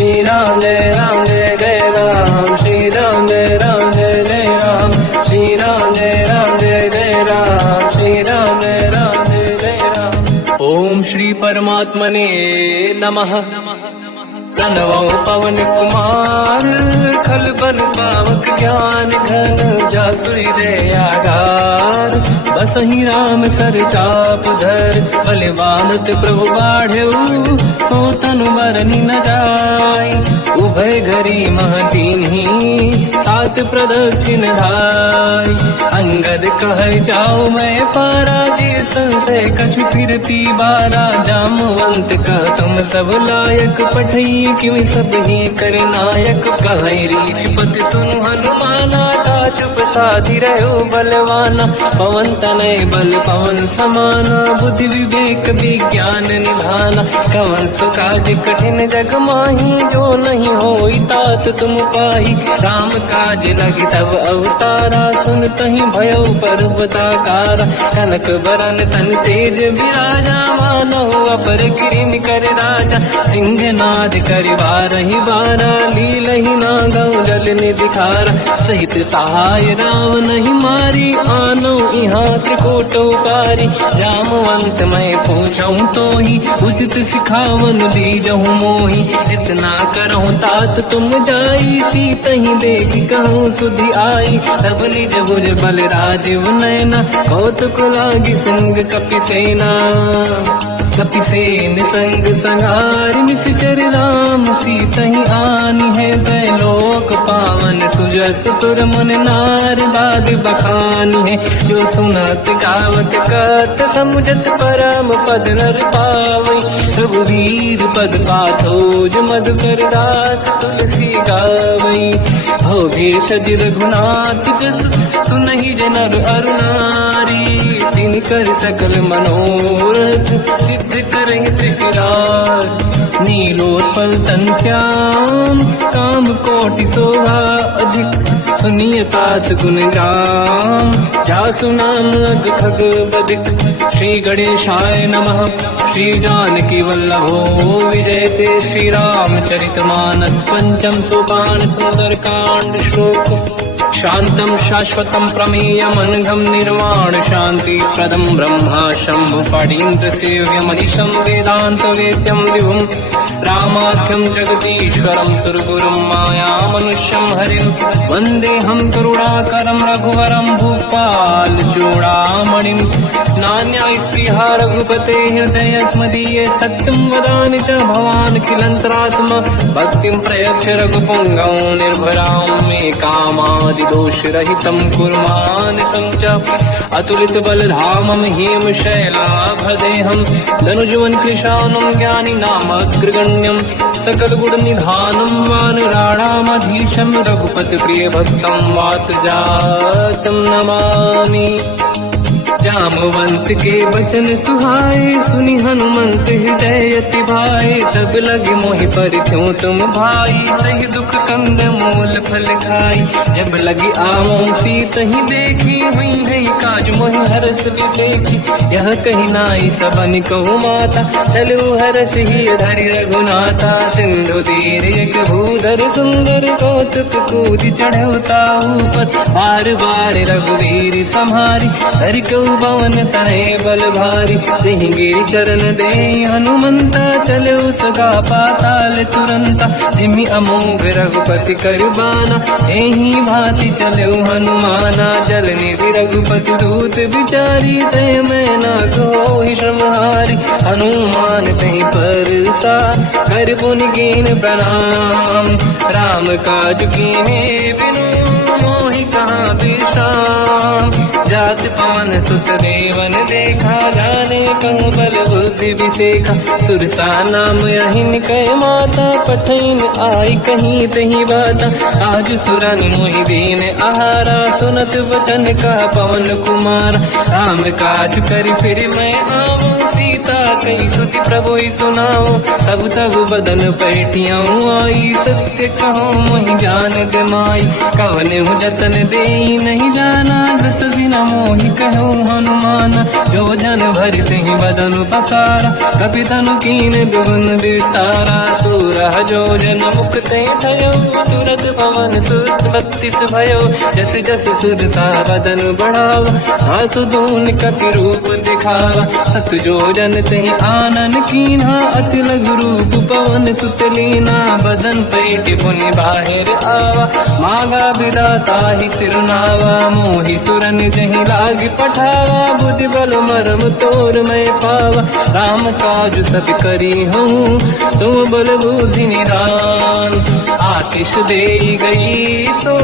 श्री राम जय जय राम, श्री राम जय जय राम, श्री राम जय जय राम, श्री राम जय जय राम। ओम श्री परमात्मने नमः। प्रणवो पवन कुमार, खल बन पावक ज्ञान घन, जासुरी दयागार, बसहि राम सर चाप धर, बलवानत प्रभु बाढ़ऊ, सो तनु मरनि न जाय, उभय घरी महतीन्ही, सात प्रदक्षिण धाय, अंगद कह जाओ मैं पारा, जी संशय कछु फिरती बारा, जामवंत कह तुम सब लायक, पठई किमि सब ही कर नायक, कहि रीछ पति सुनु हनुमाना, चुप साधि रहो बलवाना, पवन तनय बल पवन समाना, बुद्धि विवेक विज्ञान निधाना, कवन सुकाज कठिन जग माही, जो नहीं होई तात तुम पाही, राम काज लगी तब अवतारा, सुनतहि भयउ पर्वताकारा, कनक बरन तन तेज विराजा, मानव अपर किरिन कर राजा, सिंहनाद करिवारहि बारा, लीलहि नागौ जल निधिखारा, सहित सहाय राम नहीं मारी, आनो यहाँ त्रिकोटो पारी, जामवंत मैं पूछऊं तो ही, उचित सिखावन दीजहु मोही, इतना करहूं तात तुम जाई, सीतहि देख कहूँ सुधि आई, तब निज भुज बल राजीव नैना, कौतुक लागी संग कपिसेना, कपिसेन संग संहार, निश्चर राम सीतहि आनी है, दैलोक पावन सुजस सुर मुन नार, बाद बखानी है, जो सुनत गावत कत, समुझत परम पद नर पावई, रघुवीर पद पाथोज मधुकर दास, तुलसी गावई, हो भेषज रघुनाथ जस, सुनहि जनर अरुणारी, तिन कर सकल मनोरथ, सिद्ध करहि त्रिशिरार, नीलोत्पल तन श्याम, काम कोटि शोभा अधिक, सुनिय पास गुण राम, जासु नाम अग खग बदिक, श्री गणेशाय नमः। श्री जानकी वल्लभो विजयते, श्री रामचरित मानस पंचम सोपान, सुंदर कांड श्लोक, शांतम शाश्वतम प्रमेयम अनघम निर्वाण शांति प्रदम ब्रह्मा शंभु फणीन्द्र सेव्य मनीषम वेदांत वेद्यम विभुम, रामाख्यम जगदीश्वरम सुरगुरुम माया मनुष्यम हरिम, वंदे हम करुणाकरम रघुवरम भूपाल चूड़ामणिम, नान्या स्पृहा रघुपते हृदय स्मदीये, सत्यम वदामि च भवान् खिलंतरात्मा, भक्तिं प्रयच्छ रघुपुंगव निर्भरां मे कामादि दोष रहितं कुर्मानिसं च, अतुलित बलधामं हेम शैलाभदेहं, धनुजवन कृशानं ज्ञानी नामग्रगण्यं, सकल गुण निधानं वानराणामधीशं, रघुपति प्रिय भक्तं वात जातं नमामि। जामवंत के वचन सुहाए, सुनि हनुमंत हृदय अति भाए, तब लगे मोहि पर क्यों तुम भाई, सही दुख कंद मूल फल खाई, जब लगी आवों सीतहि देखी, हुई है काज मोहि हरस विसेखी, यह कही नाई सबन कहु माता, चलु हरस ही धरि रघुनाथा, सिंधु तीर एक भूधर सुंदर, कौतुक कूद चढ़ौता ऊपर, बार बार रघुवीर सम्हारी, हरि को पवन तनय बल भारी, सिंह चरण दे हनुमंता, चलो सगा पाताल तुरंता, जिमि अमोघ रघुपति करबाना, एहि भांति चलो हनुमाना, जल निधि रघुपति दूत विचारी, तय मैं ना कोहि श्रमहारी, हनुमान तहि परसा, कर पुनि कीन प्रणाम, राम काज कीन्हे बिनु, मोहि कहाँ विश्राम, जात पवन सुत देवन देखा, जाने कहूँ बल बुद्धि विसेखा, सुरसा नाम अहिन कह माता, पठैन आई कहीं तही बाता, आज सुरनि मोहि दीन आहारा, सुनत वचन का पवन कुमार, राम काज कर फिर मैं आवूं, सीता कई सुति प्रभु सुनाओ, तब तब बदन पैठियाँ आई, सत्य कहो मोहि जान गमाई, कवन जतन दे कई नहीं जाना, दस दिन मोहि कहो हनुमान। जो जन भरते ही बदन पसारा, कपि तनु कीन दुगुन विस्तारा। सूरह जो जन मुक्ते भयो, तुरत पवन सुत 32 भयो। जस जस सुर सा बदन बढ़ावा, आसु दून कपि रूप दिखावा। सत जो जन ते आनन कीन्हा, अति लघु रूप पवन सुत लीना। बदन पेट पुनि बाहिर आवा, मांगा विदाता ही सिरनावा। मोहि सुरन जहि लाग पठावा, बुद्धि बल मरम तोर मैं पावा। राम काज सब करी हूँ, तुम बल बुद्धि निदान। आशीष दे गई सो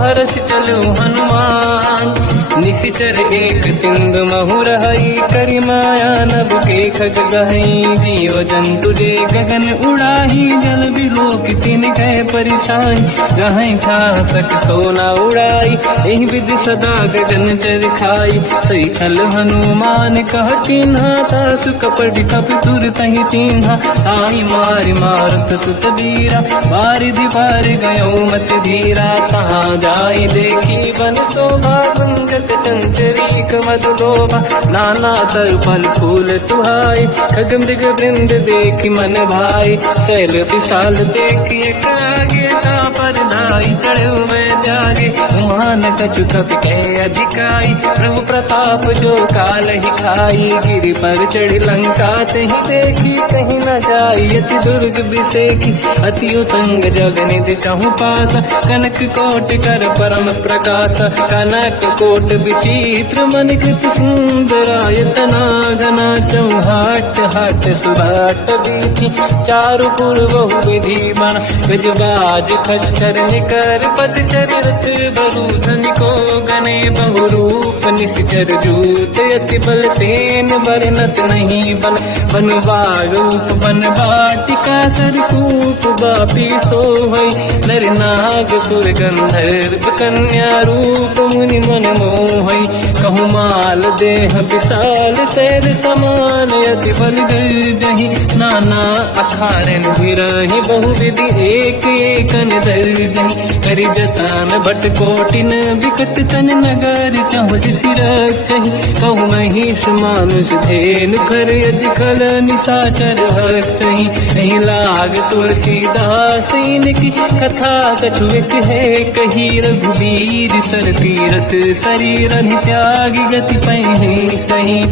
हर्ष चलो हनुमान। निशिचर एक सिंधु महु रही, करि माया नभ के खग गहई। जीव जंतु जे गगन उड़ाही, जल बिलोक तिन कह परिछाई। जहाँ छा सक सोना उड़ाई, एहि विधि सदा गगन चर खाई। सही छल हनुमान कह किन्हा, तासु कपट कप तुर तहि चिन्हा। ताई मारि मारुत सुत बीरा, बारिधि पार गयो मत धीरा। कहाँ जाई देखी बन शोभा, गुंजत चंचरीक मधुलोभा। नाना तर फल फूल सुहाई, खग मृग वृंद देखी मन भाई। शैल विशाल देखी एक आगे, पर धाई चढ़ो मैं त्यागे। मान कछु कपि कह अधिकाई, प्रभु प्रताप जो काल ही खाई। गिरि पर चढ़ी लंका ते ही देखी, कहीं न जाई अति दुर्ग बिसेखी। अति उत्तंग जग निधि चहु पासा, कनक कोट कर परम प्रकाश। कनक कोट विचित्र मन कृत सुंदरायतना घना। चौहाट हाट सुराट बीती, चारु पुर बहु विधि बना। गजबाज खच्चर निकर पतचर, रथ बरु धनिको गने बहु रूप। निशिचर जूत अति बल सेन, बरनत नहीं बल। बन बारूप बन बाटिका, सरकूप बापी सोहई। नर नाग सुर गंधर्व कन्या, रूप मुनि मन मोहई। कहु माल देह विशाल, शैल समान अति बल गर्जहि। नाना अखारन बिरहि, बहु विधि एक एकन दर्जहि। करि जसान भट कोटिन, विकट तन नगर चहु सिरक्षहि। कहु महिष मानुष धेनु, खर यज खल निशाचर भक्षहि। एहि लाग तुलसीदास इनकी, कथा कछु एक है कही। रघुबीर सर तीरथ शरीर, त्यागी गति पहि सही।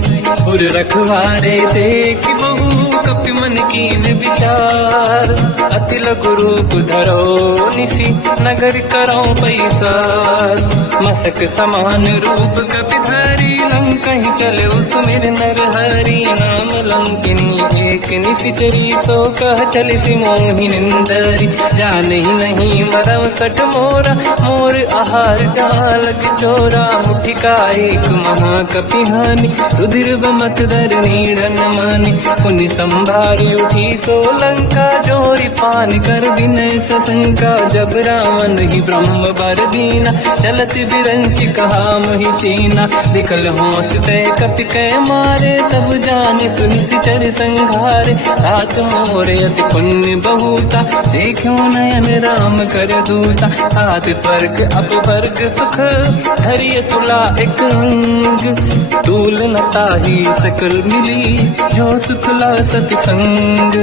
उर रखवारे देख बहु, कपि मन कीन विचार। अति लघु रूप धरो निसी, नगर करौ पैसार। मसक समान रूप कपि धरी, लंकहि चले सुमिर नर हरि। नाम लंकिनी एक निशिचरी, सो कह चलिसि मोहि निंदरी। जानहि नहीं मरम सठ मोरा, मोर आहार जालक चोरा। मुठिका एक महाकपि हानि, रुधिर बमत धर नीड़न मानि। पुनि संभारी उठी सो लंका, जोरी पान कर विनय सशंका। जब रावण ही ब्रह्म बर दीना, चलत बिरंचि कहा मोहि चीना। विकल होश तय कपि कह मारे, तब जाने सुनि सिचर संघारे। तात मोर अति पुण्य बहुता, देखो नयन राम कर दूता। हाथ स्वर्ग अपवर्ग सुख, धरिय तुला एक अंग। तूल न ताहि सकल मिली, जो सुखला सतसंग।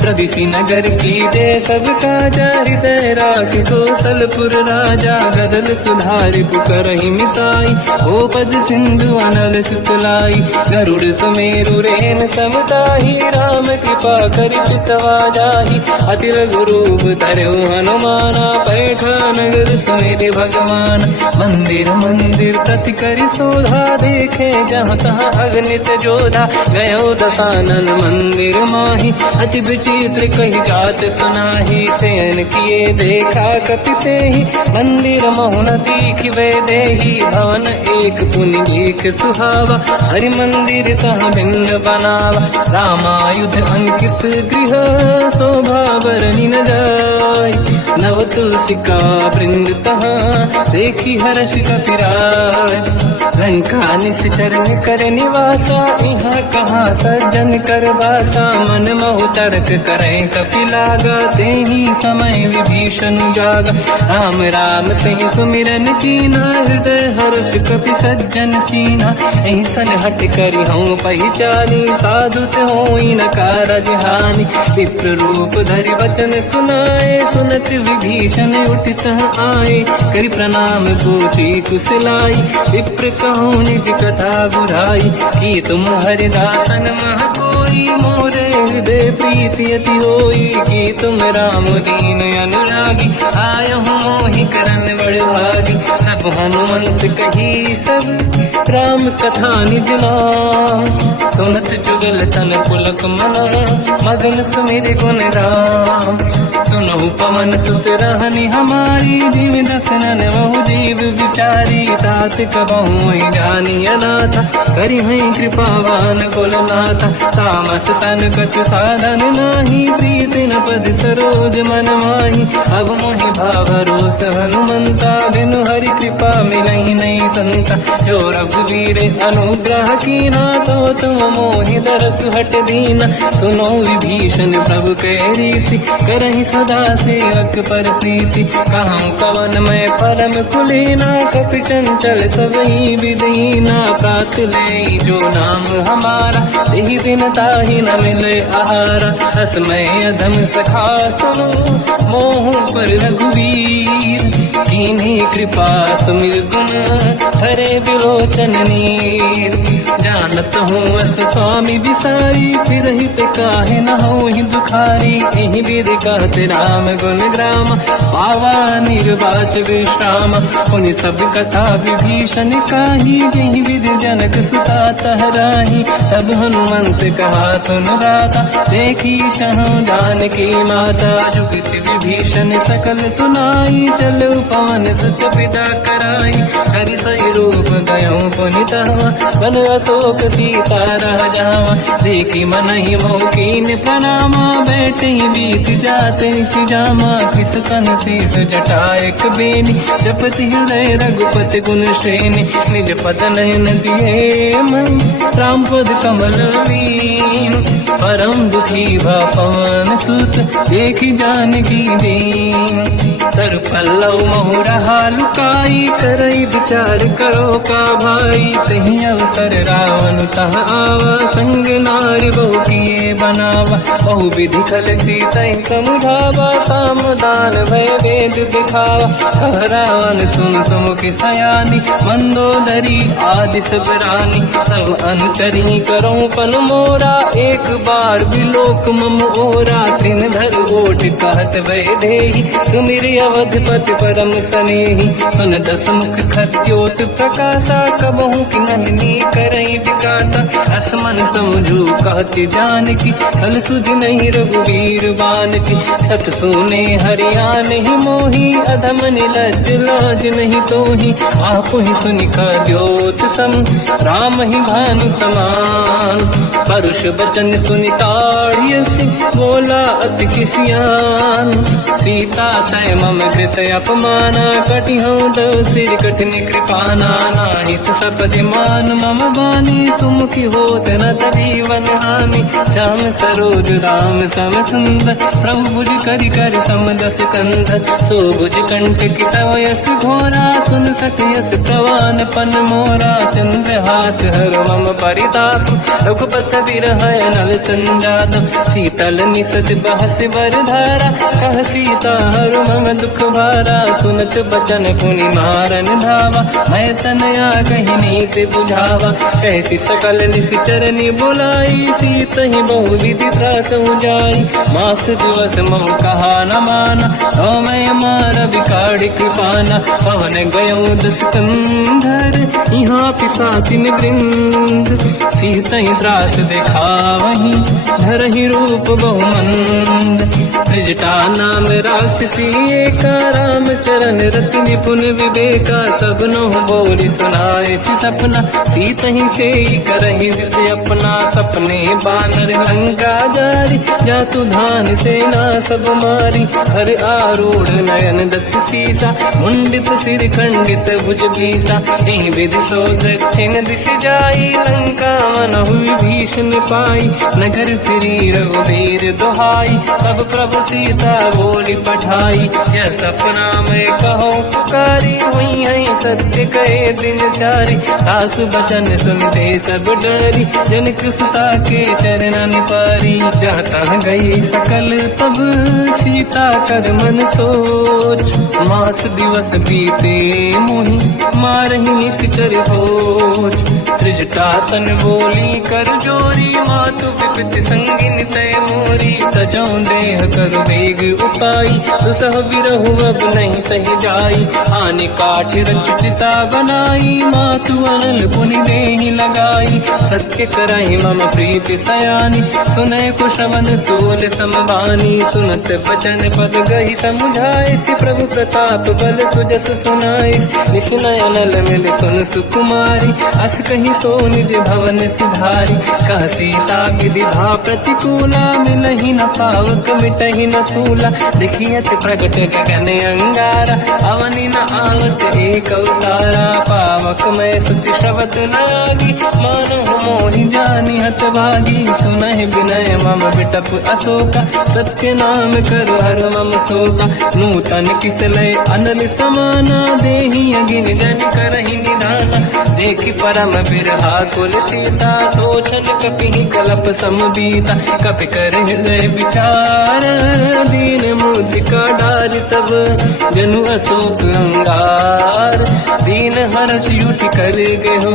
प्रदिशि नगर की दे सब काजा, हृदय राख कौशलपुर राजा। गदल सुधारि पुकरहि मिताई, हो पद सिंधु अनल सुतलाई। गरुड़ सुमेरु रेन समताहि, राम कृपा करि चितवा जाहि। अति लघु रूप धरौ हनुमाना, पैठा नगर सुमिरि भगवान। मंदिर मंदिर प्रति करि शोधा, देखे जहाँ तहाँ अगणित जोधा। गयो दशानन मंदिर माहि, अति विचित्र कही जात सुनाहि। शयन किए देखा कपि तेहि, मंदिर महु न दीखिबे देहि। भवन एक पुनि देख सुहावा, हरि मंदिर तहाँ भिन्न बनावा। रामायुध अंकित गृह, शोभा बरनि न जाय। नव तुलसिका वृंद तहाँ, देखी हर्ष कपि राय। लंका निश्चर कर निवासा, यहाँ कहाँ सज्जन कर वासा। मन महु तर्क करें कपिलागा, ते ही समय विभीषण जागा। राम राम कहीं सुमिरन कीना, हृदय हर्ष कपि सज्जन चीना। ऐसन हट करी हूँ पहचानी, साधु ते होई न कारज हानि। विप्र रूप धरि वचन सुनाए, सुनत विभीषण उठित आए। करि प्रणाम पूछी कुशलाई, विप्र कहूँ निज कथा बुझाई। कि तुम हरिदासन मह कोई, मोरे हृदय प्रीति अति होई। कि तुम राम दीन अनुरागी, आय हूँ मोहि करन बड़ भागी। तब हनुमंत कही सब राम कथा निज नाम, सुनत जुगल तन पुलक मना, मगन सुमिर गुण राम। सुनहु पवन सुत रहनी हमारी, जीव दसनन बहु जीव विचारी। तात कबहु जानी अनाथा, करि हैं कृपावान कुलनाथा। तामस तन कछु साधन नाही, प्रीत न पद सरोज मन माही। अब मोहि भावरोस हनुमंता, बिनु हरि कृपा मिलहि नहीं संता। जो रघुवीर अनुग्रह कीना, तो तुम मोहि दरस हट दीना। सुनो विभीषण प्रभु के रीति, करहि सदा सेवक पर प्रीति। कहूँ कवन मैं परम कुलीना, कपि चंचल सबहि विदहीना। प्रात ले जो नाम हमारा, यही दिन ताहि न मिले आहारा। असमय अधम सखा सुनो, मोह पर रघुवीर। कीन्ही कृपा सुमिर गुण, हरे बिलोचन नीर। जानत हूँ अस स्वामी बिसारी, फिर हित काहे न होहि दुखारी। एहि विधि कहते राम गुण ग्राम, पावा निर्वाच विश्राम। पुनि सब कथा विभीषण काही, जेहि विधि जनक सुता तहराही। तब हनुमंत कहा सुन राता, देखी चहु जानकी माता। जुगति विभीषण सकल सुनाई, चलो पवन सुत पिता कराई। हरि सही रूप गयो पुनितवा, बन अशोक सीता रह जावा। देखी मनहि मोह कीन प्रणामा, बैठे ही बीत जाते निसि जामा। किस तन शेष जटायक बेनी, जपति हृदय रघुपति गुण श्रेणी। निज पद नयन दिए मन, राम पद कमल लीन। परम दुखी भा पवन सुत, देखी जानकी दीन। तर पल्लव महु रहा लुकाई, करई विचार करो का भाई। तही अवसर रावण तह आवा, संग नारी बहु किए बनावा। बहु विधि खल सीता समुझावा, साम दान भय वेद दिखावा। कह रावण सुन सुमुखि सयानी, मंदोदरी आदि सब रानी। सब अनुचरी करो पन मोरा, एक बार बिलोक मम ओरा। त्रिन धर ओठ कहत भय ढेही, सुमिर अवधपति परम सनेही। सुन दस मुख खद्योत प्रकाशा, कबहु कि नहिनी करई विकासा। असमन समझू कहति जानकी, कल सुध नहीं रघुवीर बानकी। सत सुने हरियाण ही मोही, अधम निलज लाज नहीं तोही। आप ही सुनि खद्योत सम, राम ही भानु समान। परुष बचन सुनि ताड़ियसि, बोला अति किसियान। सीता तय मम कृत अपमाना, कटिहउँ दो सिर कठिन कृपाना। नाहित सपदि मान मम बानी, सुमुखी होत न जीवन हानि। श्याम सरोज राम सम सुंदर, प्रभु भुज करि कर समदस कंधर। सो भुज कंठ की तव यस घोरा, सुन सत यस प्रवान पन मोरा। चंद्रहास हर मम परिताप, रघुपत बिरह नल संजात। शीतल निसत बहस बर धारा, कह सीता हर मम दुख भारा। सुनत बचन पुनि मारन धावा, मैं तनया कहीं नीति बुझावा। कैसी सकल निश्चरनी बुलाई, सीत ही बहु विधि त्रासहु जाई। मास दिवस मोह कहा न माना, तो मैं मार बिकाड़ी कृपाना। पवन गयो दस कंधर, यहाँ पिशाचिन वृंद। सीत ही त्रास दिखावहीं, धरहि रूप बहुमंद। त्रिजटा नाम राक्षसी एका, राम चरण रति निपुण विवेका, सबनो बोली सुनाए सी सपना, सीत ही से करहि हृदय अपना, सपने बानर लंका जारी, जातु धान सेना सब मारी, हर आरूढ़ नयन दत्त सीसा, मुंडित सिर खंडित भुज बीसा, यही विधि सो दक्षिण दिश जाई, लंका मन हुई भीषण पाई, नगर फिरी रघुबीर दुहाई, तब प्रभु सीता बोली पठाई, यह सपना मैं कहो पुकारी, हुई है सत्य कहे दिन चारी, सास बचन सुन दे सब डरी, जनक सुता के चरणन पारी, जाता गई सकल तब सीता कर मन सोच, मास दिवस बीते मोहि मारहि निश्चर होच, त्रिजटासन बोली कर जोरी, मातु विपति संगिन तय मोरी, तजौ देह कर वेग उपाई, दुसह बिरहु अब नहीं सही जाई, आने काठ रचिता बनाई, मातु अनल पुनि देहि लगाई, सत्य कराई मम प्रीति सयानी, सुनय कुशवन सोल समबानी, सुनत बचन पद गही समुझाए, सि प्रभु प्रताप बल सुजस सुनाई, निश्नय अनल मिल सुन सुकुमारी, अस कही सो निज भवन सिधारी, कह सीता विधि भा प्रतिकूला, मिलहि न पावक मिटहि न सूला, दिखियत प्रगट गगन अंगारा, अवनि न आवत एक अवतारा, पावक मैं सुति श्रवत न आगी, मानहु मोहि जानि हत भागी, सुनहि विनय मम बिटप अशोका, सत्य नाम कर हर मम शोका, नूतन किसलय अनल समाना, देहि अगिन जन करहि निधाना, देखि परम बिरहा कुल सीता, सोचन कपिहि कलप समबीता, कपि कर हृदय विचार, दीन मुद्रिका डार तब जनु अशोक अंगार, दीन हर्ष युति कर गेहो,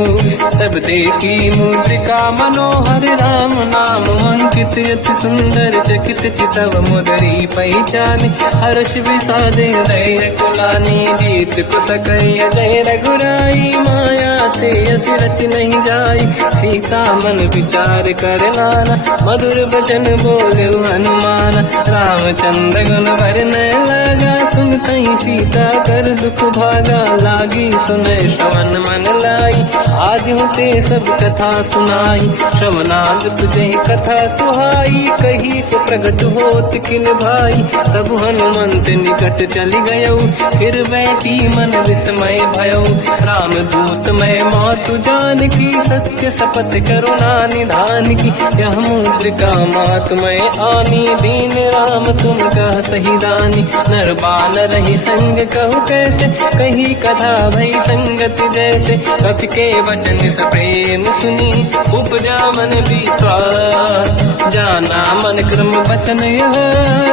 तब देखी मुद्रिका मनोहर, राम नाम अंकित अति सुंदर, चकित चितव मुदरी पहचान, हर्ष विषादे हृदय कुलानी, जीत कुसकय जय रघुराई, माया ते अति रच नहीं जाई, सीता मन विचार कर नाना, मधुर बचन बोले हनुमान, रामचंद्र गुण वर्णय लगा, सुनतहि सीता कर दुख भागा, लागी सुनय श्रवण मन लाई, आज होते सब कथा सुनाई, श्रवणाद तुझे कथा सुहाई, कही से प्रगट होत किन भाई, तब हनुमंत निकट चली गयो, फिर बैठी मन विस्मय भयो, राम दूत मैं मातु जान की, सत्य शपथ करुणा निधान की, यह मुद्रिका मात मैं आनी, दीन राम तुम कह सही दानी, नर बानर ही संग कहु कैसे, कही कथा भई संगत जैसे, कपि के वचन सप्रेम सुनी, उपजा मन विश्वास, जाना मन क्रम वचन यह,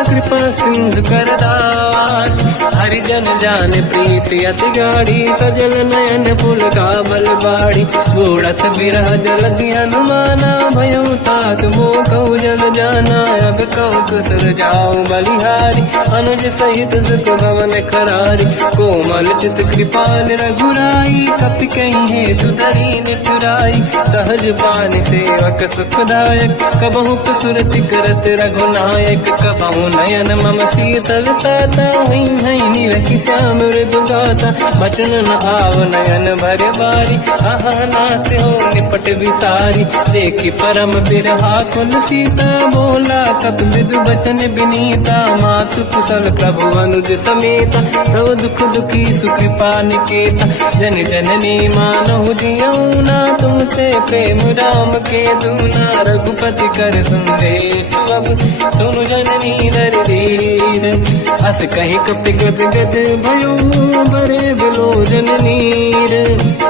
कृपा सिंधु कर दास, हरिजन जान प्रीति अति गाढ़ी, सजल नयन पुल का बल बाड़ी, गोड़थ बिरह जलधि हनुमाना, भयो तात मोह जल जाना, अब कहु कुशल जाओ बलिहारी, अनुज सहित सुख भवन करारी, कोमल चित कृपाल रघुराई, कपि कहीं हेतु दरीन तुराई, सहज पान सेवक सुखदायक, कबहु सुरति करत रघुनायक, कबहु नयन मम शीतल ताता, हुई है निरखि श्याम मृदु गाता, बचन न आव नयन भर बारी, आहा नाथ हो निपट विसारी, देखि परम बिरहा कुल सीता, बोला कपि मृदु बचन विनीता, मातु कुशल प्रभु अनुज समेता, सब दुख दुखी सुकृपा निकेता, जन जननी मानहु जियौना, तुमसे प्रेम राम के दूना, रघुपति कर संदेश अब सुनु जननी नर धीर, अस कहि कपि गद गद भयो, बरे बिलोचन नीर,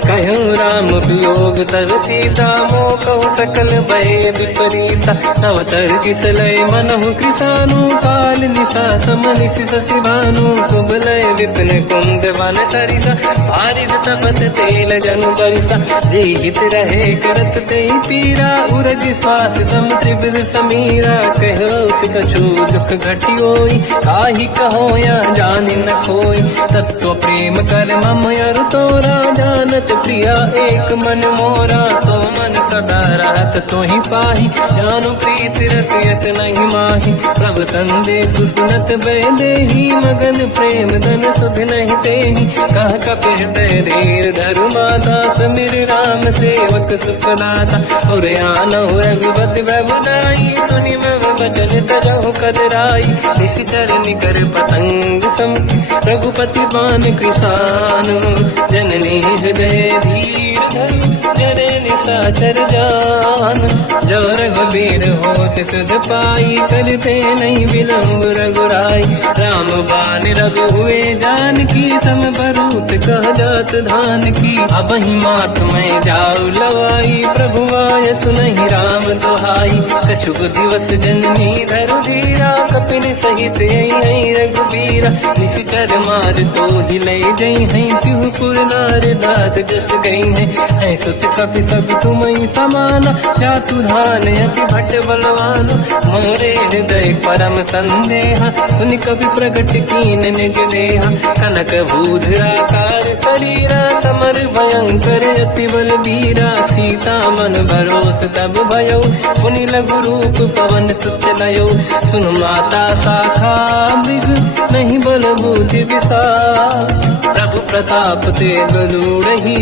कहूँ राम वियोग तर सीता, मोह कहु सकल भय विपरीता, तव तर किसलय मनहु कृसानु, काल निशा समनिशि शशि भानु, कुबलय विपिन कुंद वन सरिसा बारिद तपत तेल जनु बरिसा जीवित रहे करत ते पीरा उरग श्वास सम त्रिविध समीरा कहत कछु दुख घटियोई काहि कहो या जानि न खोई तत्व प्रेम कर मम अरु तोरा जानत प्रिया एक मन मोरा सो मन सदा रहत तोहि पाहि जानु प्रीत रसियत नहीं माहि प्रभु संदेश सुनत बेदेहि मगन प्रेम धन सुध नहीं तेहि कह कपि हृदय धीर धरु माता समिर राम सेवक सुखदाता और आनहु रघुपति प्रभुदाई सुनि मम वचन तरहु कदराई निश्चर निकर पतंग सम रघुपति पान कृषानु जननी हृदय धीर धरु जरे निशाचर जान जो रघुबीर होत सुध पाई करते नहीं विलम्ब रघुराई राम बान रघु हुए जान की तम बरूत कह जात धान की अब ही मात में जाऊ लवाई प्रभु आय सुनहि राम दुहाई कछुक दिवस जननी धरु धीरा कपिन सहित आई रघुबीरा निश्चर मार तो ही ले जई है तिहु पुर नार दात जस गई है सुत कपि सब तुमहि समाना जातु धान अति भट बलवान मोरे हृदय परम संदेहा सुनि कपि प्रगट कीन निज देहा कनक भूधराकार शरीरा समर भयंकर अति बल बीरा सीता मन भरोस तब भयो पुनि लघु रूप पवन सुत लयो सुन माता शाखा मृग नहीं बल बुद्धि विशाल प्रभु प्रताप ते गरुड़हि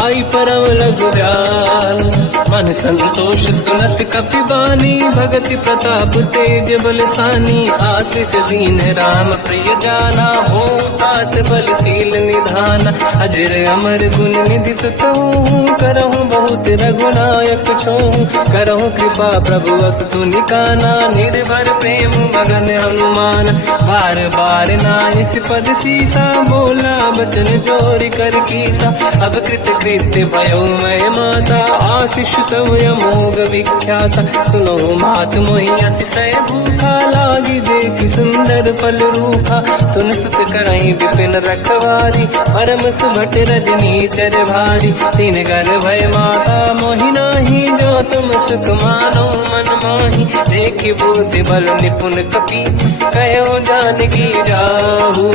आई परम लघु दयाल मन संतोष सुनत कपि बानी भगति प्रताप तेज बलसानी आशिष दीन राम प्रिय जाना हो तात बलशील निधान अजर अमर गुण निधि सुतहु करहु बहुत रघुनायक छोहु करहु कृपा प्रभु अस सुनि काना निर्भर प्रेम मगन हनुमान बार बार नाइस पद सीसा बोला बचन जोरि कर कीसा अब कृत कृत्य भयो मैं माता आशीष तव अमोघ विख्याता सुनो मात मोहि अतिशय भूखा लागी देखि सुंदर फल रूखा सुन सुत करई विपिन रखवारी परम सुभट रजनी चर भारी तीन घर भय माता मोहि नाही जो तुम सुख मानो मन माही देखि बुद्धि बल निपुण कपि कहो जानकी जाहू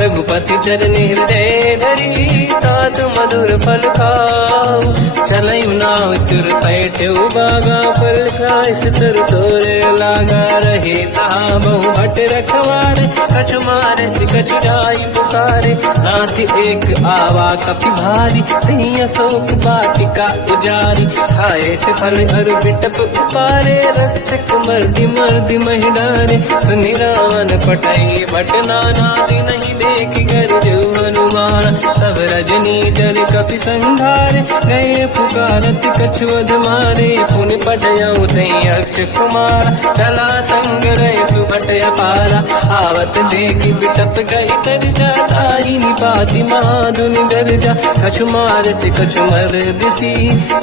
रघुपति चरनि हृदय धरी तात मधुर फल खाऊ चलयु नाव सुर पैठे बागा फल खाय सितर तोरे लागा रहे तहाँ बहु भट रखवारे कछु मारे सि कछु जाई पुकारे नाथ एक आवा कपि भारी तीय अशोक वाटिका उजारी खाए से फल अरु बिटप उपारे रक्षक मर्दि मर्दि महि डारे सुनि रावण पटई भट नाना नहीं देख कर जो हनुमान तब रजनी जल कपि संघारे गए पुकारत कछुअध मारे पुनि पटयऊ तई अक्ष कुमार चला संग रहे सुभट अपारा आवत देखि बिटप गई तर जाताई निपाति महाधुनि गर्जा कछु मार से कछु मर दिसी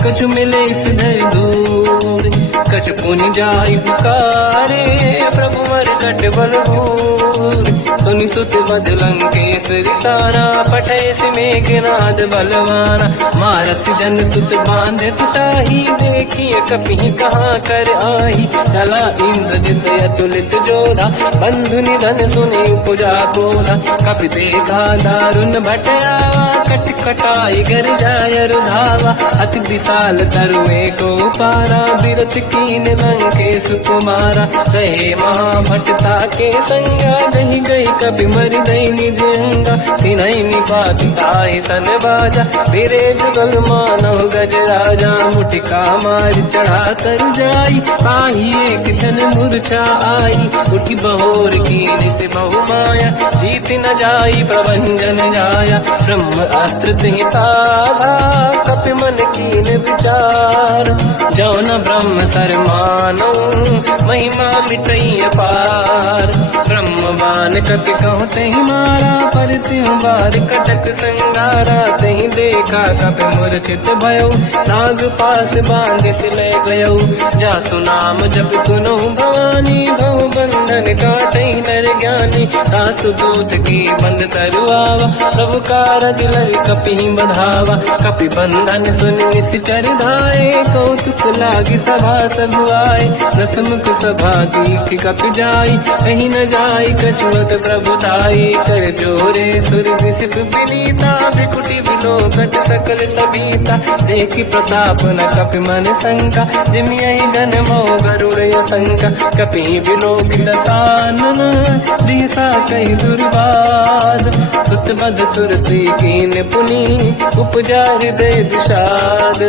कछु मिले सिधर दूर कछु पुनि जाई पुकारे प्रभु मर कट बल भूर सुनि सुत बद लंकेश रिसारा पठय सि मेघनाद बलवाना मारस जन सुत बांधे सुताही देखिए कपि कहाँ कर आही चला इंद्रजित अतुलित जोधा बंधु निधन सुनि उपजा क्रोधा कपि देखा दारुण भटयावा कट कटाई गर जाय रुधावा अति विशाल तरुए को पारा बिरत कीन लंकेश कुमारा रहे महाभटता के संगा दही गई कपि मरि दई निज अंगा तिनहि निपात ताहि सन बाजा फिरे जुगल मानव गज राजा मुटिका मार चढ़ा तर जाई पाही एक क्षण मूर्छा आई उठी बहोर कीन से बहु माया जीत न जाई प्रभंजन जाया ब्रह्म अस्त्र तिहि साधा कपि मन कीन विचार जौन ब्रह्म सर मानो महिमा मिटई अपार ब्रह्म बान कपि कहु तहि मारा पर तिहु बार कटक संगारा तहि देखा कपि मूर्छित भयो नाग पास बांध सिले गयो जासु नाम जप सुनो भवानी भव बंधन काटई नर ज्ञानी। दास दूत की बंद तरुआवा, प्रभु कारज लय कपि बढ़ावा। कपि बंधन सुनि निश्चर धाये, कौतुक लागी सभा सब आए। दसमुख सभा दीख कपि जाई, कहीं न जाई कछुअत प्रभु ताई। कर जोरे सुर विसिप विनीता, विकुटी विलोकट सकल सबीता। देखि प्रताप न कपि मन शंका, जिमियहि जन्मो गरुड़ शंका। कपि विलोकित सानन, दिशा कहि दुर्वाद। सुत बद सुरति कीन पुनि, उपजा हृदय विषाद।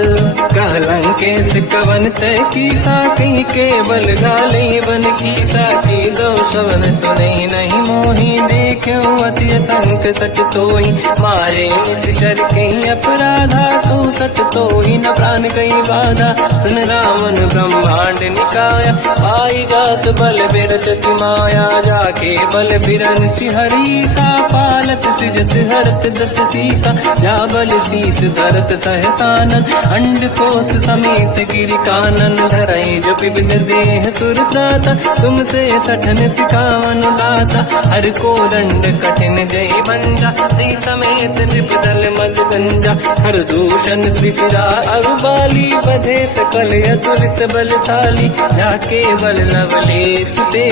कहलंकेश कवन तय कीसा, कहीं केवल गाले बन कीसा। की दो शवन सुने नहीं मोहि, देख्यो अति संक सट तोहि। मारे निश्चर कहीं अपराधा, तू सट तोहि न प्राण कहीं बाधा। सुन रावण ब्रह्मांड निकाया, पाई जास बल बिरचति माया। जाके बल बिरंच हरीसा, पालत सृजत हरत दस सीसा। जा बल शीस धरत सहसानन, अंड कोश समेत गिरि कानन। धरई जो विविध देह सुर त्राता, तुमसे सठन सिखावन दाता। हर को दंड कठिन जय बंजा, श्री समेत नृपदल मद गंजा। हर दूषण त्रिशिरा अरुबाली, बधे सकल अतुलित बलशाली। जाके बल लवलेश ते,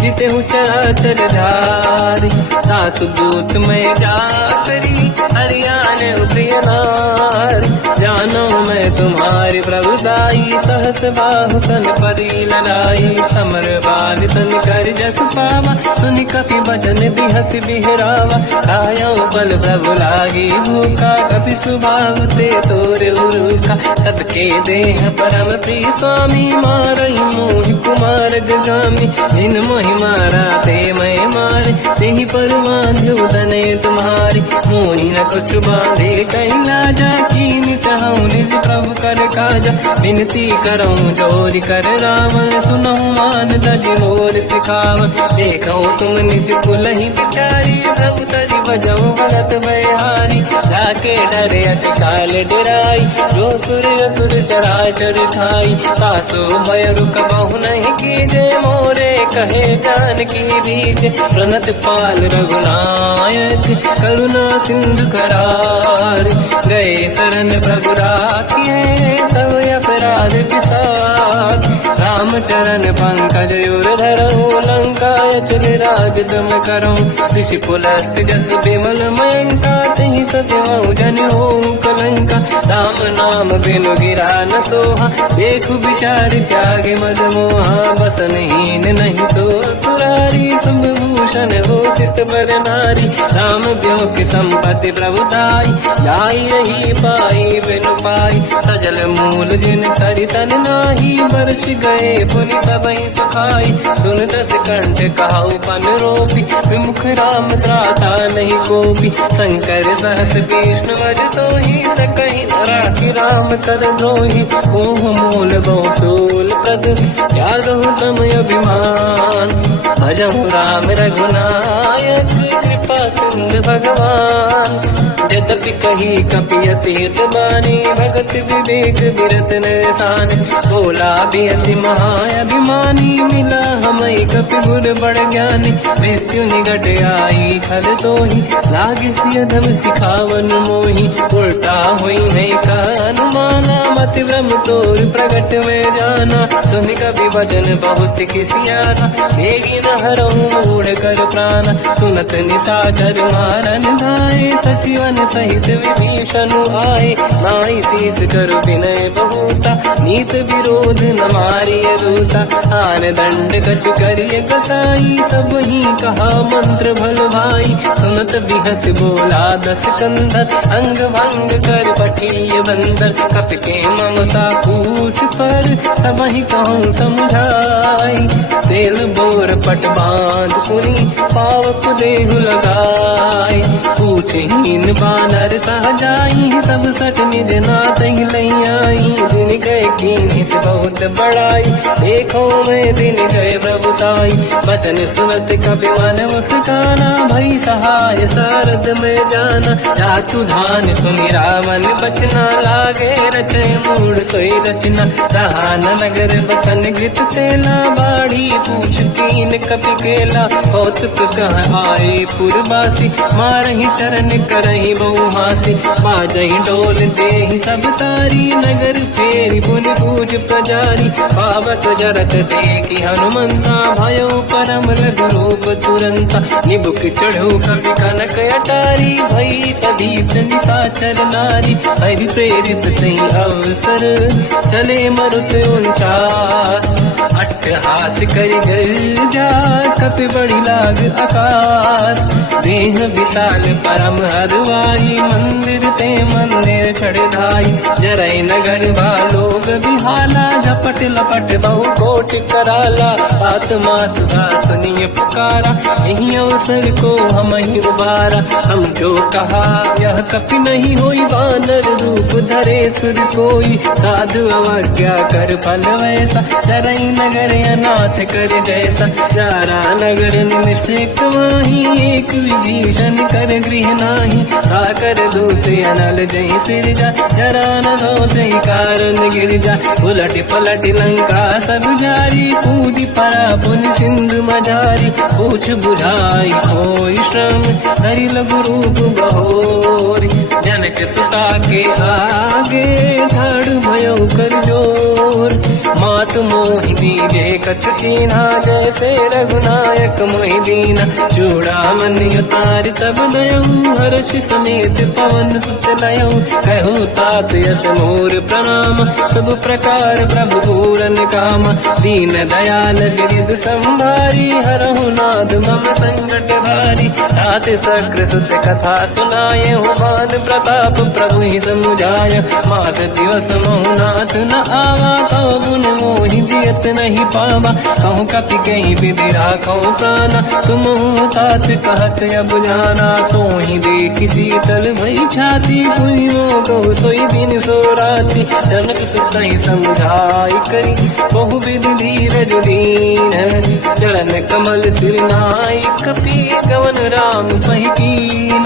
जिते चराचर धारी। दास दूत में जा करी, हरियाण प्रिय नारी। जानो मैं तुम्हारी प्रभुदाई, सहस बाहु सन परी लड़ाई। समर बाल सन कर जस पावा, सुनि कपि बचन बिहस बिहरावा। खायो बल प्रभु लागी भूखा, कपि स्वभाव ते तोर उरुखा। सबके देह परम प्रिय स्वामी, मारई मोहि कुमार गगामी। जिन मोहि मारा ते मैं मारे, तेहि पर बांधो दने तुम्हारी। मोहि न कुछ बांधे कहीं लाजा, कीन चाहूं निज प्रभु कर काजा। विनती करऊं जोरि कर रावण, सुनहु मान तज मोर सिखावन। देखो तुम निज कुलहि बिचारी, प्रभु तज बजऊ भगत बहारी। जाके डरे अति काल डराई, जो सुर असुर चराचर खाई। तासो भय रुक बहु नहीं कीजे, मोरे कहे जान की दीजे। प्रणत पाल रघुनायक, करुणा सिंधु करार। गए शरण प्रभु राखिए, तब अपराध विसार। रामचरण पंकज उर धरऊं, लंका चल राज तुम करूं। ऋषि पुलस्त जस विमल मयंका, तहि सत्यवं जन हों कलंका। राम नाम बिनु गिरा न सोहा, देखु विचार त्यागे मद मोहा। बसनहीन नहीं सो सुरारी, शुभ भूषण हो सित बर नारी। राम ब्यों की संपत्ति प्रभुताई, जाई रही पाई बिनु पाई। सजल मूल जिन सरितन नाही, बरस गए पुनि सबहि सुखाई। सुन दस कंठ कहाऊ पन रोपी, विमुख राम त्राता नहीं कोपी। शंकर सहस विष्णु वज तोहि, सकहि न राखि राम कर द्रोही। मोह मूल बहु शूल प्रद, त्यागहु तम अभिमान। भजहु राम रघुनायक, कृपा सिंधु भगवान। यद्यपि कही कपि अतीत बानी, भगत विवेक विरत निशान। बोला बियसि महाअभिमानी, मिला हमई कपि गुर बड़ ज्ञानी। मृत्यु निकट आई खल तोहि, लागे सियधम सिखावन मोहि। उल्टा हुई नहीं का अनुमाना, मति भ्रम तोर प्रगट में जाना। सुन कपि वचन बहुत किसियाना, मेरी न हरऊं मूढ़ कर प्राण। सुनत निशाचर मारन धाये, सचिवन सहित विभीषण आए। नाई शीत करु विनय बहुता, नीत विरोध न मारिय दूता। आन दंड कछु करिय कसाई, सब ही कहा मंत्र भल भाई। सुनत बिहस बोला दस कंधर, अंग भंग कर पठिय बंदर। कपि के ममता पूछ पर, सब ही कहूँ समझाई। तेल बोर पट बांध पुनि, पावक देहु लगाई। पूछहीन बात नर तह जाई सब सट निज नाथ ही लई आई। दिन गए कीनी से बहुत बड़ाई देखो मैं दिन गए प्रभुताई। बचन सुनत कपि मन मुस्काना भई सहाय सारद में जाना। जातु धान सुनि रावण बचना लागे रचे मूड सोई रचना। रहा नगर बसन गीत तेला बाढ़ी पूछ कीन कपि केला। कौतुक कह आए पुरवासी मारही चरण करही बहु हासी। बाजही डोल देहि सब तारी नगर फेरी पुनि पूज प्रजारी। पावत जरत देखी हनुमंता भयो परम लघु रूप तुरंता। निबुक चढ़ो कवि कनक अटारी भई सभी निशाचर नारी। हरि प्रेरित तई अवसर चले मरुत 49। अट्टहास करि गर्जा कपि बड़ी लाग आकाश। देह विशाल परम हरवाई मंदिर ते मंदिर चढ़ धाई। जरई नगर भालोग बिहाला झपट लपट बहु कोट कराला। बात मात का सुनिए पुकारा यही अवसर को हम ही उबारा। हम जो कहा यह कपि नहीं होई वानर रूप धरे सुर कोई। साधु अवज्ञा कर फल वैसा जरई नगर अनाथ कर जैसा। जारा नगर निमिषेक माही एक विभीषण कर गृह नाही। आकर दूत अनल जय सिर जा जरा न दो कारण गिर जा। उलट पलट लंका सब जारी कूदी परा पुन सिंधु मजारी। पूछ बुझाई कोई श्रम हरि लघु रूप बहोरी। जनक सुता के आगे ठाड़ भयो कर जोर। मात मोहि दीजे कछु कीन्हा जैसे रघुनायक मोहि दीना। चूड़ामणि उतारि तब दयऊ हर्ष समेत पवन सुत लयऊ। कहो तात यस मोर प्रणाम सब प्रकार प्रभु पूरन काम। दीन दयाल गिरिध संभारी हरहु नाद मम संकट भारी। तात सक्र सुत कथा सुनाये हो मान प्रताप प्रभु ही समुझाय। मास दिवस महु नाथ न आवा कहो गुण मोहि जियत नहीं पावा। कहूँ कपि कहीं विधि राखो प्राणा तुम तात कहत अब जाना। तो ही देखी शीतल भई छाती पुइयो कहो सोई दिन सो राति। जनक सुत ही समझाई करी बहु विधि धीरज दीन। चरण कमल सिर नाई कपि गवन राम पहि कीन।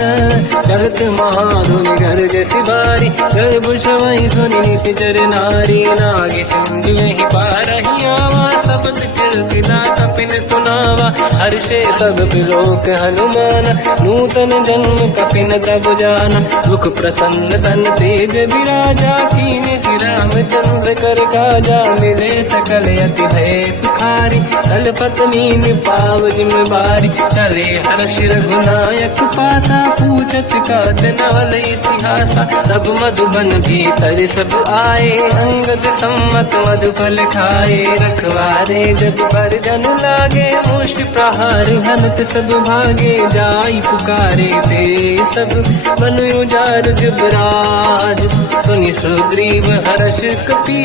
चलत महाधुनि गर्ज सिबारी गर्भ श्रवहि सुनि निशिचर नारी। नागे सिंधु ही पारही आवा सबद कीर्तिना कपिन सुनावा। हर्षे सब बिलोक हनुमान नूतन जन्म कपिन तब जाना। मुख प्रसन्न तन तेज विराजा कीने श्री रामचंद्र कर काजा। मिले सकल अति भय सुखारी कलपत मीन पाव जिम्मेवारी। चले हर्ष रघुनायक पासा पूछत कात नवल इतिहासा। सब मधुबन भीतर सब आए अंगद सम्मत मधुफल खाए। रखवारे जब पर जन लागे मुष्टि प्रहार हनत सब भागे। जाई पुकारे ते सब मन उजार जुबराज। सुनि सुग्रीव हर्ष कपि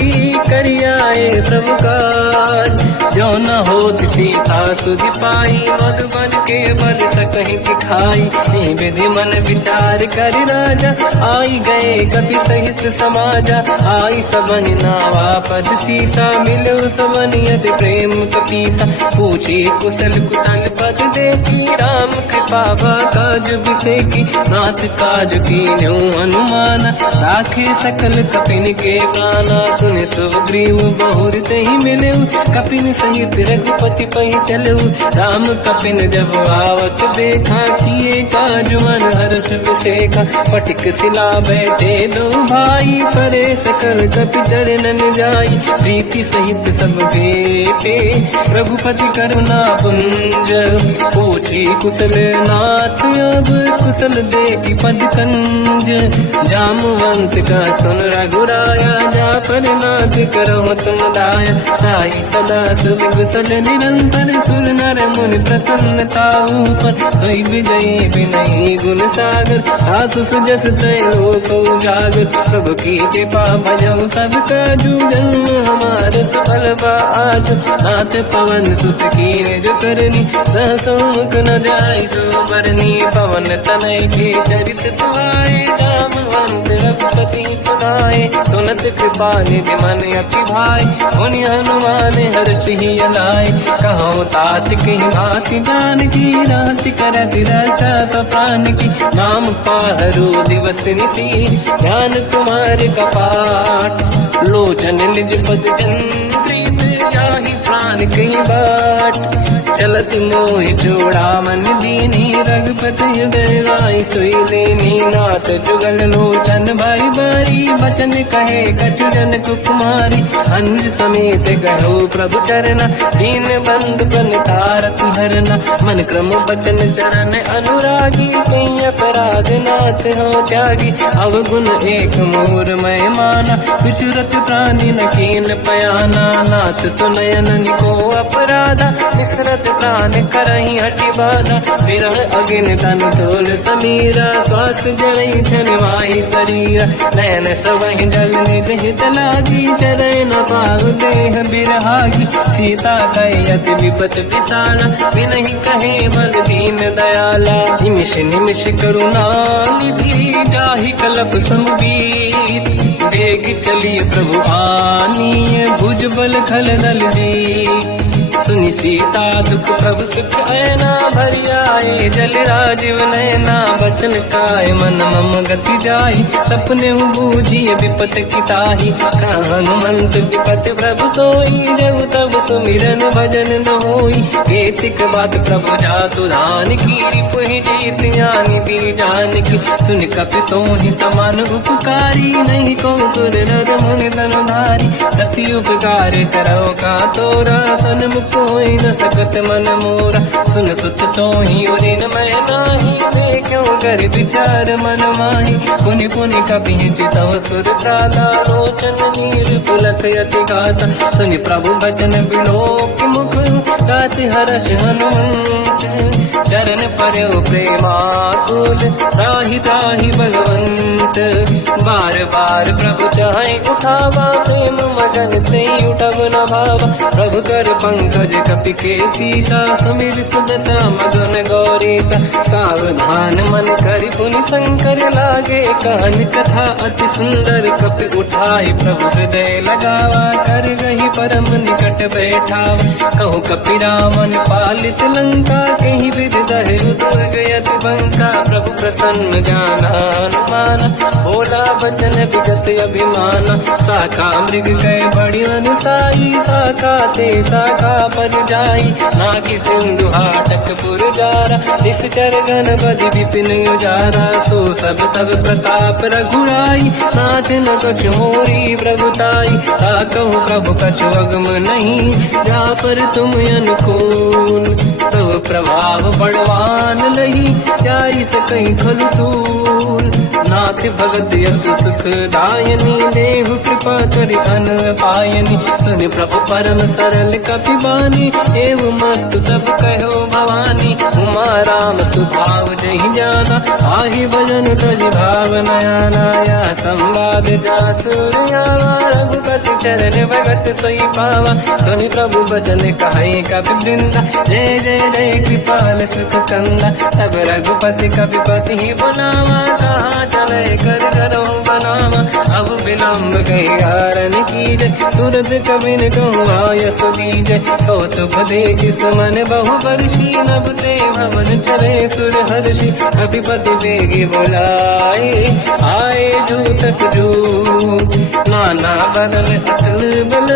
करियाए प्रभु काज। जो न होत सीता सुधि पाई मधुबन के बल सकहि दिखाई। विधि मन विचार कर राजा आई गए कपि सहित समाजा। आई सबन नावा पद सीसा मिलो सबन यदि प्रेम कपीसा। पूछी कुशल कुशल पद देखी राम कृपा काज बिसेकी। नाथ काज कीन्यो हनुमाना राखे सकल कपिन के प्राणा। सुन सुग्रीव बहुर तहि मिलऊ कपिन सहित रघुपति पहि चलऊ। राम कपिन जब आवत देखा किए काज मन हर्ष बिसेखा। पटिक सिला बैठे दो भाई परे सकल कपि चरणन जाई। प्रीति सहित सब भेटे रघुपति करुणा पुंज। पूछी कुशल नाथ अब कुशल देखी पद कंज। जामवंत का सुन रघुराया जा पर नाथ करो तुम दाया। ताई सदा सुख कुशल निरंतर सुर नर मुनि प्रसन्नता ऊपर। सोई विजयी विनयी गुण सागर आसु सुजस तय लोक उजागर। प्रभु की कृपा भजऊ सब काजू जन्म हमारे सफल बा आज। नाथ पवन सुत कीन्ह जो करनी सहसो मुख न जाय सो बरनी पवन तनय के चरित सुहाए जामवंत रघुपति सुनाए सुनत कृपा निधि मन अति भाई मुनि हनुमान हर्षि अलाय कहो तात कहीं भांति जान की रात करत रक्षा सप्रान की नाम पाहरो दिवस निसी ध्यान तुम्हारे कपाट लोचन निज पद चंद्रित जाहि प्राण कहीं बाट चलत मोहि जोड़ा मन दीनी रघुपति हृदय राय सोई लेनी नाथ जुगल लोचन भाई बारी बचन कहे कछु जन कुमारी अंज समेत कहो प्रभु चरना दीन बंधु प्रणतारत हरना मन क्रम बचन चरण अनुरागी कहीं अपराध नाथ हो त्यागी अवगुण एक मोर मैं माना विचुरत प्राणी न कीन पयाना नाथ सुनयन को अपराधा विसरत प्राण करही हटि बाधा विरह अगिन तन तोल समीरा श्वास जड़ई छनवाही शरीर नयन सवहि जल निज हित लागी चरण न पाहु देह बिरहागी सीता कहि अति विपत विसाला बिनहि कहे बल दीन दयाला निमिष निमिष करुणा निधि जाहि कलप समबीत वेग चलिए प्रभु आनीय भुज बल खल दल जी सुनि सीता दुख प्रभु सुख ऐना भरि आए जल राजीव नैना बचन काय मन मम गति जाई सपने बूझिए विपत किताही हनुमंत विपत प्रभु सोई जब तब सुमिरन भजन न होई केतिक बात प्रभु जातु धान की रिपुहि जीत ज्ञानी भी जान की सुन कपि तोहि समान उपकारी नहीं को सुर नर मुनि तनुधारी दति उपकार करो का तोरा सन्मुख कोई न सकत मन मोरा सुन सुत तोहि उदिन मैं नाही देखो कर विचार मन माही पुनि पुनि कपि चितव सुर त्राता लोचन नीर पुलक यति गाता सुनि प्रभु बचन बिलोक मुख गाति हर्ष हनुमंत चरण पर्यो प्रेमाकुल त्राहि त्राहि भगवंत बार बार प्रभु चाहे उठावा प्रेम मगन ते उठब न भावा प्रभु कर पंकज कपि के सीसा समीर सुदशा मगन गौरीसा सावधान मन करि पुनि शंकर लागे कान कथा अति सुंदर कपि उठाई प्रभु हृदय लगावा कर गही परम निकट बैठावा कहु कपि रामन पालित लंका कहीं विधि दहे दुर्ग यति बंका प्रभु प्रसन्न ज्ञानानुमान भोला बचन विगत अभिमान शाखा मृग गए बड़ी अनुसाई शाखा ते शाखा पर जाई नाकि सिंधु हाटक पुरजारा निश्चर गण बदि विपिन उजारा सो सब तब प्रताप रघुराई नाथ न कछु मोरी प्रभुताई ताकहु प्रभु कछु अगम नहीं जा पर तुम अनुकूल तब प्रभाव बड़वान लही जाई सकई खल तूल नाथ भगत यतु सुख दायनी देहु कृपा करि अन पायनी सुनि प्रभु परम सरल कपि बानी एव मस्तु तब कहो भवानी उमा राम सुभाव जहि जाना आहि भजन तज भाव नयाना या संवाद जासुर आवा रघुपति चरण भगत सोई पावा सुनि प्रभु बचन कहे कपि वृंदा जय जय जय कृपाल सुख कंदा तब रघुपति कपिपति ही बुलावा कहाँ चले कर करो बनावा अब विलम्ब कही कारण कीजय तुरंत कबिन कहूँ आयस दीजय कौतुक देख सुमन बहु वर्षी नभ ते भवन चले सुर हर्षि कपिपति बेगी बुलाए आए जूतक जू नाना बदल अतल बल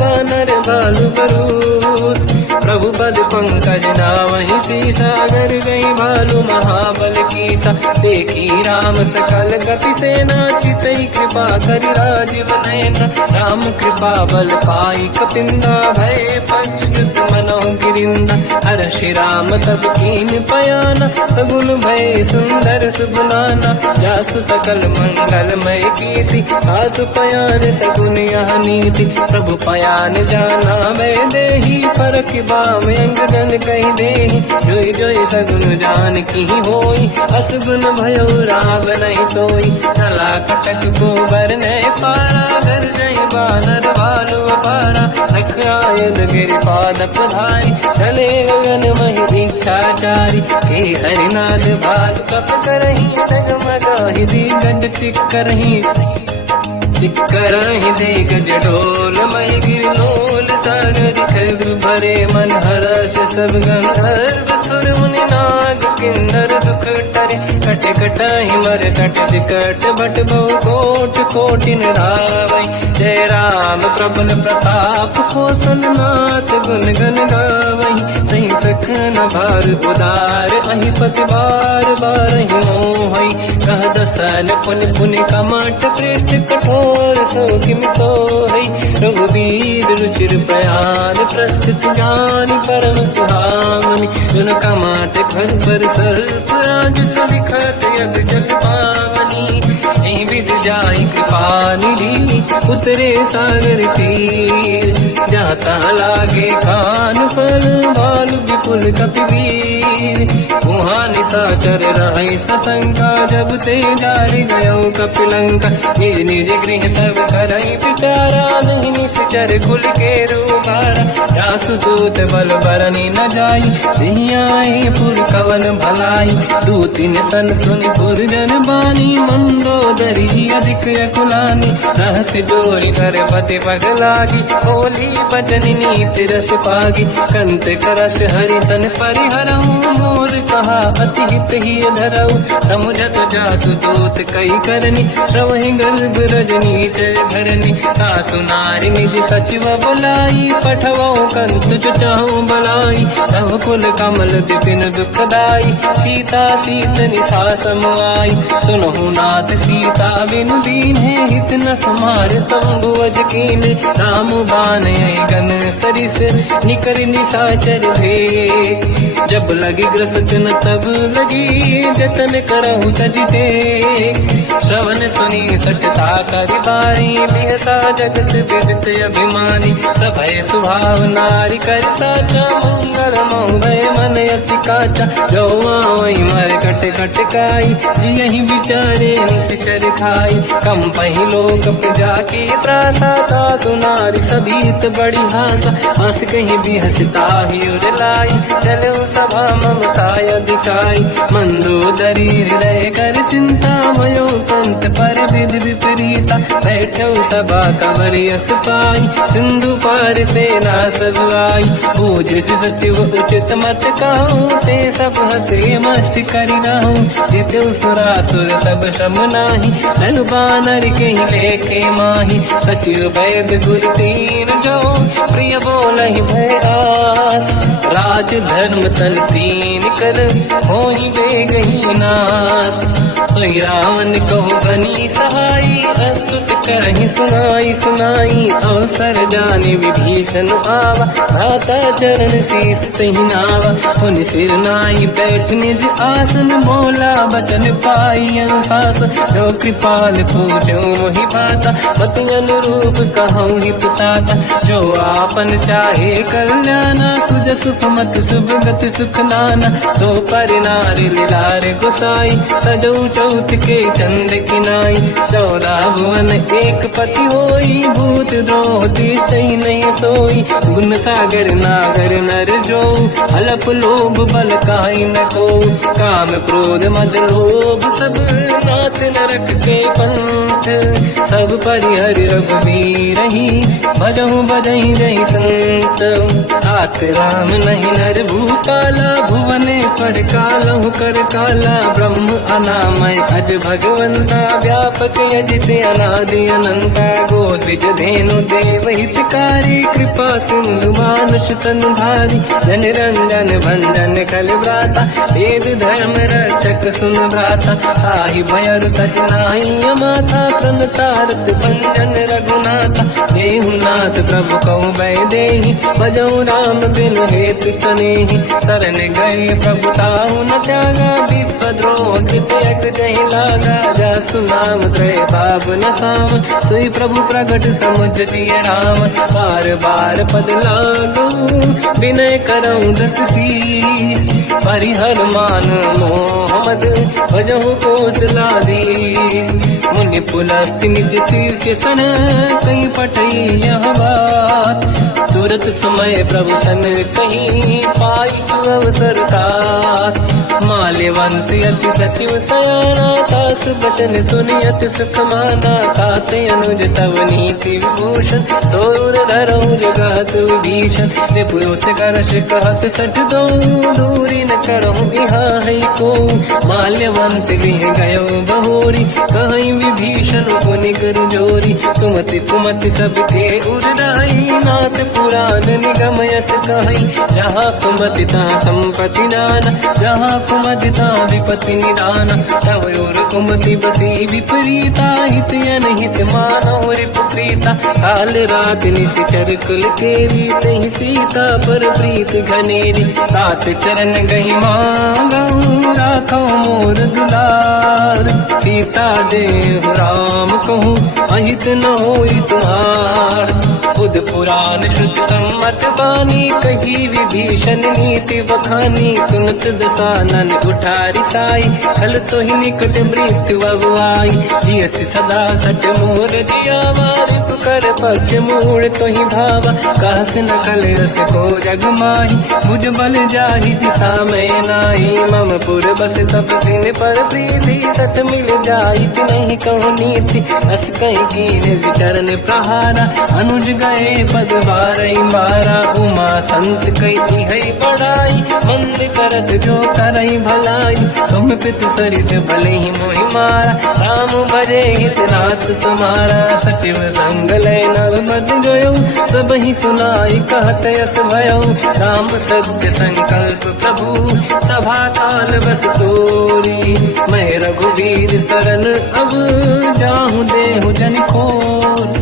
बानर बालु बरूद प्रभु पद पंकज नामहि सीसागर गई भालू महाबल कीसा देखी राम सकल कपि सेना चितई कृपा करि राजीव नयना राम कृपा बल पाई कपिंदा भय पंचयुत मनो गिरिंदा हर श्री राम तब कीन पयाना सगुन भय सुंदर सुगुनाना जासु सकल मंगलमय कीर्ति आसु पयान सगुन यह नीति प्रभु पयान जाना मैं देही परख बाम अंगजन कही देही जोई जोई सगुन जान की होई असगुन भयो राव नहीं सोई नला कटक को बर ने पारा घर जई बानर भालू अपारा रख आयल गिर पाद पधारी चले गगन मही इच्छाचारी हे हरिनाथ भाल कप करही डगमगाहि दी गंड चिक्करहि दे गज ढोल महि गिरलोल सागर खैर भरे मन हर्ष सब गंधर्व सुर मुनि नाग किन्नर दुख टरे कट कटाहि मर कट विकट भट बहु कोट कोटिन रावै जय राम प्रबल प्रताप कौशल नाथ गुण गन गावै तहि सखन भार उदार अहि पति बार बारहि मोहै कह दसन पुनि पुनि कमठ पृष्ठ कठोर सो किम सोहै रघुवीर रुचिर प्रयाण प्रस्थित ज्ञान परम सुहामनि जुन कमठ घर पर सर्प राज सविखत यग जग पावनी एहि विध जाहि कृपा निधि उतरे सागर तीर जाता लागे कान फल भालु विपुल कपिवीर वहाँ निशाचर रहि सशंका जब ते जारि गयो कपिलंका निज निज गृह सब करहि विचारा नहीं निश्चर कुल के रूबारा जासु दूत बल बरनी न जाई दिहियाहि पुर कवन भलाई दूतिन सन सुनि पुर जन बानी मंदोदरी अधिक अकुलानी रहस्य जोरी कर पति पगलागी होली बचन नीति रस पागी कंत करश हरि सन परिहरऊ मोर कहा अति हित ही धरऊ समुझत जासु दूत कई करनी श्रवहि गर्भ रजनी जय धरनी सासु नारी निज सचिव बुलाई पठवऊ कंत जो चाहू बलाई तव कुल कमल विपिन दुखदाई सीता सीत निशा समाई सुनहु नाथ सीता बिनु दीन है हित न समार संभुवज कीन राम बान गन सरिस निकर निशाचर भेद जब लगी ग्रसन तब लगी जतन करहु तजते श्रवण सुनी सटता करि बारी बिहसा जगत विदित अभिमानी सभय सुभाव नारी कर साचा मंगल मोहय मन अति काचा जो आवई मर कट कट काई जियहि विचारे निश्चर खाई कम पहि लोक प्रजा की त्रासा था सुनारी सभीत बड़ी हासा हंस कहीं भी हंसता ही उड़लाई चलो सभा ममता अधिकाई मंदोदरी हृदय कर चिंता मयो कंत पर विधि विपरीता बैठो सभा कंवरि यस पाई सिंधु पार सेना सब आई पूज सचिव उचित मत कहूँ ते सब हंसे मस्त करि रहूँ जितु सुरासुर तब शम नाही धनु बानर के लेखे माही सचिव वैद गुर तीन जो प्रिय बोलहि भय आस राज धर्म तल तीन कर होई बेगहि नास सोई रावण कहो बनी सहाई अस्तुत करहि सुनाई सुनाई अवसर जाने विभीषण आवा भ्राता चरण शीस तहि नावा पुनि सिर नाई बैठ निज आसन बोला बचन पाई अनुशास जो कृपाल पूजो मोहि पाता मति अनुरूप कहूँ हित ताता जो आपन चाहे कल्याणा सुजस सुमति सुभगति सुख नाना तो पर नारी लीलार गोसाई सजौ चौथ के चंद किनाई 14 भुवन एक पति होई भूत द्रोह तिष्ठई नहीं सोई गुण सागर नागर नर जो हलप लोभ बल काई न को काम क्रोध मद लोभ सब नाथ नरक के पंथ सब परिहरि रघुवीर ही भजहु बजहि जहि संत हाथ राम नहीं नर भूपाला भुवनेश्वर कालहु कर काला ब्रह्म अनामय अज भगवंता व्यापक यजित अनादि अनंता गोद्विज धेनु देव हितकारी कृपा सिंधु मानुष तनु धारी जन रंजन भंजन कल व्राता वेद धर्म रक्षक सुन भ्राता ताहि भयर तज नाहि माथा प्रणतारत भंजन रघुनाथा देहुनाथ प्रभु कहु बै देहि भजऊ राम बिनु हेतु सनेहि शरण गए प्रभु ताहु न त्यागा विश्वद्रोह कृत यक जहि लागा जासु नाम त्रय पाप न साम सोई प्रभु प्रगट समुझ जिय राम बार बार पद लागू विनय करऊँ दस शीस परिहर मान मोहम्मद भजहु कौशलाधीश मुनि पुलस्त्य निज शीर्ष सन कहीं पटई यह बात। तुरत समय प्रभु सन कहीं पाई सुअवसर तात। माल्यवंत अति सचिव सयाना तास बचन सुनियत सुख माना। ताते अनुज तव नीति विभूषण सोर धरऊ जगत विभीषण। निपुत करश कहत सठ दो दूरी न करहु इहा है को। माल्यवंत गृह गयो बहोरी कहीं विभीषण पुनि कर जोरी। सुमति कुमति सबके उरराई नाथ पुराण निगम यस कहीं। जहाँ कुमति तहाँ संपत्ति नाना जहाँ कुमति तहाँ विपत्ति निदाना। तव और कुमति बसी विपरीता हित अनहित मानव रिपुप्रीता। काल रात निशिचर कुल केरी तहि सीता पर प्रीत घनेरी। तात चरण गई मांगऊ राखो मोर दुलार। सीता देव राम कहूँ अहित न होई तुम्हार। बुध पुराण श्रुति सम्मत बानी कही विभीषण नीति बखानी। सुनत दसानन उठारी साई खल तो ही निकट मृत्यु अब आई। जियस सदा सट मोर दिया वारिप कर पक्ष मूड़ तो ही भावा। कहस न कल रस को जग माही भुज बल जाहि जिता मैं नाई। मम पुर बस तब सिन पर प्रीति सत मिल जाई नहीं कहूँ नीति। अस कहीं कीन विचरण प्रहारा अनुज गए पद बारई मारा। उमा संत कही है बड़ाई मंद करत जो करई भलाई। तुम पित सरिस भले ही मोहि मारा राम भजे हित नाथ तुम्हारा। सचिव संग लय नव मद गयो सब ही सुनाई कहत यस भयो। राम सत्य संकल्प प्रभु सभा काल बस तोरी। मैं रघुवीर शरण अब जाहूँ देहु जन खोर।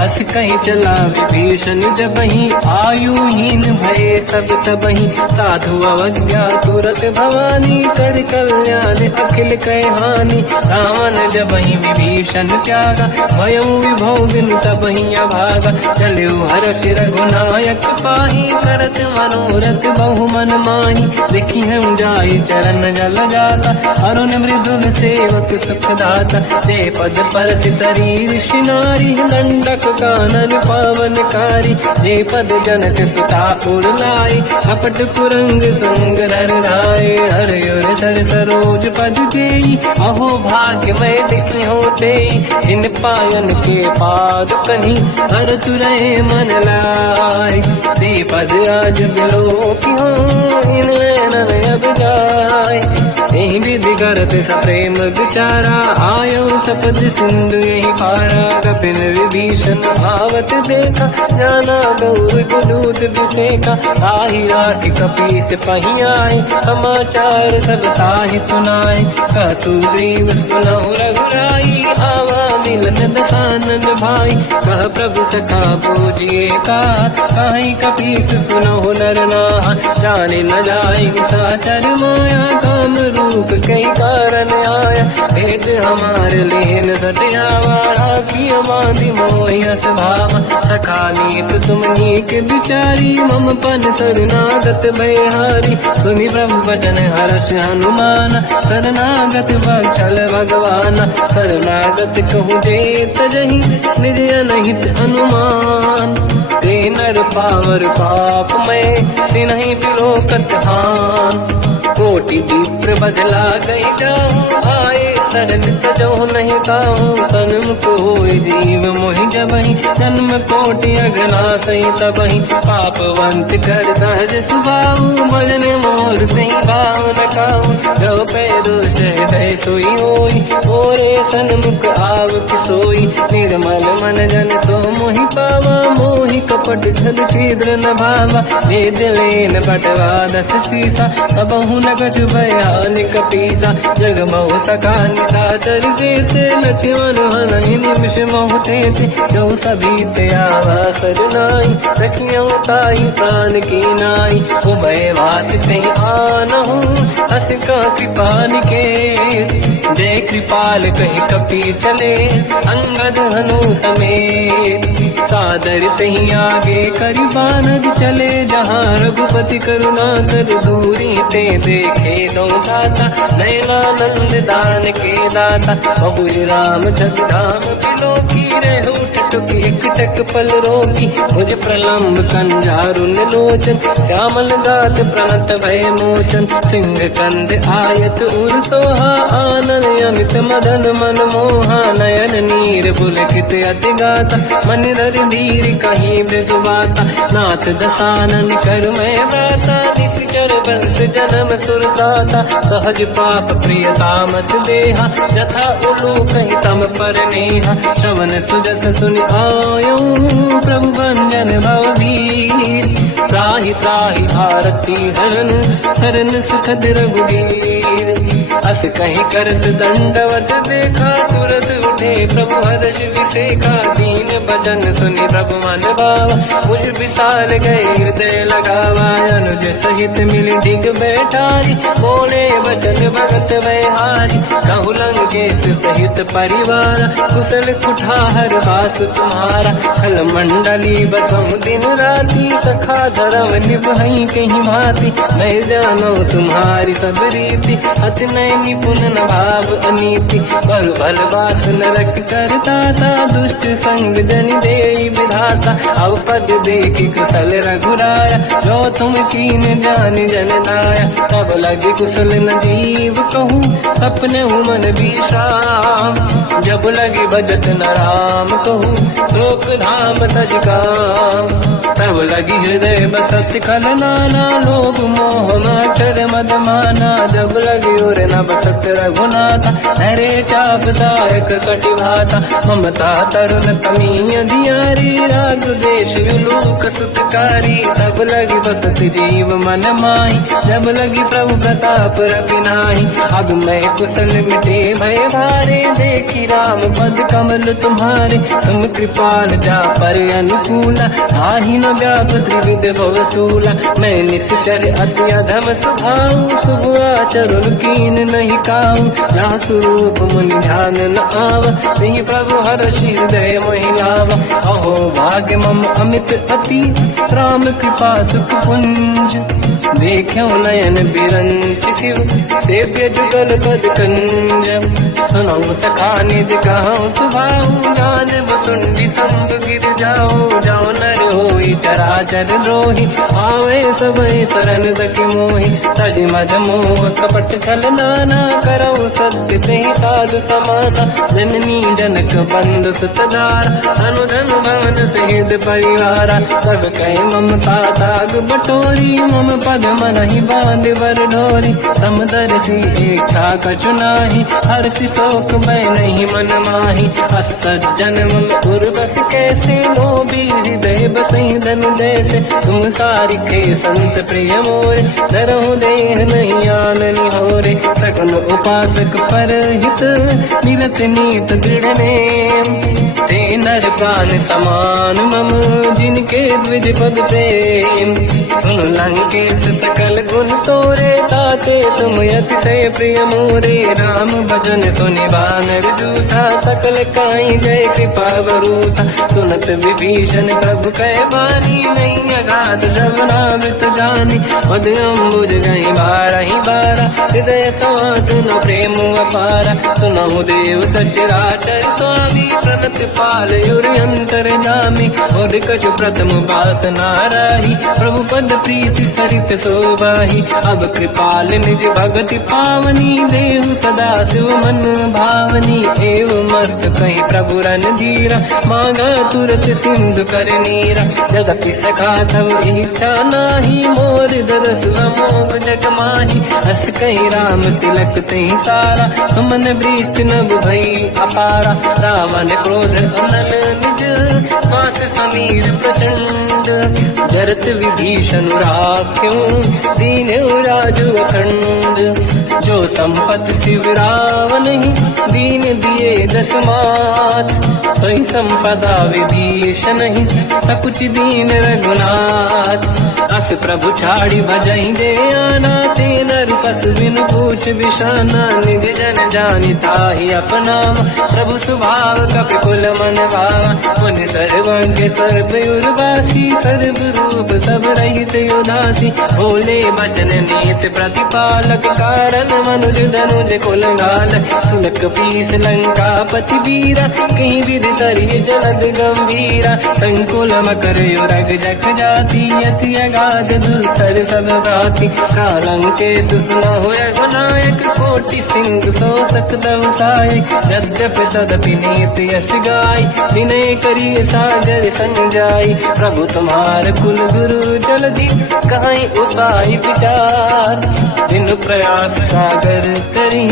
अस कहीं चला विभीषण जबहि आयुहीन भये सब तबहि। साधु अवज्ञा तुरत भवानी कर कल्याण अखिल कह हानि। रावण जबहि विभीषण त्यागा भयउ विभव बिनु तबहि अभागा। चलु हर्ष रघुनायक पाहि करत मनोरथ बहु मन माहि। देखी हम जाय चरण जल जाता अरुण मृदुल सेवक सुख दाता। ते पद परस तरी ऋषि नारी दंडक कानन पावनकारी। जे पद जनक सुता पुर लाई कपट पुरंग संग धर धाय। हर सर सरोज पद देई अहो भाग्य मैं देखी होते। इन पायन के पाद कहीं हर तुरहे मन लाई। दे पद आज बिलो की हो इन नैनन अब जाय। यही विधि करत सप्रेम विचारा आयो सपद सिंधु यही पारा। कपिन विभीषण आवत देखा जाना गौर गुदूत विसेका। आही राख कपीस पही आए समाचार सब ताहि सुनाए। कह सुग्रीव सुनहु रघुराई आवा मिलन दसानन भाई। कह प्रभु सखा पूजिए का कहीं कपीस सुनहु नर नाहा। जाने न जाए साचर माया काम रूप कई कारण आया। भेद हमार लेन सत्यावा राखी बांधि मोहि हस भावा। सखा नीत तुम नीक बिचारी मम पन शरणागत भयहारी। सुनि प्रभु वचन हर्ष हनुमान शरणागत वत्सल भगवाना। शरणागत कहूँ जे तजहि निज अनहित अनुमान। ते नर पावर पाप में तिन्हि बिलोकत हान। कोटि विप्र बदला गई जाऊँ आए शरण तजो नहीं ताऊँ। सन्मुख होय जीव मोहि जबहि जन्म कोटि अगना सही तबहि। पापवंत कर सहज सुभाऊ भजन मोर सही भाव न खाऊँ। जो पे दुष्ट हृदय सोई होई ओरे सन्मुख आव सोई। निर्मल मन जन सो मोहि पावा मोहि कपट छल छिद्र न भावा। भेद लेन बटवा दस सीसा सबहु नगज भयान कपीसा। जग बहु सका निशाचर जेते लक्ष्मण हनहि निमिष मोह तेते। जो सभी ते आवा सरनाई रखियो ताई प्राण की नाई। उभय बात ते आनहु हस का कृपान के। जय कृपाल कहि कपी चले अंगद हनु समेत। सादर तहीं आगे करी बानग चले जहाँ रघुपति करुणा कर दूरी ते देखे दो दाता नयनानंद दान के दाता बहुज राम जगधाम बिलो की रह उठ टुक एक टक पल रोकी मुझ प्रलम्ब कंजारुन लोचन श्यामल दात प्रणत भय मोचन सिंह कंद आयत उर सोहा आनंद अमित मदन मन मोहा नयन नीर पुलकित अति गाता मन धर धीर कहीं मृदुबाता नाथ दसानन कर मैं व्राता निश्चर वंश जन्म सुरदाता सहज पाप प्रिय तामस देहा जथा उलू कहीं तम पर नेहा श्रवण सुजस सुनि आयो प्रभु भंजन भववीर त्राहि त्राहि आरती हरन हरन सुखद रघुवीर अस कहीं करत दंडवत देखा तुरत उठे प्रभु हर्ष विसेखा दीन भजन सुनि प्रभु मन भावा मुझ विसार गए हृदय लगावा अनुज सहित मिल डिग बैठारी बोले वचन भगत वैहारी कहु लंकेश सहित परिवार कुशल कुठार वास तुम्हारा खल मंडली बसम दिन राती सखा धर्म निभई कहीं भांति मैं जानो तुम्हारी सब रीति अति नय निपुण न भाव अनीति पर भल बात नरक करता था दुष्ट संग जन दे विधाता अब पद देखी कुशल रघुराया जो तुम कीन जान जन नाया तब लगे कुशल न जीव कहूँ सपने मन विश्राम जब लगे भजत न राम कहूँ शोक धाम तज काम तब लगी हृदय बसत खल नाना लोभ मोह मचर मद माना जब लगी और न बसत रघुनाथा हरे चाप दायक कटिभाता ममता तरुण कमीय दियारी राग देश विलूक सुतकारी तब लगी बसत जीव मन माही जब लगी प्रभु प्रताप रविनाही अब मैं कुशल मिटे भय भारे देखी राम पद कमल तुम्हारे तुम कृपाल जा पर अनुकूला आही न व्याप त्रिविध भवसूला मैं निश्चर अति अधम स्वभाव शुभ आचरण कीन नहीं काऊ जहाँ स्वरूप मुनि ध्यान न आव नहीं प्रभु हर्ष हृदय महिलाव अहो भाग्य मम अमित अति राम कृपा सुख पुंज देखो नयन बिरंच शिव सेव्य जुगल पद कंज सुनो सखा निध कहो सुभाऊ जान बसुंडी संग गिर जाओ जाओ नर होई चराचर द्रोही आवे सबई शरण सखी मोहि तज मद मोह कपट छल नाना करौ सत्य तेहि साधु समाना जननी जनक बंधु सुतदार अनुधन भवन सहित परिवारा सब कहे ममता ताग बटोरी मम पद मनहि बांध बर डोरी समदर्शी इच्छा कछु नाही हर्षि शोक मैं नहीं मन माही असज्जन मम उर्वश कैसे लोभी हृदय बसई धन जैसे तुम सारिखे संत प्रिय मोरे धरहु देह नहीं आननि होरे सकल उपासक पर हित निरत नीत दृढ़ नेम ते नर प्राण समान मम जिनके द्विज पद प्रेम सुन लंकेश सकल गुण तोरे ताते तुम अतिशय प्रिय मोरे राम भजन सुनि बानर जूथा सकल काई जय कृपा वरूथा सुनत विभीषण प्रभु कह बानी नहीं अगाध जब नामित जानी पद अम्बुज गई बारहि बारा हृदय समात न प्रेम अपारा सुनहु देव सचराचर स्वामी प्रणत पाल युरि अंतर जामी और कछु प्रथम बास नाराही प्रभु पद प्रीति सरित शोभाही अब कृपाल निज भगति पावनी देव सदा शिव मन भावनी एवं मस्त कहीं प्रभु रन धीरा मांगा तुरत सिंधु कर नीरा जगति सखा तब इच्छा नाही मोर दरस मोग जग माही हस कहीं राम तिलक तही सारा सुमन वृष्टि नभ भई अपारा रावण क्रोध अनल निज मास समीर प्रचंड जरत विभीषण राख्यों दीन राजु अखंड जो संपत शिवराव नहीं, दीन दिए दस मात। सोई संपदा विभीष नहीं, सकुच दीन रघुनाथ। अस प्रभु छाड़ी भजई दे आना, ते नर पशु बिनु पूछ बिशाना। निज जन जानिता ही अपनाम, प्रभु स्वभाव कपि कुल मन भावा। मुनि सर्वज्ञ सर्व उर्वासी, सर्व रूप सब रहित उदासी। भोले बचन नीत प्रतिपालक, कारण मनुज धनुज कुल घाल। सुनक पीस लंका पति वीरा, कहीं विधि तरिय जलद गंभीरा। संकुल मकर युरग जख जाति, अति अगाध दुस्तर सब भाति। कालंकेश सुनहुँ रघुनायक, कोटि सिंह सो सकदहु साय। यद्यपि तदपि नीत यश गाय, विनय करिय सागर संग जाय। प्रभु तुम्हार कुल गुरु जल्दी, कहीं उपाय विचार। दिन प्रयास सागर करी,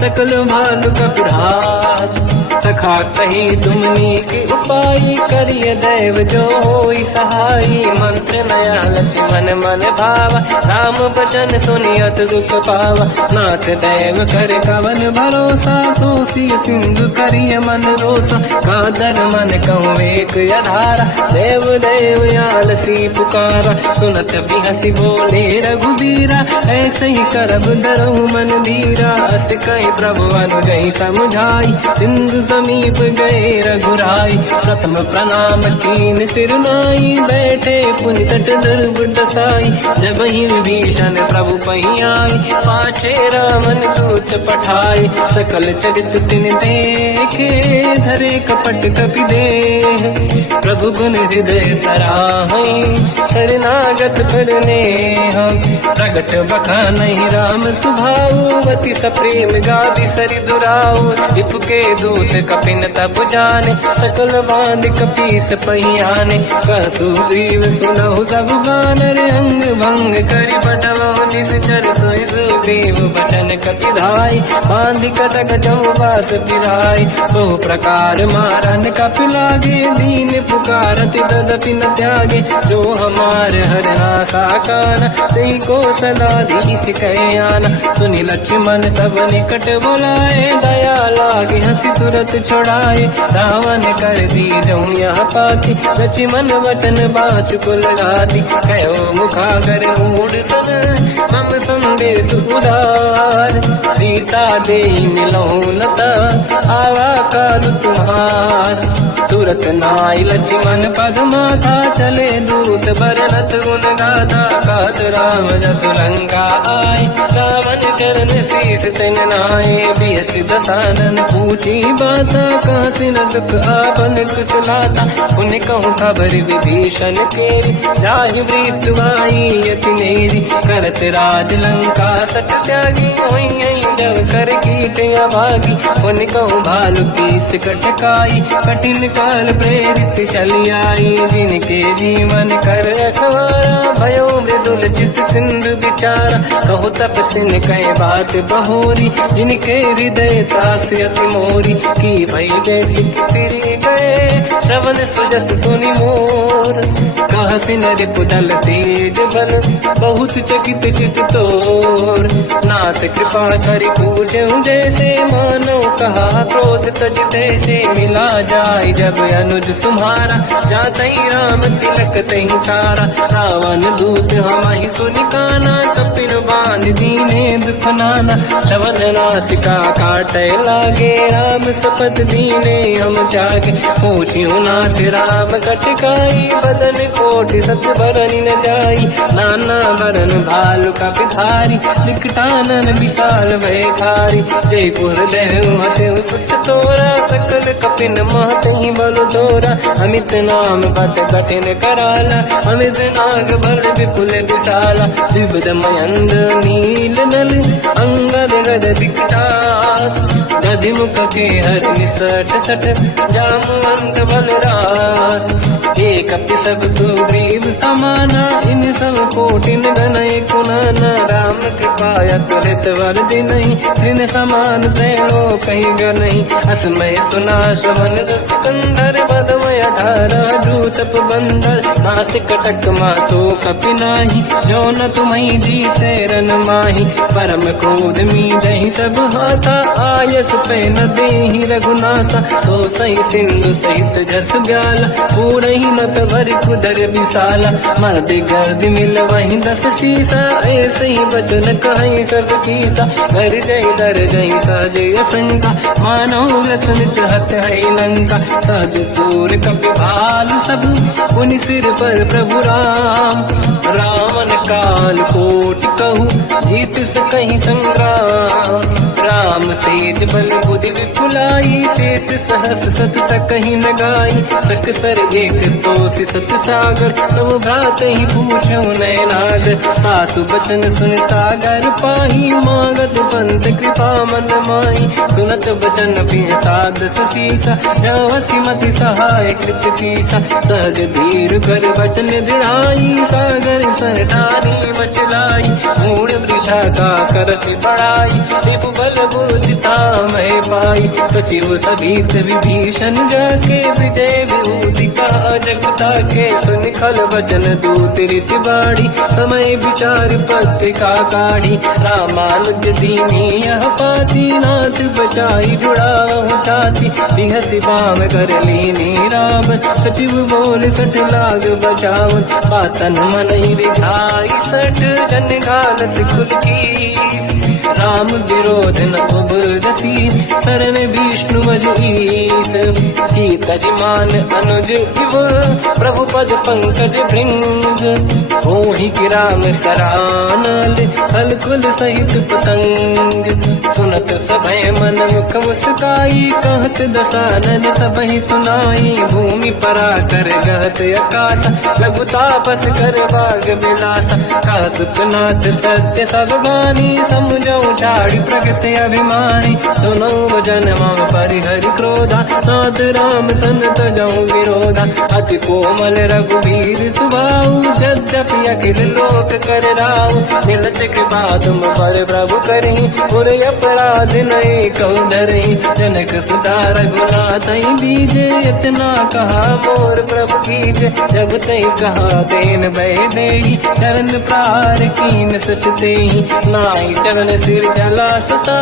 सकल भालु कपिधार। सखा कही तुमनी के उपाय, करिय दैव जो होई सहाय। मंत्र नया लक्ष्मण मन भावा, राम बचन सुनियत दुख पावा। नाथ दैव कर कवन भरोसा, सोसी सिंधु करिय मन रोसा। कादर मन कहूँ एक अधारा, देव देव आलसी पुकारा। सुनत बिहसी बोले रघुबीरा, ऐसे ही करब डरहु मन धीरा। अस कहीं प्रभु अनुजई समझाई, सिंधु समीप गए रघुराई। प्रथम प्रणाम कीन सिर नाई, बैठे पुनि तट दुर्ग दसाई। जब ही विभीषण प्रभु पही आई, पाछे रामन दूत पठाई। सकल चरित तिन देखे, धरे कपट कपि देह। प्रभु गुण हृदय सराहई, शरणागत फिरने हम। प्रगट बखानहि राम सुभाऊ, अति सप्रेम गादि सरि दुराऊ। विपुके दूत कपिन तब जाने, सकल बांध कपीस पहियाने। कह सुग्रीव सुनहु सब बानर, अंग भंग करि बटवहु निश्चर। सोई सुग्रीव बचन कपि धाई, बांध कटक चौबास पिराई। बहु प्रकार मारन कपि लागे, दीन पुकारत तदपि न त्यागे। जो हमार हरना साकाना, तेई को सलाधीश कहे आना। सुनि लक्ष्मण सब निकट बुलाए, दया लागे हंसी तुरत छुड़ाए। रावण कर दी जऊँ यहाँ पाती, लक्ष्मण वचन बात कुल गाती। कहो मुखागर मूढ़ सन, मम संदेश उदार। सीता दे मिलऊँ लता, आवा काल तुम्हार। तुरत नाई लक्ष्मण पद माथा, चले दूत बरनत गुण गाथा। कहत राम जसु लंका आए, रावण चरण शीस तिन नाए। बियस दसानन पूछी बाता, कहाँ सिन दुख आपन कुशलाता। पुन कहूँ खबर विभीषण केरी, जाहि मृत्यु आई यति नेरी। करत राज लंका सट त्यागी, हुई जब कर कीट अभागी। पुन कहूँ भालु कीस कटकाई, कठिन काल प्रेरित चली आई। जिनके जीवन कर रखवारा, भयो मृदुल चित सिंधु विचारा। कहो तपसिन कह बात बहोरी, जिनके हृदय त्रास अति मोरी। की भई बेटी तिरि गए, श्रवण सुजस सुनि मोर। कहसिन रिपुदल तेज बल, बहुत चकित चित तोर। नाथ कृपा करि पूजऊँ जैसे, मानो कहा क्रोध तज तैसे। मिला जाय जब अनुज तुम्हारा, जातहि राम तिलक तहि सारा। रावण दूत हमहि सुनि काना, कपिन बांध दीने दुख नाना। श्रवण नासिका काटय लागे, राम सपथ दीने हम जागे। पूछियो नाथ राम कटकाई, बदन कोटि सत बरनि न जाई। नाना बरन भालु कपिधारी, विकटानन विशाल भयखारी। जयपुर लहु हतेउ सुत तोरा, सकल कपिन महतहि बल तोरा। अमित नाम बट कठिन कराला, अमित नाग बल विपुल विशाला। विबुध मयंद्र नील नल, अंगद गद विकटास। दधिमुख के हरि सठ सठ जामवंत बलराज। एक अपि सब सुग्रीव समाना इन सब कोटिन गनय कुनाना। राम कृपाया तुरत वर दिनहि दिन समान त्रैलो कहीं गनहि। असमय सुना श्रवण रस कंधर बदमय 18 दूतप बंदर। मात कटक मासो कपि नाही जो न तुम्हि जीते रन माही। परम क्रोध मीजहि सब हाथा आयस पे न देहि रघुनाथा। तो सही सिंधु सहित जस ब्याला पूरहि नत भरि कुदर विशाला। मर्द गर्द मिल वही 10 सीसा ऐसे ही बचन कहि सब कीसा। घर जय दर जय सहजय शंका मानो रसन चहत है लंका। सहज सूर कपि भालु सब पुनि सिर पर प्रभु राम। रावण काल कोटि कहु जीत सकहि संग्राम। राम तेज बल बुद्धि विपुलाई शेष सहस सत सकहि न गाई। सकसर एक सोसि सत सागर तब भ्रात ही पूछौ नैनागर। सासु बचन सुन सागर पाही मांगत पंत कृपा मन माही। सुनत बचन पिय साध सीसा जवसी मति सहाय कृत कीसा। सहज धीर कर बचन दृढ़ाई सागर सन ठानी मचलाई। मूढ़ वृषा का करसि बढ़ाई रिपु बल बुद्धि मैं पाई। सचिव सभीत विभीषण जाके विजय विभूति का जगता के। सुन खल बचन दूत ऋषि बाड़ी समय विचार पत्रिका काढ़ी। रामानुज दीनी यह पाती नाथ बचाई जुड़ाहु छाती। बिहसि बाम कर लीनी राम सचिव बोल सठ लाग बचावन। पातन मन ही रिझाई सठ जन घालत कुल कीस। राम विरोध न उबरसी शरण विष्णु मजीस। कीतज मान अनुज इव प्रभु पद पंकज भृंग। होहि कि राम सरानल हलकुल सहित पतंग। सुनत सभय मन मुख मुस्काई कहत दसानन सबहि सुनाई। भूमि परा कर गहत आकाश लघु तापस कर बाग विलासा। कह सुखनाथ सत्य सब गानी समझौ ठाड़ी प्रगट अभिमानी। सुनो भजन मम परिहरि क्रोधा नाथ राम सन तजौ विरोधा। अति कोमल रघुवीर सुभाऊ यद्यपि अखिल लोक कर राऊ। मिलत कृपा तुम पर प्रभु करहि पुर अपराध नहीं कहु धरहि। जनक सुता रघुनाथ दीजे इतना कहा मोर प्रभु कीजे। जब तई कहा देन भय देहि चरण प्रार कीन सत तेहि। नाई चरण सिर चला सता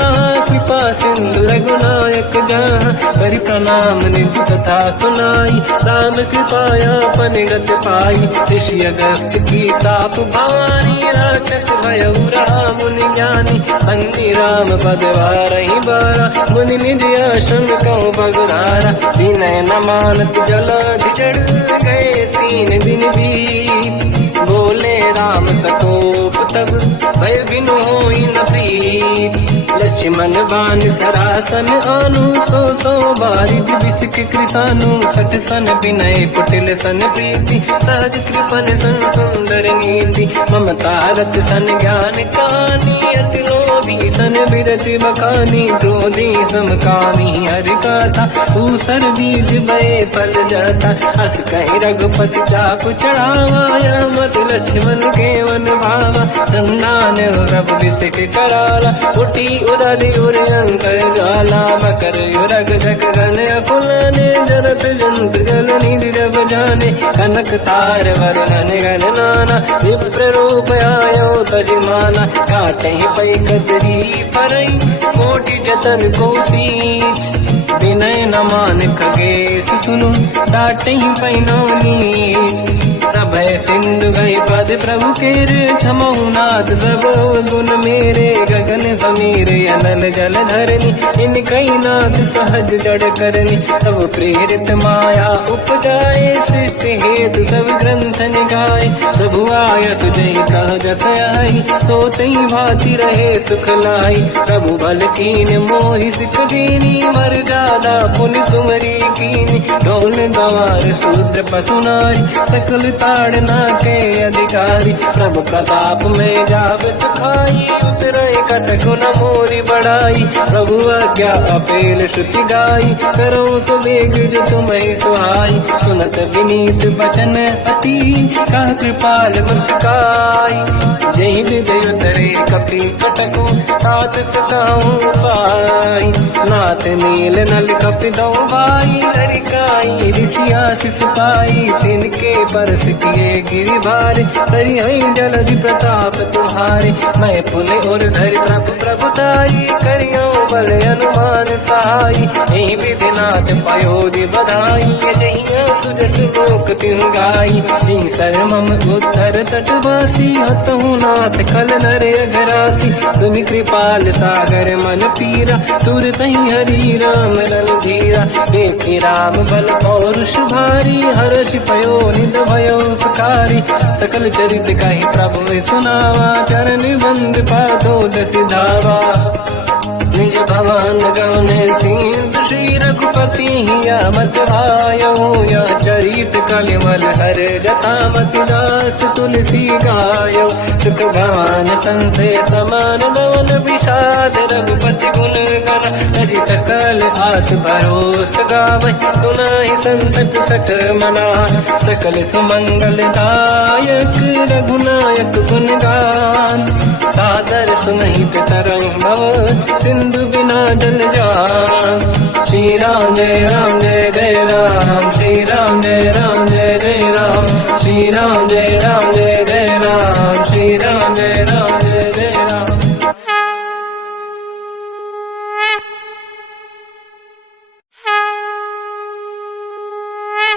कृपा सिंधु रघुनायक जहाँ। हरि प्रणाम निधि कथा सुनाई राम कृपाया पनिगत पाई। ऋषि अगस्त की साप भवानी राक्षस भयउ राम मुनि ज्ञानी। बंदी राम पद वारहि बारा मुनि निज आश्रम कहु बगुधारा। विनय न मानत जलाधि जड़ गए 3 दिन बीत। बोले राम सकोप तब भय बिनु होई न प्रीत। लक्ष्मण बाण सरासन आनु 100 बारिज बिसिक कृसानु। सठ सन विनय कुटिल सन प्रीति सहज कृपन सन सुंदर नीति। ममता रत सन ज्ञान कहानी अति लोभी सन बिरति बखानी। क्रोधी समकामी हरि गाथा ऊसर बीज बये फल जाता। अस कहि रघुपति चाप चढ़ावा मत लक्ष्मण के वन भावा। संदान प्रभु बिसिक कराला उठी उदधि उर अंकर ज्वाला। मकर युरग जग गण अकुलाने जरत जंत जल निधि जब जाने। कनक तार वरन गण नाना विप्र रूप आयो तजमाना। काटे पै कतरी परई कोटि जतन को सींच। विनय न मान खगेश सुनु डाटे पैनो नीच। सभय सिंधु गई पद प्रभु केरे क्षमहु नाथ सब गुण मेरे। गगन समीर अनल जल धरनी इन कई नाथ सहज जड़ करनी। सब प्रेरित माया उपजाए सृष्टि हेतु सब ग्रंथ निगाए। प्रभु आय सुजय कह जस आई सो तई भांति रहे सुख लाई। प्रभु बल कीन मोहि सिख दीनी मर्यादा पुनि तुमरी कीनी। ढोल गवार शूद्र पशु नारी सकल ताड़ना के अधिकारी। प्रभु प्रताप में जाब सुखाई उतरे कटक न मोरी पढ़ाई। प्रभु आज्ञा अपेल श्रुति गाई, करो सो वेग जो तुम्हें सुहाई। सुनत विनीत बचन अति, कह कृपाल मुस्काई। जय हृदय तरे कपि कटकु, तात सताऊं पाई। नाथ नील नल कपि दो भाई, हरिकाई ऋषि आशीष पाई। तिनके परस किए गिरि भारे, तरी हई जलधि प्रताप तुम्हारे। मैं पुनि और धरि प्रभु प्रभुताई, करियो बल अनुमान सहाय। यही विधिनाथ पयोधि बधाई, जहिया सुजस लोक तिहु गाई। सर मम उत्तर तटवासी, हसहु नाथ खल नर अघरासी। तुम कृपाल सागर मन पीरा, तुरत ही हरि राम रणधीरा। देखि राम बल पौरुष भारी, हर्ष पयो निध भयो सुखारी। सकल चरित कहि प्रभु सुनावा, चरण बंद पादो सिधावा। निज भवन गवने सिंधु, श्री रघुपति हिया मत आयो। या चरित कलिमल हर जटामति दास, तुलसी गायो। सुख भवन संसे समान, गवन विषाद रघुपति गुण गण। तजि सकल आस भरोस गावै, सुनाहि संतत सठ मना। सकल सुमंगल दायक, रघुनायक गुण गान। सादर सुनहित तरंग भव, सिंधु बिना जल जान। श्री राम जय राम जय जय राम, श्री राम जय राम जय जय राम। श्री राम जय राम जय जय राम, श्री राम जय राम जय जय राम।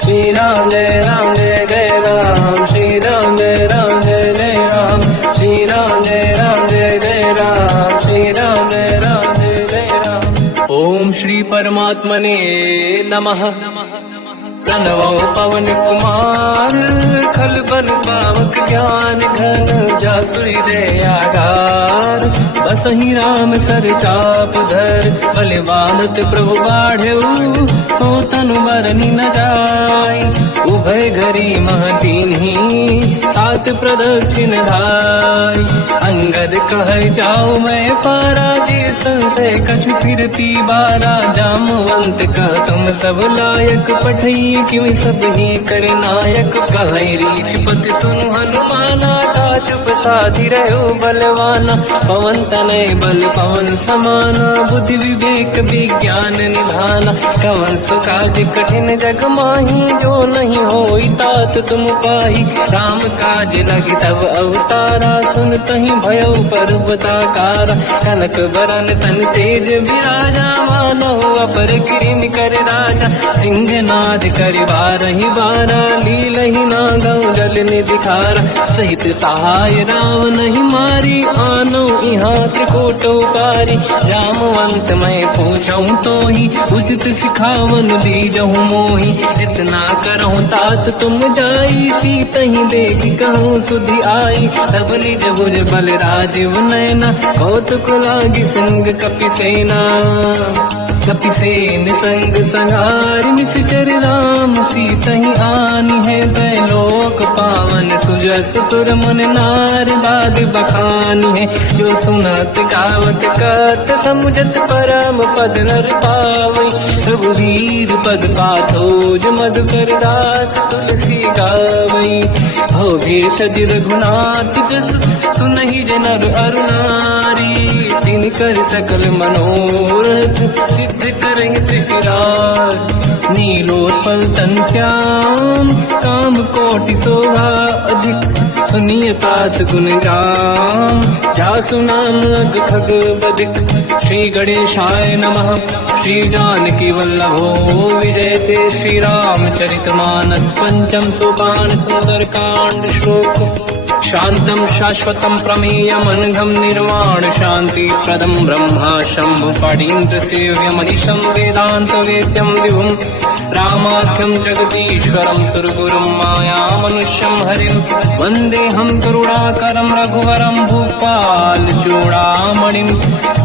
श्री राम जय राम जय जय राम, श्री राम जय राम जय जय राम। श्री राम जय राम जय जय राम, श्री राम जय राम जय जय राम। ओम श्री परमात्मने नमः। प्रणवो पवन कुमार, खल बन पावक ज्ञान घन। जासुरी दयागार, बसहि राम सर चाप धर। बलवानत प्रभु बाढ़ऊ, सो तनु बरनि न जाय। उभय घरी मह दीन्ही, सात प्रदक्षिण धाय। अंगद कह जाओ मैं पारा, जी संशय कछु फिरती बारा। जामवंत कह तुम सब लायक, पठई किमि सब ही कर नायक। कहै रीछ पति सुनु हनुमाना, चुप साधि रहो बलवाना। पवन तनय बल पवन समाना, बुद्धि विवेक विज्ञान निधाना। कवन सुकाज कठिन जग माही, जो नहीं होई तात तुम पाही। राम काज लगी तब अवतारा, सुनतहि भयो पर्वताकारा। कनक बरन तन तेज विराजा, मानो अपर किरिन कर राजा। सिंहनाद करि बारहि बारा, लीलहि नागौ जल निधिखारा। सहित सहाय राम नहीं मारी, आनो इहाँ त्रिकोटो पारी। जामवंत मैं पूछऊं तो ही, उचित सिखावन दीजहु मोही। इतना करहु तात तुम जाई, सीतहि देख कहूँ सुधि आई। तब निज भुज बल राजीव नयना, कौतुक लागी संग कपि सेना। कपिसेन संग संहार, निश्चर राम सीतहि आनी है। दैलोक पावन सुजस सुर मुन नार, बाद बखानी है। जो सुनत गावत कत, समुझत परम पद नर पावै। रघुवीर पद पाथोज, मधुकर दास तुलसी गावै। हो भेषज रघुनाथ जस, सुनहि जनर अरु नारी। तिनकर सकल मनोरथ, सिद्ध करहि त्रिशिरार। नीलोत्पल तन श्याम, काम कोटि शोभा अधिक। सुनिय पास गुण राम, जासु नाम अग खग बदिक। श्री गणेशाय नमः। श्री जानकी वल्लभो विजयते। श्री रामचरित मानस पंचम सोपान, सुंदर कांड श्लोक। शांतं शाश्वतं प्रमेयम्, अनघं निर्वाण शांति प्रदं। ब्रह्मा शंभु फणीन्द्र सेव्यमनिशं, वेदांत वेद्यं विभुं। रामाख्यं जगदीश्वरं, सुरगुरुं मायामनुष्यं हरिं। वन्देऽहं करुणाकरं रघुवरं, भूपाल चूडामणिं।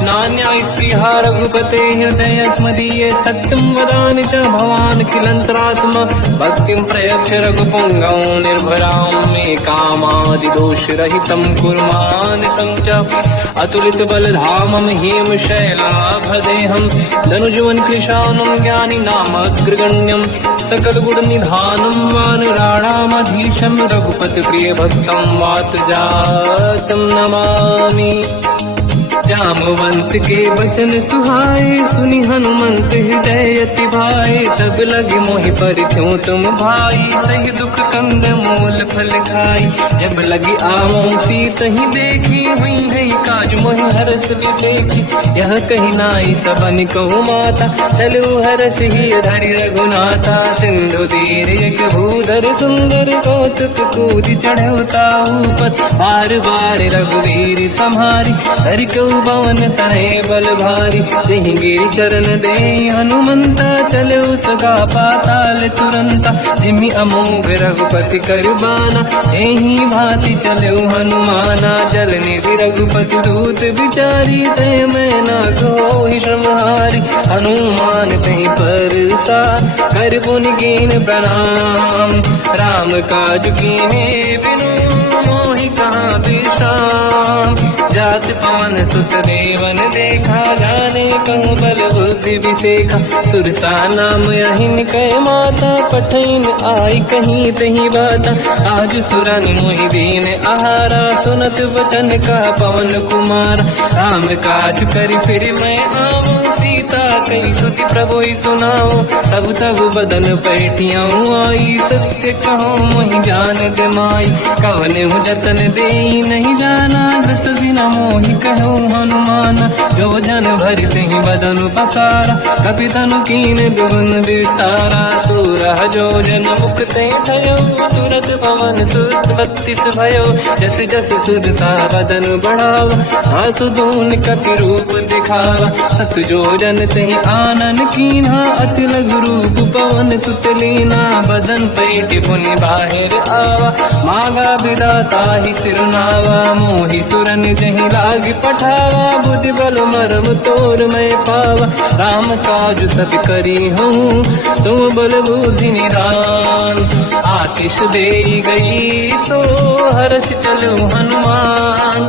नान्यास्पृहा रघुपते हृदयस्मदीये, सत्यं वदामि च भवान् खिलन्तरात्मा। भक्तिं प्रयच्छ रघुपुङ्गं, निर्भरां मे कामादि दोष रहितं कुर्मानिसं च। अतुलित बलधाम धामम हेम शैलाभदेहम धनुजवन कृशानम ज्ञानी नामग्रगण्यम सकल गुण निधानम वानराणामधीशम रघुपति प्रिय भक्तम वात जातम नमामि। जामवंत के वचन सुहाए सुनि हनुमंत हृदय अति भाए तब लगे मोहि पर क्यों तुम भाई सही दुख कंद मूल फल खाई जब लगी आवो सीत ही देखी हुई है काज मोहि हरस विसेखी यह कही नाई सबन कहु माता चलो हरस ही धरि रघुनाथा सिंधु तीर एक भूधर सुंदर कौतुक कूद चढ़ौता ऊपर बार बार रघुवीर सम्हारी हर को पवन तनय बल भारी सिंह गिरि चरण दे हनुमंता चलो सगा पाताल तुरंता जिमि अमोघ रघुपति कर बाना एही भांति चलो हनुमाना जल निधि रघुपति दूत बिचारी तय मैं न कोहि श्रमहारी हनुमान तहि परसा कर पुनि कीन प्रणाम राम काज कीन्हे बिनु मोहि कहाँ विश्राम जात पवन सुत देवन देखा जाने कहूँ बल बुद्धि विसेखा सुरसा नाम अहिन कह माता पठैन आई कहीं तही बाता आज सुरनि मोहि दीन आहारा सुनत वचन का पवन कुमार राम काज करि फिर मैं आवो सीता कई सुति प्रभु सुनाओ तब तब बदन पैठियाँ आई सत्य कहो मोहि जान गमाई कवन हूँ जतन दे नहीं जाना दस दिन मोहि कहो हनुमान जो जन भरि तहि बदन पसारा कपि तनु कीन दुगुन विस्तारा सूरह जो जन मुख ते भयो तुरत पवन सुत 32 भयो जस जस सुरसा बदन बढ़ावा आंसू दून कपि रूप दिखावा सत जो जन तहि आनन कीन्हा अति लघु रूप पवन सुत लीना बदन पैठ पुनि बाहिर आवा मागा विदाता ही सिरनावा मोहि सुरन जहि लाग पठावा बुद्धि बल मरम तोर मैं पावा राम काज सब करी हूँ तुम बल बुद्धि निदान आशीष दे गई सो हर्ष चलो हनुमान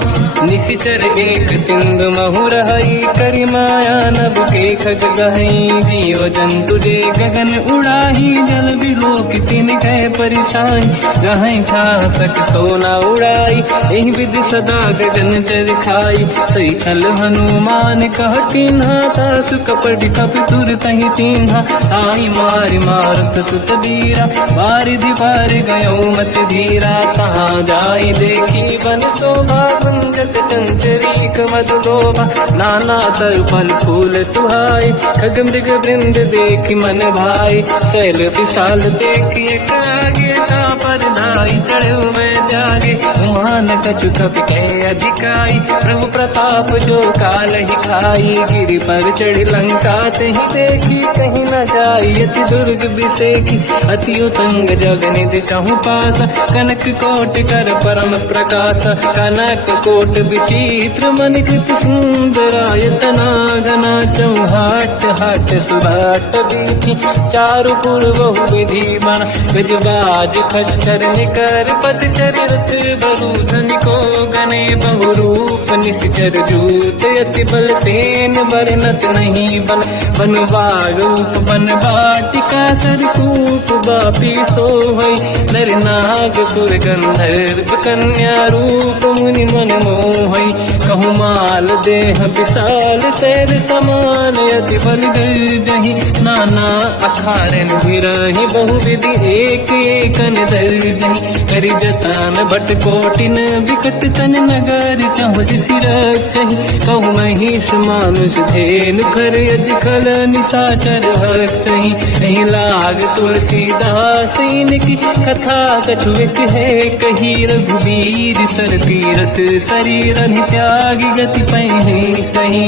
निशिचर एक सिंधु महु रही करि माया नभ के खग गहई जीव जंतु जे गगन उड़ाही जल बिलोक तिन कह परिछाई जहाँ छा सक सोना उड़ाई एहि विधि सदा गगन चर खाई सही छल हनुमान कह चिन्हा तासु कपट कप तुर तहि चिन्हा आई मार मारत सुत बीरा बारिधि पार गयो मत धीरा कहाँ जाई देखी बन शोभा गुंजत चंचरीक मधुलोभा नाना तर फल फूल सुहाई खग मृग वृंद देख मन भाई शैल विशाल देखिए आगे का पर धाई चढ़ो मैं जागे मान कछु कपि के अधिकाई प्रभु प्रताप जो काल ही खाई गिरि पर चढ़ लंका तहि देखी कहीं न जाई अति दुर्ग विसेखी अति उतंग जग निधि चहु पास कनक कोट कर परम प्रकाश कनक कोट विचित्र मन कृत सुंदरायतना घना चौहाट हाट सुभाट बीती चारु पुर बहु विधि बन गजबाज खच्चर निकर पतचर रथ बरु धनिको गने बहु रूप निश्चर जूत अति बल सेन बरनत नहीं बल बन बाग रूप बन बाटिका सरकूप बापी सोहई नर नाग सुर गंधर्व कन्या रूप मुनि मन मोहई कहु माल देह विशाल शैल समान अति बल गर्जहि नाना अखारन बिरहि बहु विधि एक एकन दर्जहि करि जतान भट कोटिन विकट तन नगर चहुज सिरचहि कहु महिष मानुष धेनु खर यज खल निशाचर भक्षहि एहि लाग तुलसीदास इनकी कथा कछु एक है कही रघुवीर सर तीरथ शरीर त्यागी गति पहि सही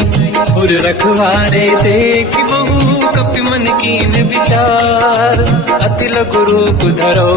उर रखवारे देख बहु कपि मन कीन विचार अति लघु रूप धरो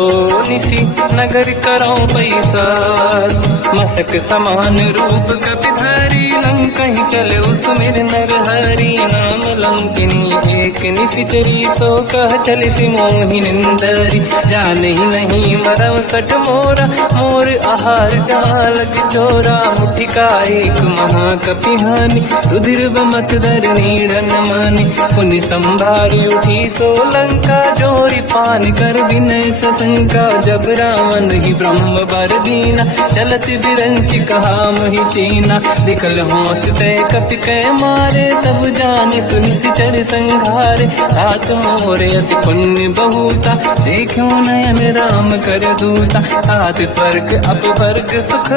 निसी नगर करो पैसार मसक समान रूप कपि धरी नंग कहीं चले उसमें नर हरि नाम लंकिनी एक निशिचरी सो कह चल सी मोहि निंदरी जान ही नहीं मरम सट मोरा मोर आहार जाल चोरा मुठिका एक महाकपिहानी रुधिर बमत धर नीड़न मानी पुनि संभारी उठी सोलंका जोड़ी पान कर विनय सशंका जब रावण ही ब्रह्म बर दीना चलत बिरंच कहा मोहि चीना विकल होश तय कपि कै मारे तब जाने सुनि सिचर संघारे तात मोरे अति पुण्य बहुता देखो नयन राम कर दूता तात स्वर्ग अपवर्ग सुख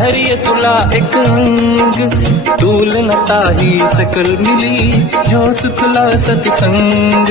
हरिय तुला एक अंग तूल न ताही सकल मिली जो सुखला सतसंग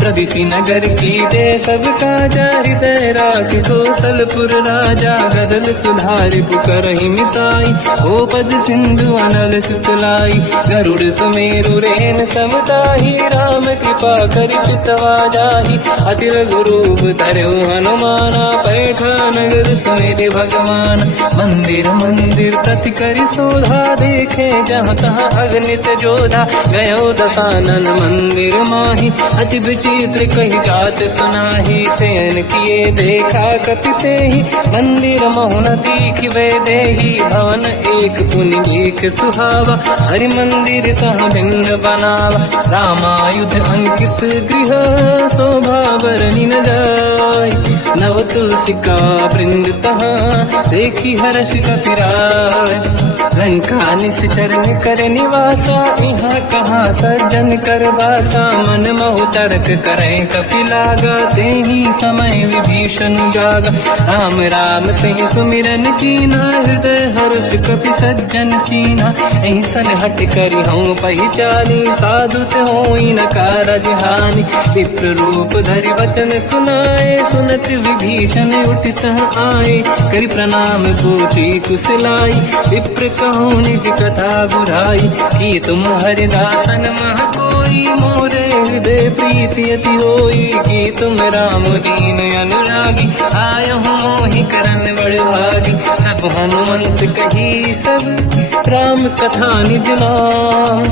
प्रदिशि नगर की दे सब काजा हृदय राख कौशलपुर राजा गदल सुधारि पुकरहि मिताई ओ पद सिंधु अनल सुतलाई गरुड़ सुमेरु रेन समताही राम कृपा कर चितवा जाहि अति लघु रूप धरऊ हनुमाना पैठा नगर सुमेरे भगवान मंदिर मंदिर प्रति करि शोधा देखे जहाँ तहाँ अगणित जोधा गयो दशानन मंदिर माही अति विचित्र कही जात सुनाही शयन किए देखा कपिते ही मंदिर मोहन दीख वे देही भवन एक पुनि देख सुहावा हरि मंदिर तहाँ भिन्न बनावा रामायुध अंकित गृह शोभा बरनि न जाय नव तुलसी का वृंद तहाँ देखी हर्ष कपिराय लंका निश्चर कर निवासा यहाँ कहाँ सज्जन कर वासा मन महु तर्क करे कपि लागा तेहि समय विभीषण जागा राम राम तेहि सुमिरन कीना हृदय हर्ष कपि सज्जन चीना ऐसन हट करि हूँ पहचानी साधुत होई न कारज हानि विप्र रूप धरि वचन सुनाए सुनत विभीषण उठित आए करि प्रणाम पूछी कुशलाई विप्र कहूँ निज कथा बुराई कि तुम हरिदासन मह कोई मोरे हृदय प्रीति अति होई कि तुम राम दीन अनुरागी आय हूँ मोहि करन बड़ भागी सब हनुमंत कही सब राम कथा निज नाम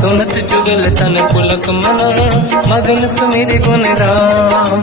सुनत जुगल तन पुलक मना मगन सुमिर गुण राम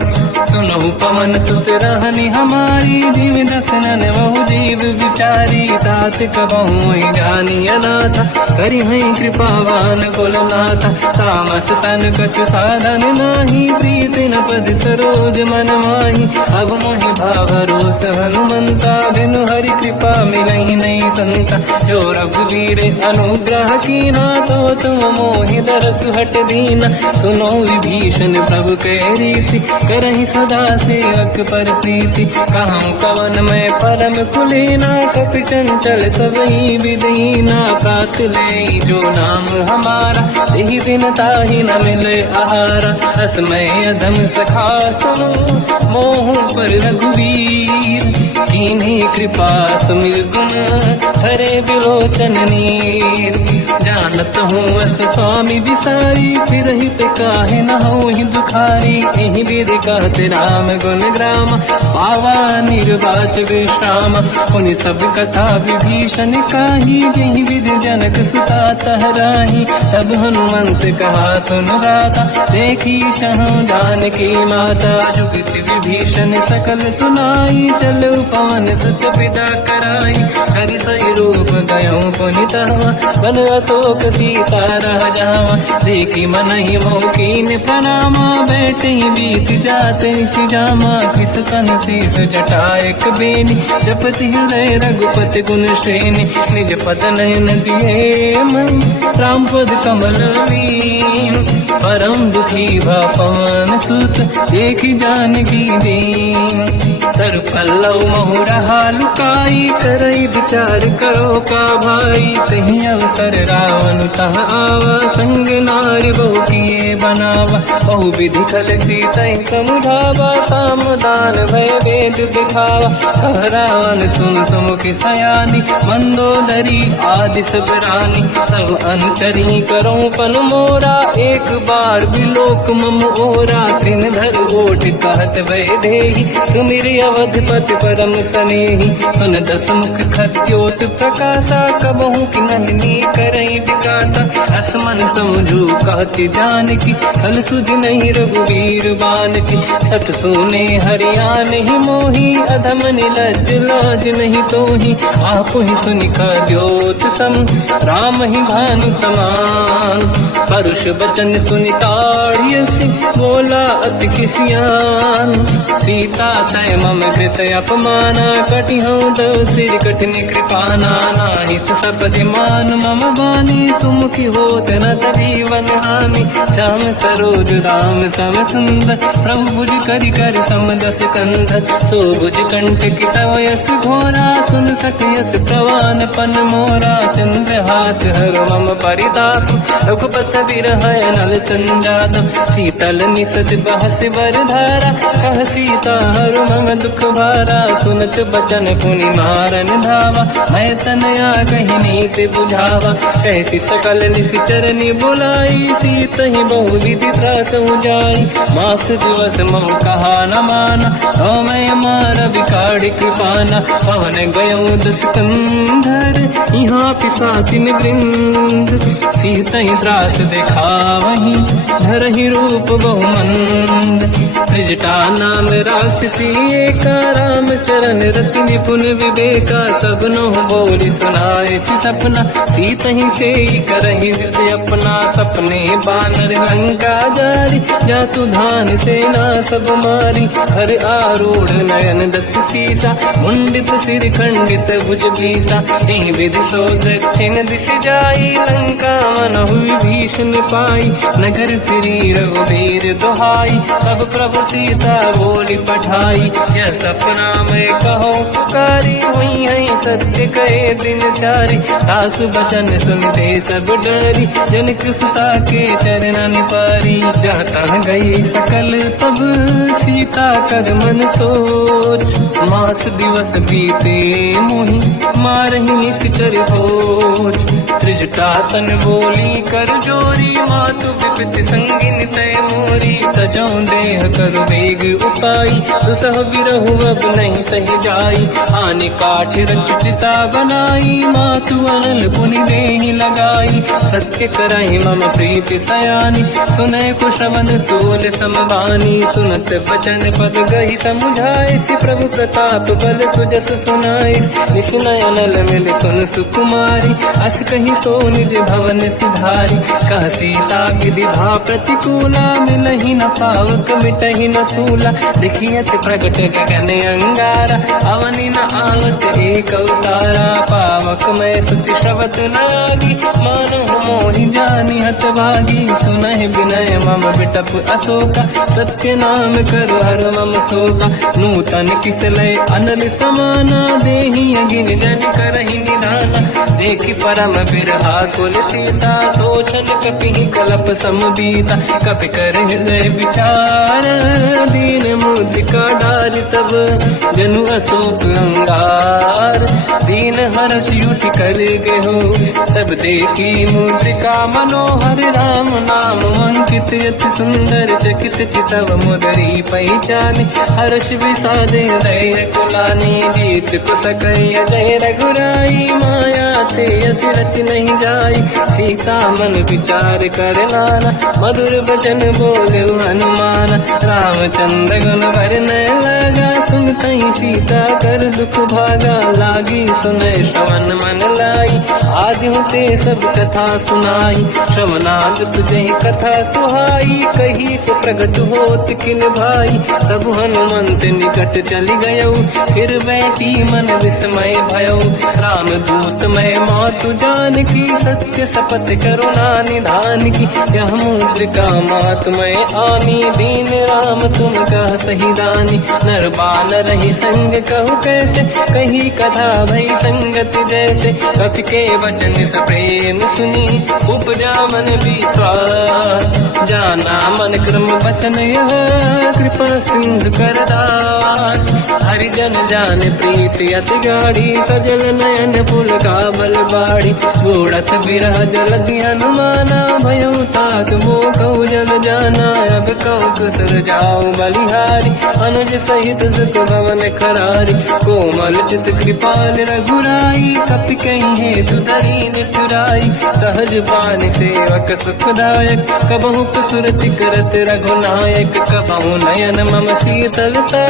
सुनहु पवन सुत रहनि हमारी जीव दसनन बहु जीव विचारी तात कबहु जानी अनाथ करि हैं कृपावान कुलनाथ तामस तन कछु साधन नाही प्रीति न पद सरोज मन माही अब मोहि भावरोस हनुमंता बिनु हरि कृपा मिलहि नहीं संता जो रघुवीर अनुग्रह कीना तो तुम मोहि दरस हट दीना सुनो विभीषण प्रभु के रीति करहि सदा सेवक पर प्रीति कहूँ कवन में परम कुलीना कपि चंचल सबही विदहीना प्रात ले जो नाम हमारा यही दिन ताहि न मिले आहारा असमय अधम सखा सुनो मोह पर रघुवीर कीन्ही कृपा सुमिर गुण हरे विलोचन नीर जानत हूँ अस स्वामी विसारी फिर हित काहे न हो ही दुखारी यही विधि कहते राम गुण ग्राम पावा निर्वाच विश्राम उन सब कथा विभीषण काही यही विधि जनक सुता तहराही सब हनुमंत कहा सुन राता देखी चहु जानकी माता जुगत विभीषण सकल सुनाई चल पवन सुत विदा कराई हरि सही रूप गयो पुनितवा बन अशोक सीता रह जावा देखी मन ही मोकीन प्रणामा बैठ ही बीत जाते सी जामा किस तन शीस जटायक बेनी जपति हृदय रघुपति गुण श्रेणी निज पद नयन दिए मन राम पद कमल लीन परम दुखी भा पवन सुत देखी जानकी दीन तर पल्लव महु रहा लुकाई करई विचार करो का भाई तही अवसर रावण तह आवा संग नारी बहु किए बनावा बहु विधि खल सीता समुझावा सामदान भय वेद दिखावा कह रावण सुन सुमुख सयानी मंदोदरी आदि सब रानी सब अनुचरी करो पन मोरा एक बार विलोक मम ओरा तृणधर ओट कहत वैदेही सुमिरि अवधपति परम सनेही सुन दस मुख खद्योत प्रकाशा कबहू की नलिनी करई विकासा असमन समझू कहती जान की कल सुध नहीं रघुवीर बान की सठ सोने हरियाण ही मोही अधम निलज लाज नहीं तोही आप ही सुनिका द्योत सम राम ही भानु समान परुष बचन सुनिताड़ियसि बोला अति किसियान सीता तय मम कृत अपमाना कटिहौ दो सिर कठिन कृपाना नाहित सपदि मान मम बानी सुमुखी होत न जीवन हानि श्याम सरोज राम सम सुंदर प्रभु भुज करि कर समदस कंध सो भुज कंठ की तव यस घोरा सुन सकयस प्रवान पन मोरा चंद्रहास हर मम परिताप रघुपत विरह नल संजात शीतल निसत बहस बरधारा कह सीता हर मम दुख भारा सुनत बचन पुनि मारन धावा मैं तनया कही नीति बुझावा कैसी सकल निश्चरनी बुलाई सीत ही बहु विधि त्रास जाई मास दिवस मम कहा न माना तो मैं मार बिकाड़ी कृपाना पवन गयो दस कंधर यहाँ पिशाचिन वृंद सीत ही त्रास देखा वही धर ही रूप बहुमंद त्रिजटा नाम राक्षसी एका राम चरण रति निपुण विवेका सबनो बोली सुनाए सपना सीत ही से करही हृदय अपना सपने बानर लंका जारी जातु धान सेना सब मारी हर आरूढ़ नयन दस सीसा मुंडित सिर खंडित भुज भीसा यही विधि सो दक्षिण दिश जाई लंका मन हुई भीषण पाई नगर फिरी रघुवीर दुहाई तब प्रभु सीता बोली पठाई यह सपना मैं कहो पुकारी हुई है सत्य कहे दिन चारी सास बचन सुनते सब डरी जनक सुता के चरण पारी जाता गई सकल तब सीता कर मन सोच मास दिवस बीते मोही मारही निश्चर होच त्रिजटासन बोली कर जोरी मातु विपित संगिन तय मोरी तजौ देह कर वेग उपाई दुसह बिरहु अब नहीं सही जाई आने काठ रचिता बनाई मातु अनल पुनि देहि लगाई सत्य कराई मम प्रीति सयानी सुनय कुशवन सूल समबानी सुनत बचन पद गही समुझाए सि प्रभु प्रताप बल सुजस सुनाई निसुनय अनल मिल सुन सुकुमारी अस कही सो निज भवन सिधारी कह सीता की विधा प्रतिकूला मिलहि न पावक मिटहि न सूला दिखियत प्रगट गगन अंगारा अवनि न आवत एक अवतारा पावक मैं सुति श्रवत नागी मानो मोहि जानि हत भागी सुनहि विनय मम विटप अशोका सत्य नाम कर हर मम शोका नूतन किसलय अनल समाना देहि अगिन जन करहि निधाना देखि परम बिरहा कुल सीता सोचन कपिहि कलप समबीता कपि कर हृदय विचार दीन मुद्रिका डार तब जनु अशोक अंगार दीन हर्ष युति कर गयो तब देखी मुद्रिका मनोहर राम नाम अंकित अति सुंदर चकित चितव मुदरी पहचान हर्ष विषाद हृदय कुलानी जीत को सकय जय रघुराई माया ते अति रच नहीं जाई सीता मन विचार कर नाना मधुर बचन बोले हनुमान रामचंद्र गुण वरन लगा सुनते ही सीता कर दुख भागा लागी सुनय श्रवण मन लाई आज होते सब कथा सुनाई श्रवणाद तुझे कथा सुहाई कही से प्रकट होत किन भाई सब हनुमंत निकट चली गयो फिर बैठी मन विस्मय भयो राम दूत मैं मातु जान की सत्य शपथ करुणा निधान की यह मुद्रिका मात मैं आनी दीन राम तुम कह सही दानी नर बानर ही संग कहु कैसे कही कथा भई संगत जैसे कपि के वचन सप्रेम सुनी उपजा मन विश्वास जाना मन क्रम वचन यह कृपा सिंधु कर दास हरिजन जान प्रीति अति गाढ़ी सजल नयन फूल का बल बाड़ी बूढ़त बिरह जल हनुमाना भयो ताग नाथ मोह कहु जल जाना, अब कहु कुशल जाओ बलिहारी, अनुज सहित सुख भवन खरारी, कोमल चित कृपाल रघुराई, कपि कहीं हेतु धरी निठुराई, सहज पान सेवक सुखदायक, कबहु सुरति करत रघुनायक, कबहु नयन मम शीतलता,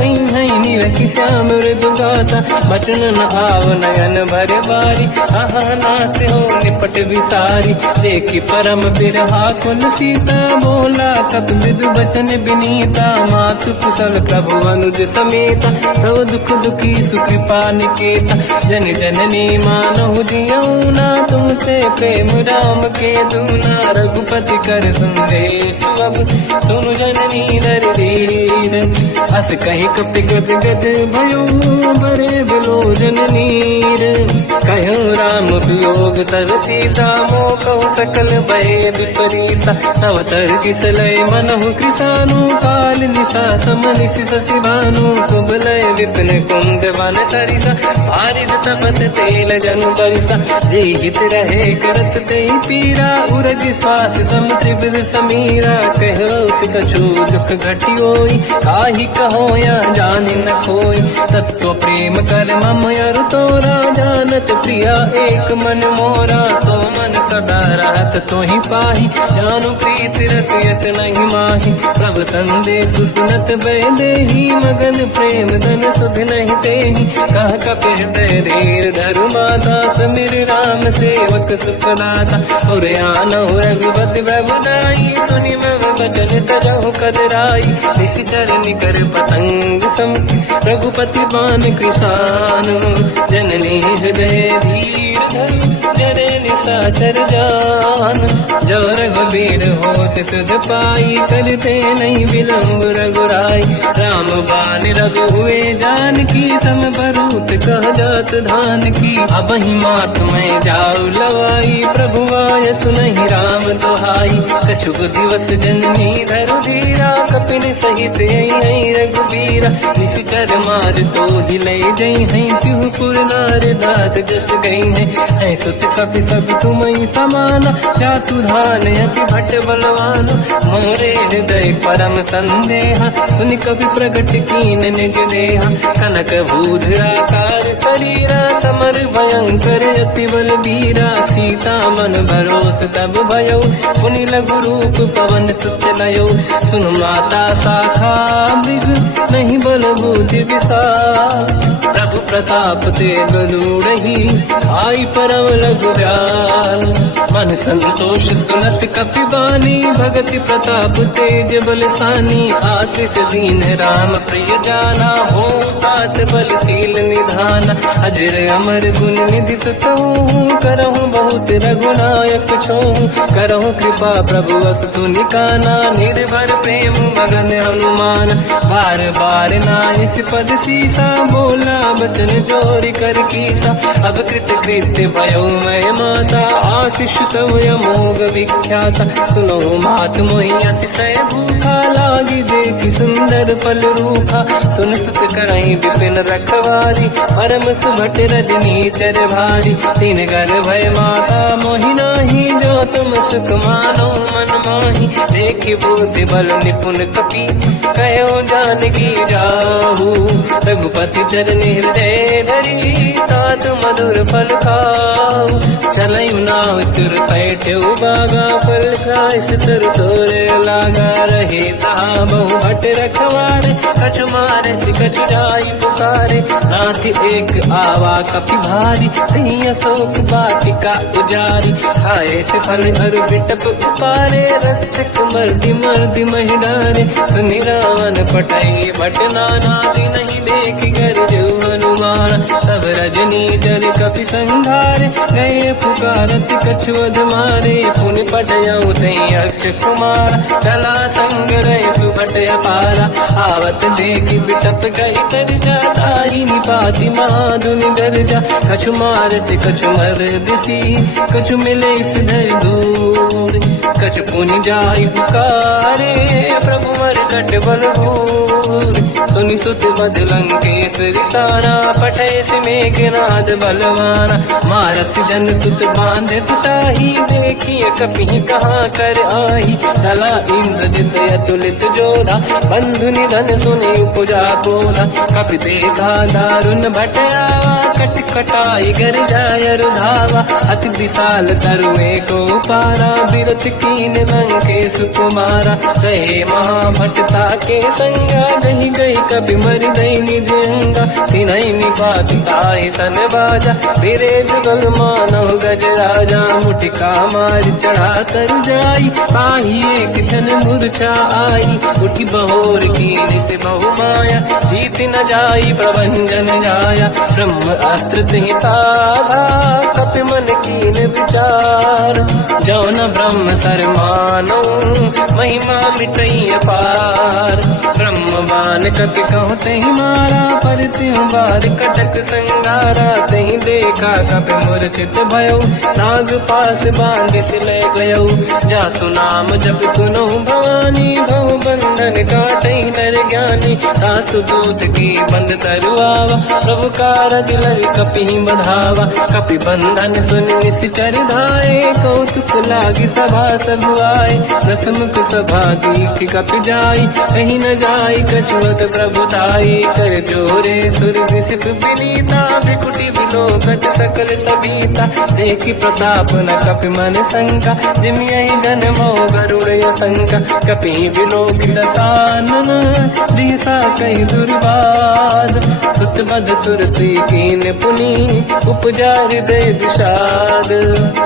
हई हई निरखि श्याम मृदु गाता, बचन न आव नयन भर बारी, आहा नाथ हो निपट विसारी, देखी परम बिरहा कुल सीता, बोला कप मृदु बचन बिनीता, मातु कुशल प्रभु अनुज समेता, सब दुख दुखी सुकृपा निकेता, जन जननी मानहु जियऊ ना, तुमसे प्रेम राम के दूना, रघुपति कर संदेश अब सुनु जननी दर धीर, हस कहीं कपि गद गद भयो बरे बिलो जननीर, कहो राम वियोग तब सीता, मोह कहु सकल भय विपरीता, तव तर किसलय मनहु कृसानु, काल निशा समनिश शशि भानु, कुबलय विपिन कुंड वन सरिसा, बारिद तपत तेल जनु बरिसा, जे हित रहे करत ते पीरा, उरग श्वास सम त्रिविध समीरा, कहो कछु दुख घटियोई, काहि कहो या जानि न खोई, तत्व प्रेम कर मम अरु तोरा, जानत प्रिया एक मन मोरा, सो मन सदा रहत तोहि पाहि, जानु प्रीत रसियत नहीं माहि, प्रभु संदेश सुनत भय देहि, मगन प्रेम धन सुध नहीं तेहि, कह कपि हृदय धीर धरु माता, समिर राम सेवक सुखदाता, और आनहु रघुपति प्रभु नाई, सुनि मम बचन तजहु कदराई, निश्चर निकर पतंग सम, रघुपति बान कृसानु, जननी हृदय धीर धरु, जरे निशाचर जान, जो रघुबीर होत सुध पाई, करते नहीं विलम्ब रघुराई, राम बान रघु हुए जानकी, तम बरूत कह जात धान की, अब ही मात में जाऊ लवाई, प्रभु आय सुनहि राम दोहाई, कछुक दिवस जननी धरु धीरा, कपिन सहित आई रघुबीरा, निश्चर मार तो दिले जई हैं, तिहुपुर नार दात जस गई है, सुत कपि सब तुमहि समाना, चातुधान अति भट बलवान, मोरे हृदय परम संदेहा, सुनि कपि प्रगट कीन निज देहा, कनक भूधराकार शरीरा, समर भयंकर अति बलबीरा, सीता मन भरोस तब भयो, पुनि लघु रूप पवन सुत लयो, सुन माता शाखा मृग नहीं बल बुद्धि विशाल, प्रभु प्रताप ते गरुड़हि, आई परम लघु दयाल, मन संतोष सुनत कपि बानी, भगति प्रताप तेज बलसानी, आशीष दीन राम प्रिय जाना, हो तात बलशील निधान, अजर अमर गुण निधि सुतहु, करहु बहुत रघुनायक छोहु, करहु कृपा प्रभु अस सुनि काना, निर्भर प्रेम मगन हनुमान, बार बार नाइस पद सीसा, बोला बचन जोरि कर कीसा, अब कृत कृत्य भयो मैं माता, आशीष तव अमोघ विख्याता, सुनो मात मोहि अतिशय भूखा, लागी देखि सुंदर फल रूखा, सुन सुत करहि विपिन रखवारी, परम सुभट रजनी चर भारी, तीन घर भय माता मोहि नाही, जो तुम सुख मानो मन माही, देखि बुद्धि बल निपुण कपि, कहो जानकी जाहू, रघुपति चरनि हृदय धरी, तात मधुर फल खाऊ, चलयु नाव सुर पैठ्यु बागा, फल खाय सितर तोरे लागा, रहे तहाँ बहु भट रखवारे, कछु मारे सि कछु जाई पुकारे, नाथ एक आवा कपि भारी, तहीं अशोक वाटिका उजारी, खाए से फल हर बिटप उपारे, रक्षक मर्दि मर्दि महि डारे, सुनि रावण पटई भट नाना, नहीं देख कर जो हनुमान, तब रजनी जल कपि संघारे, गए पुकारत कछुअध मारे, पुनि पटयऊ तई अक्ष कुमार, चला संग रहे सुभट अपारा, आवत देखि बिटप गई तरजा, ताहि निपाति महाधुनि गरजा, कछु मार से कछु मर दिसी, कछु मिले सिधर दूर, कछ पुनि जाई पुकारे, प्रभु मरकट बल भूर। सुनि सुत बद लंकेश रिसाना, पठे मेघनाद बलवाना। मारस जन सुत बांधे सुताही, देखिए कपि कहाँ कर आई। चला इंद्रजित अतुलित जोधा, बंधु निधन सुनि उपजा क्रोधा। कपि देखा दारुण भट आवा, कट कटाई गर जाय रुधावा। अति विशाल तरुए को पारा, बिरत कीन लंकेश कुमारा। कहे महाभटता के संगा, गही गई कपि मरि दई निज अंगा। तिन्हि निपात ताहि सन बाजा, फिरे जुगल मानव गज राजा। मुटिका मार चढ़ा तर जाई, पाही एक क्षण मूर्छा आई। उठी बहोर कीन से बहु माया, जीत न जाई प्रभंजन जाया। ब्रह्म अस्त्र तिहि साधा, कपि मन कीन विचार। जो न ब्रह्म सर मानो, महिमा मिटई अपार। ब्रह्मवान कपि कहु तहि मारा, पर त्यों बार कटक संगारा। तहि देखा कपि मूर्छित भयो, नाग पास बांध ले गयो। जासु नाम जब सुनो भवानी, भव बंधन काटई नर ज्ञानी। दासु दूत की बंद तरुआवा, प्रभु कारज लग कपि बढ़ावा। कपि बंधन सुन निश्चर धाये, कौतुक लागी सभा सब आए। दसमुख सभा दीख कपि जाई, कहीं न जाई कछुअत प्रभुताई। कर जोरे सुर विसिप विनीता, विकुटी विलोकट सकल सबीता। देखि प्रताप न कपि मन शंका, जिमियहि गन मोह गरुड़ शंका। कपि विलोकित सानन, दिशा कहि दुर्वाद। सुत बद सुरति कीन पुनि, उपजा हृदय विषाद।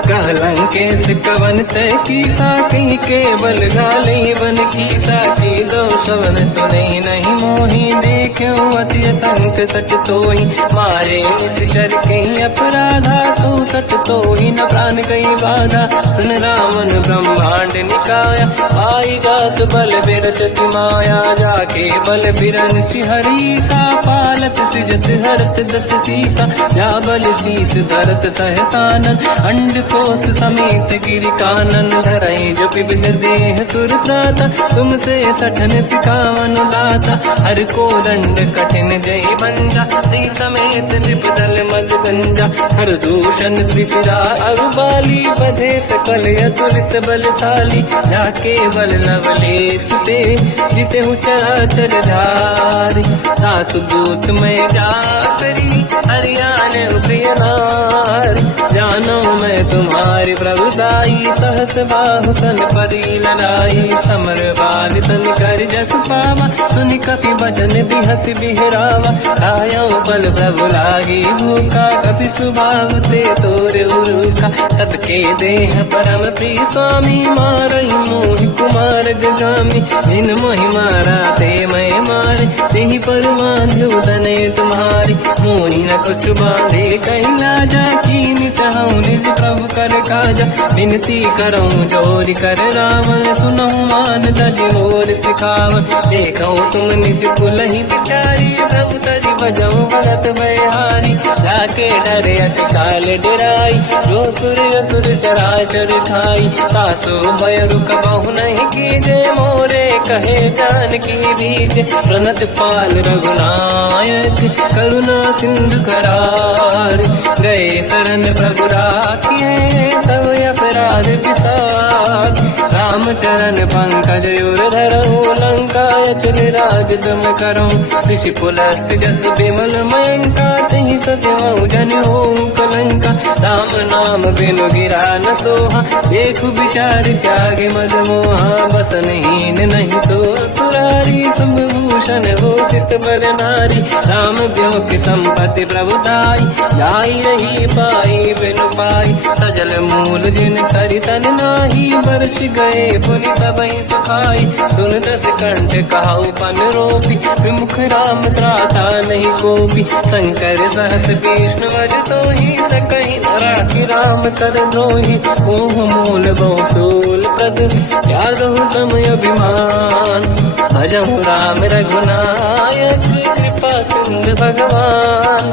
कह लंकेश कवन तय कीसा, कहीं केवल गाली बन कीसा। की दो शवन सुने नहीं मोही, देखो अति संक सट तोहि। मारे निश्चर कहीं अपराधा, तो सट तोहि न प्राण कहीं बाधा। सुन रावण ब्रह्मांड निकाया, आई जास बल बिरचति माया। जाके बल बिरन हरीसा, पालत सृजत हरत दस सीसा। जा बल शीस धरत सहसानन, अंड कोश समेत गिरि कानन। धरई जो विविध देह सुर त्राता, तुमसे सठन सिखावन दाता। हर को दंड कठिन जय बंजा, सी समेत त्रिपदल मद गंजा। हर दूषण त्रिशिरा अरुबाली, बधे सकल अतुलित बलशाली। जाके बल लवलेश ते, जिते हु चराचर धारी। दासु दूत में जाकरी, हरियाण प्रिय नारी। जानो मैं तुम्हारी प्रभुताई, सहस बाहु सन परी ललाई। समर बाल सन कर जस पावा, सुनि कपि बचन बिहस बिहरावा। आयो बल प्रभु लागी भूखा, कपि स्वभाव ते तोरे उरुखा। सबके देह परम प्रिय स्वामी, मारई मोहि कुमार जगामी। जिन मोहि मारा ते मैं मारे, तेहि पर बांधु तने तुम्हारी। मोहि न कुछ बांधे कहीं लाजा, कीन चाहूं निज प्रभु कर काजा। विनती करऊं जोरि कर रावण, सुनऊं मान तज मोर सिखावन। देखऊं तुम निज कुलहि बिचारी, प्रभु तज बजऊं भगत बलिहारी। जाके डरे अति काल डराई, जो सुर असुर चराचर खाई। तासो भय रुक बहु नहीं कीजे, मोरे कहे जान की दीजे। प्रणत पाल रघुनायक, करुणा सिंधु करार। गए शरण प्रभु राखिए, तब अपराध विसार। रामचरण पंकज उर धरऊं, लंका चल राज तुम करऊं। ऋषि पुलस्त जस विमल मयंका, तहि सत्यवं जन होऊं कलंका। राम नाम बिनु गिरा न सोहा, देखु विचार त्यागे मद मोहा। बसनहीन नहीं सो सुरारी, शुभभूषण हो सित बर नारी। राम ब्यों की संपत्ति प्रभुताई, जाई रही पाई बिनु पाई। सजल मूल जिन सरितन नाही, वर्ष गए पुनि सबहि सुखाई। सुन दस कंठ कहाऊ पन रोपी, विमुख राम त्राता नहीं कोपी। शंकर सहस विष्णु वज तोहि, सकहि न राखि राम कर द्रोही। ओह मूल बहु सूल प्रद, त्यागहु तम अभिमान। भजहु राम रघुनायक, कृपा सिंधु भगवान।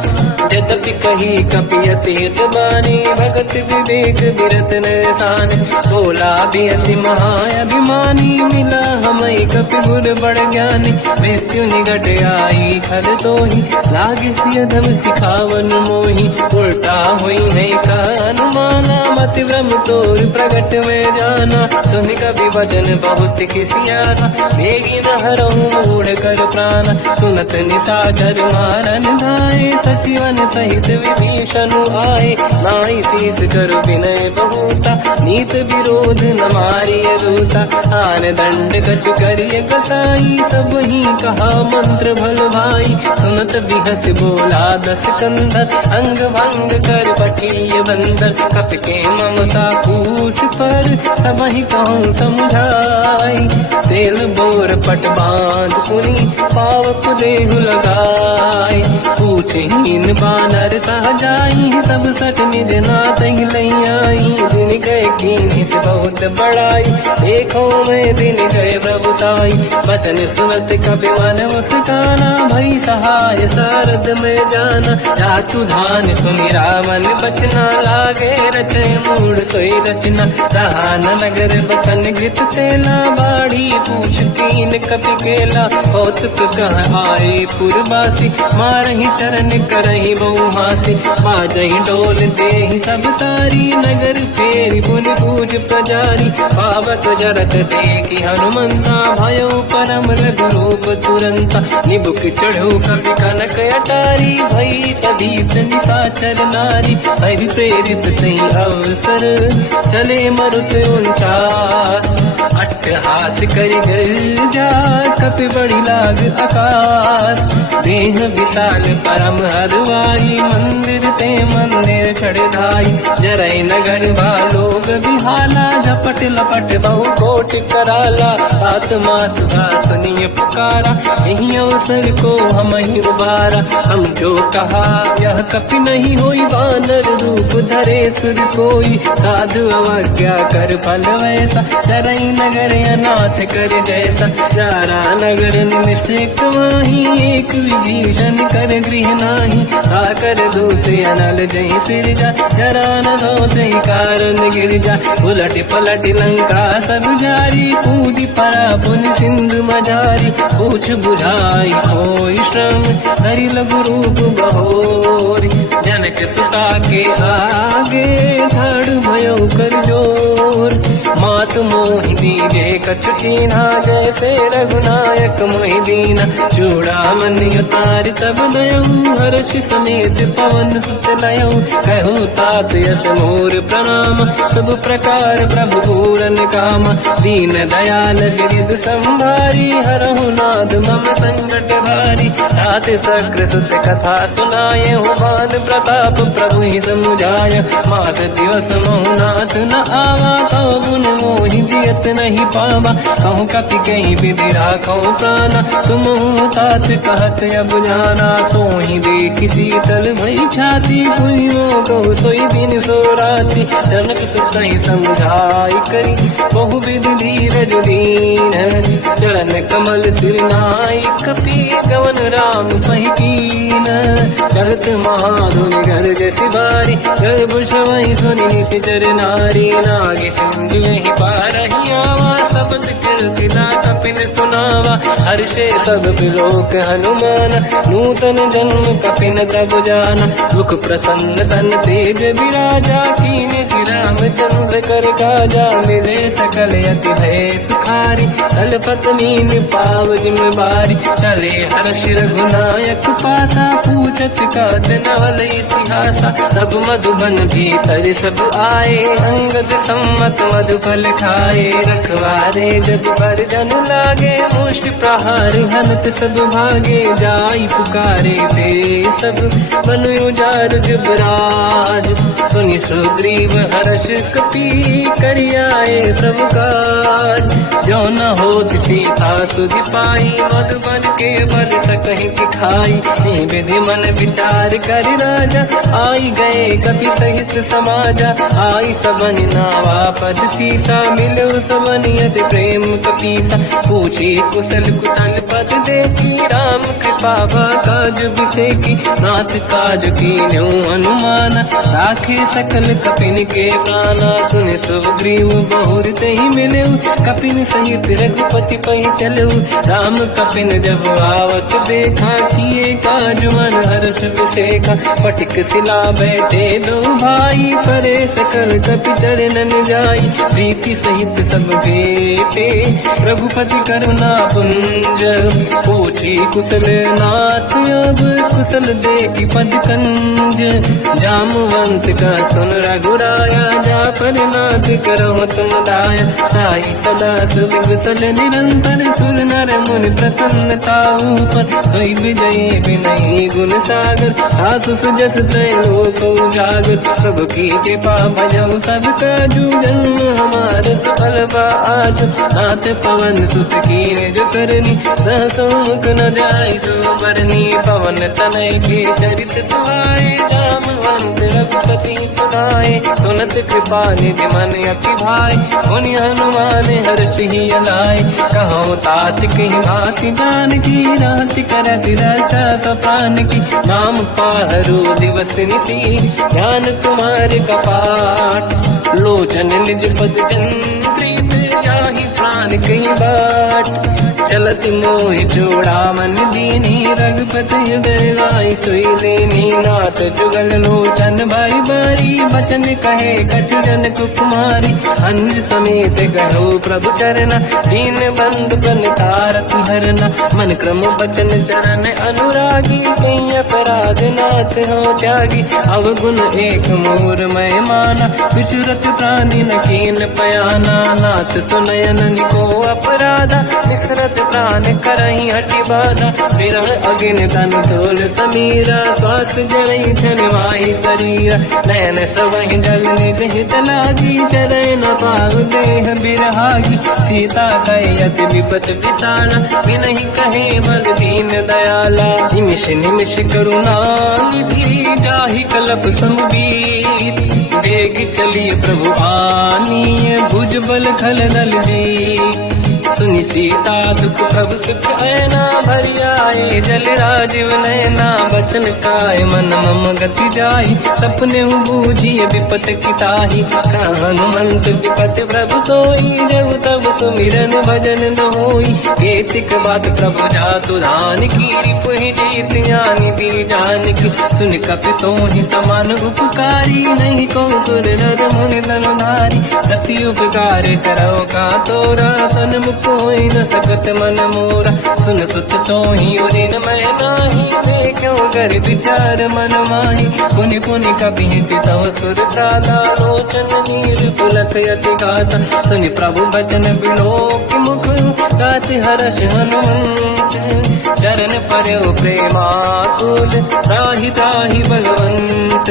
यद्यपि कही कपियति हित बानी, भगत विवेक बिरत निशान। बोला भी हसी महाअभिमानी, मिला हमें कपि गुर बड़ ज्ञानी। मृत्यु निकट आई खल तोहि, लागे सिय धम सिखावन मोहि। उल्टा हुई है का अनुमाना, मति भ्रम तोर प्रगट में जाना। सुन कवि वचन बहुत खिसियाना, मेरी न हरहु मूढ़ कर प्राण। सुनत निशाचर मारन धाये, सचिवन सहित विभीषण आए। नाई शीत कर विनय बहुता, नीत विरोध न मारिय रूता। आन दंड कछ करिय कसाई, सब ही कहा मंत्र भल भाई। सुनत बिहस बोला दस कंधर, अंग भंग कर पठिय बंदर। कपि के ममता पूछ पर, सब ही कहूँ समझाई। तेल बोर पट बांध पुनि, पावक देहु लगाई। पूछहीन बानर तह जाई, तब सट निज नाथ लई आई। दिन गए कीनी से बहुत बड़ाई, देखो मैं दिन गए प्रभुताई। बचन सुनत कपि मन मुस्काना, भई सहाय सारद में जाना। जातु धान सुनि रावण बचना, लागे रचे मूढ़ सोई रचना। रहा न नगर बसन घृत तेला, बाढ़ी पूछ कीन कपि केला। कौतुक कह आए पुरवासी, मारहि चरण करहि बहु हासी। बाजहि ढोल देहि सब तारी, नगर फेरि पुनि पूज प्रजारी। पावत जरत देखि हनुमंता, भयो परम रघुरूप तुरंता। निबुक चढ़ो कपि कनक अटारी, भई सभीत निशाचर नारी। हरि प्रेरित तई अवसर, चले मरुत 49। अट्टहास करि गर्जा, कपि बड़ी लाग आकाश। देह विशाल परम हरवाई, मंदिर ते मंदिर चढ़ धाई। जरई नगर भालोग बिहाला, झपट लपट बहु कोट कराला। सात मात का सुनिय पुकारा, यही अवसर को हम ही उबारा। हम जो कहा यह कपि नहीं होई, वानर रूप धरे सुर कोई। साधु अवज्ञा कर फल वैसा, जरई नगर अनाथ कर जैसा। जारा नगर निमिषेक माही, एक विभीषण कर गृह नाही। आकर दूत अनल जय सिर जा, जरा न दो कारण गिर जा। उलट पलट लंका सब जारी, कूदी परा पुन सिंधु मजारी। पूछ बुझाई कोई श्रम, हरि लघु रूप बहोरी। जनक सुता के आगे, ठाड़ भयो कर जोर। मात मोहि दीजे कछु कीन्हा, जैसे रघुनायक मोहि दीना। चूड़ामणि उतारि तब दयऊ, हर्ष समेत पवन सुत लयऊ। कहु तात यस मोर प्रणाम, सब प्रकार प्रभु पूरन काम। दीन दयाल गिरिधु संभारी, हरहु नाद मम संकट भारी। तात सकृ सुत कथा सुनाए, मान प्रताप प्रभु ही समुझाय। मास दिवस महु नाथ न आवा, कौ गुण मोहि जियत नहीं पावा। कहूँ कपि कहीं विधि राखो प्राणा, तुम तात कहत अब जाना। तो ही देखि शीतल भई छाती, पुनि मोह कहु सोई दिन सो राति। जनक सुत ही समझाई करी, बहु विधि धीरज दीन। चरण कमल सिर नाई, कपि गवन राम पहि कीन। चलत महाधुनि गर्ज सिबारी, गर्भ श्रवहि सुनि निशिचर नारी। नागे सिंधु यहि पारहि आवा, सबद कीर्ति दाता पिन सुनावा। हर्षे सब बिलोक हनुमान, नूतन जन्म कपिन तब जाना। मुख प्रसन्न तन तेज विराजा, कीने श्री रामचंद्र कर काजा। मिले सकल अति भय सुखारी, तलपत मीन पाव जिम्मेवारी। चले हर्ष रघुनायक पासा, पूछत कात नवल इतिहासा। सब मधुबन भीतर सब आए, अंगद सम्मत मधुफल खाए। रखवारे जब पर जन लागे, मुष्टि प्रहार हनत सब भागे। जाई पुकारे ते सब, बन उजार जुबराज। सुनि सुग्रीव हर्ष कपि, करियाए प्रभु काज। जो न होत सीता सुधि पाई, मधुबन के बल सकहि दिखाई। विधि मन विचार कर राजा, आई गए कपि सहित समाजा। आई सबन नावा पद सीसा, मिलो सब मनियत प्रेम कपीसा, पूछी कुशल कुशल पद देखी, राम कृपा काज बिसेकी, नाथ काज की न्यू अनुमाना, राखे सकल कपिन के प्राणा, सुन सुग्रीव बहुरत ही मिले, कपिन सहित रघुपति पहि चलऊ, राम कपिन जब आवत देखा, किए काज मन हर्ष विसेखा, पटिक सिला बैठे दो भाई, परे सकल कपि चरणन जाई, प्रीति सहित सब भेटे, रघुपति करुणा पुंज, पूछी कुशल नाथ अब कुशल देखी पद कंज, जामवंत का सुन रघुराया, जा पर नाथ करो तुम दाया, ताई सदा सुविकुशल निरंतर, सुर नर मुनि प्रसन्नता ऊपर, सोई विजयी विनयी गुण सागर, आसु सुजस त्रैलोक उजागर, प्रभु की कृपा भजऊ सब काजू, जन्म हमार सफल आज, नाथ पवन सुत की निज करनी, सहसो मुख न जाय सो बरनी, पवन तनय के चरित सुहाए, जामवंत रघुपति सुनाए, सुनत कृपा निधि मन अति भाई, मुनि हनुमान हर्ष ही अलाय, कहो तात कहीं बात जान की, रात करत रक्षा सपान की, नाम पाहरो दिवस निसी, ध्यान तुम्हारे कपाट, लोचन निज पद चंद्रित, जाहि प्राण कहीं बाट, चलत मोहि चूड़ा मन दीनी, रघुपति हृदय राय सोई लेनी, नाथ जुगल लोचन भाई बारी, बचन कहे कछु जन कुमारी, अंज समेत कहो प्रभु चरना, दीन बंधु प्रणतारत हरना, मन क्रम बचन चरण अनुरागी, कहीं अपराध नाथ हो त्यागी, अवगुण एक मोर मैं माना, विचुरत प्राणी न कीन पयाना, नाथ सुनयन को अपराधा, विसरत प्राण करही हटि बाधा, विरह अगिन तन तोल समीरा, श्वास जरई छन वाहि शरीरा, नयन सवहि जल निज हित लागी, चरै न पाउ देह बिरहागी, सीता कहे अति विपत विसाला, बिनहि कहे बल दीन दयाला, निमिष निमिष करुणा निधि, जाहि कलप समुबीर, बेग चलिए प्रभु आनीय, भुज बल खल दल जी, सुनि सीता दुख प्रभु सुख ऐना, भरि आए जल राजीव नैना, बचन काय मन मम गति जाहि, सपने बूझिए विपत किताहि, हनुमंत विपत प्रभु सोई, जब तब सुमिरन भजन न होई, केतिक बात प्रभु जातु धान की, रिपुहि जीत ज्ञानी भी जान की, सुन कपि तोहि समान उपकारी, नहीं को सुर नर मुनि धनुधारी, प्रति उपकार करो का तोरा, सन्मुख होई न सकत मन मोरा, सुन सुत तोहि उदिन मैं नाही, देखो कर विचार मन माही, पुनि पुनि कपि चितव सुर त्राता, लोचन नीर पुलक अति गाता, सुनि प्रभु बचन बिलोक मुख, गाति हर्ष हनुमंत, चरण पर्यो प्रेमाकुल, त्राहि त्राहि भगवंत,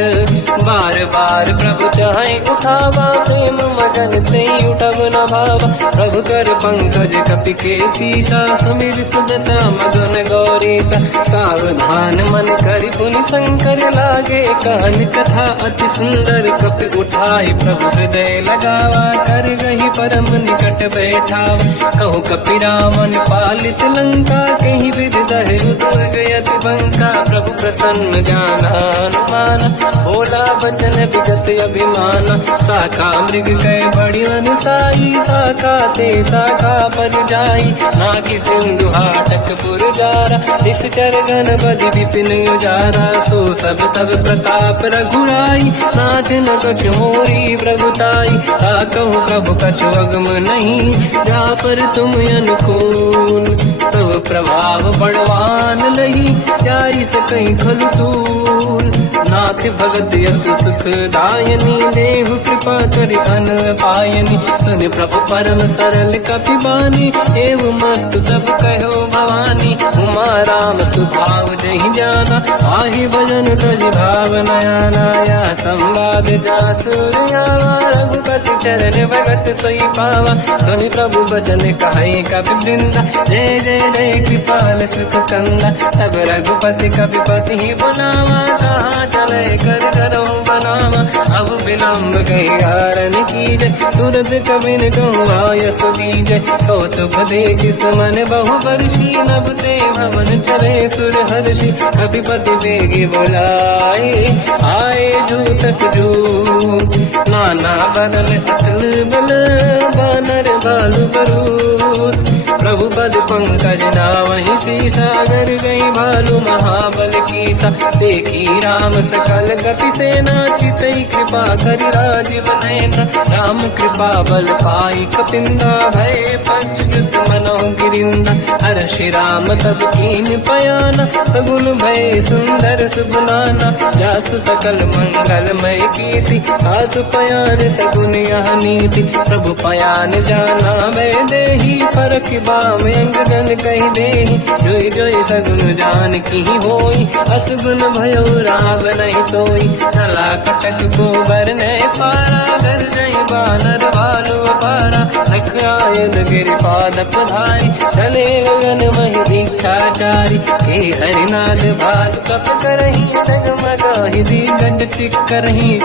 बार बार प्रभु चाहे उठावा, प्रेम मगन ते उठब न भावा, प्रभु कर पंकज कपि के सीसा, सुमिर सुदशा मगन गौरीसा, सावधान मन करि पुनि शंकर लागे, कहन कथा अति सुंदर, कपि उठाई प्रभु हृदय लगावा, कर गही परम निकट बैठावा, कहु कपि रामन पालित लंका, कहीं विधि दहे दुर्ग यति बंका, प्रभु प्रसन्न ज्ञानानुमाना, भोला बचन विगत अभिमाना, शाखा मृग कै बड़ी अनुसाई, शाखा ते शाखा पर जाई, नाकि सिंधु हाटक पुरजारा, निश्चर घन बदि विपिन उजारा, सो सब तब प्रताप रघुराई, नाथ न कछु मोरी प्रभुताई, ताकहु प्रभु कछु अगम नहीं, जा पर तुम अनुकूल, तब प्रभाव बड़वान लही, जाई सकई खलु तूल, नाथ भगत यत सुख दायनी, देहु कृपा करि अन पायनी, सुन प्रभु परम सरल कपि बानी, एव मस्त तब कहो भवानी, उमा राम सुभाव जहि जाना, आहि भजन तज भाव नयाना, या संवाद जासुर आवा, रघुपति चरण भगत सोई पावा, सुनि प्रभु बचन कहे कपि वृंदा, जय जय जय कृपाल सुख कंदा। तब रघुपति कपिपति ही बुलावा, कहा चले कर करो बनावा। अब विलम्ब कही कारण कीजे, तुरंत कबिन कहूँ आयस दीजे। कौतुक देख सुमन बहु वर्षी, नभ ते भवन चले सुर हर्षि। कपिपति बेगी बुलाए, आए जूतक जूत। नाना बदल अतल बल, बानर बालु बरूत। प्रभु पद पंकज नावहि सीसा, गर गई भालु महाबल कीसा। देखी राम सकल कपि सेना, चितई कृपा करि राजीव नयन। राम कृपा बल पाई कपिंदा, भय पंचकृत मनो गिरिंदा। हर्षि राम तब कीन पयाना, सगुन भय सुंदर सुबनाना। जासु सकल मंगलमय कीर्ति, आसु पयान सगुन यह नीति। प्रभु पयान जाना मैं देही, फरक बाम अंगदन कही देही। जोई जोई सगुन जान की होई, असगुन भयो राम नहीं सोई। चला कटक को बरने पारा, घर नहीं बानर बालु अपारा। लख आयन गिरिपाद पधारी, चले गगन महि दीक्षाचारी। हे हरिनाथ भाल कप करही, डगमगाहि दीगंज चिक्करही।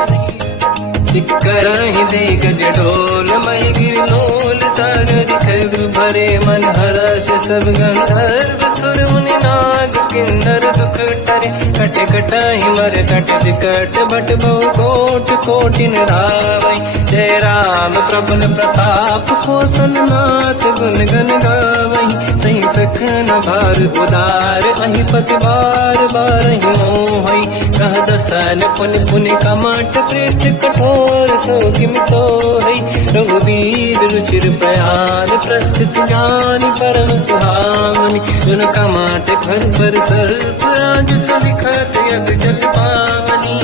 चिक्करहि देख जडोल महि गिरलोल, सागर खग भरे मन हर्ष सब गंधर्व। सुर मुनि नाग किन्नर दुख टरे, कट कटाहि मर तट विकट भट बहु कोट कोटिन रावै। जय राम प्रबल प्रताप, कौशल नाथ गुण गन गावै। तहि सखन भार उदार, अहि पति बार बार ही मोहै। कह दसन पुनि पुनि कमठ, पृष्ठ कठोर सो किम सोहै। रघुवीर रुचिर प्रयान, प्रस्थित ज्ञान परम सुहावनी। सुन कमाट घर पर सर्प, आज सविखत यग जग पावनी।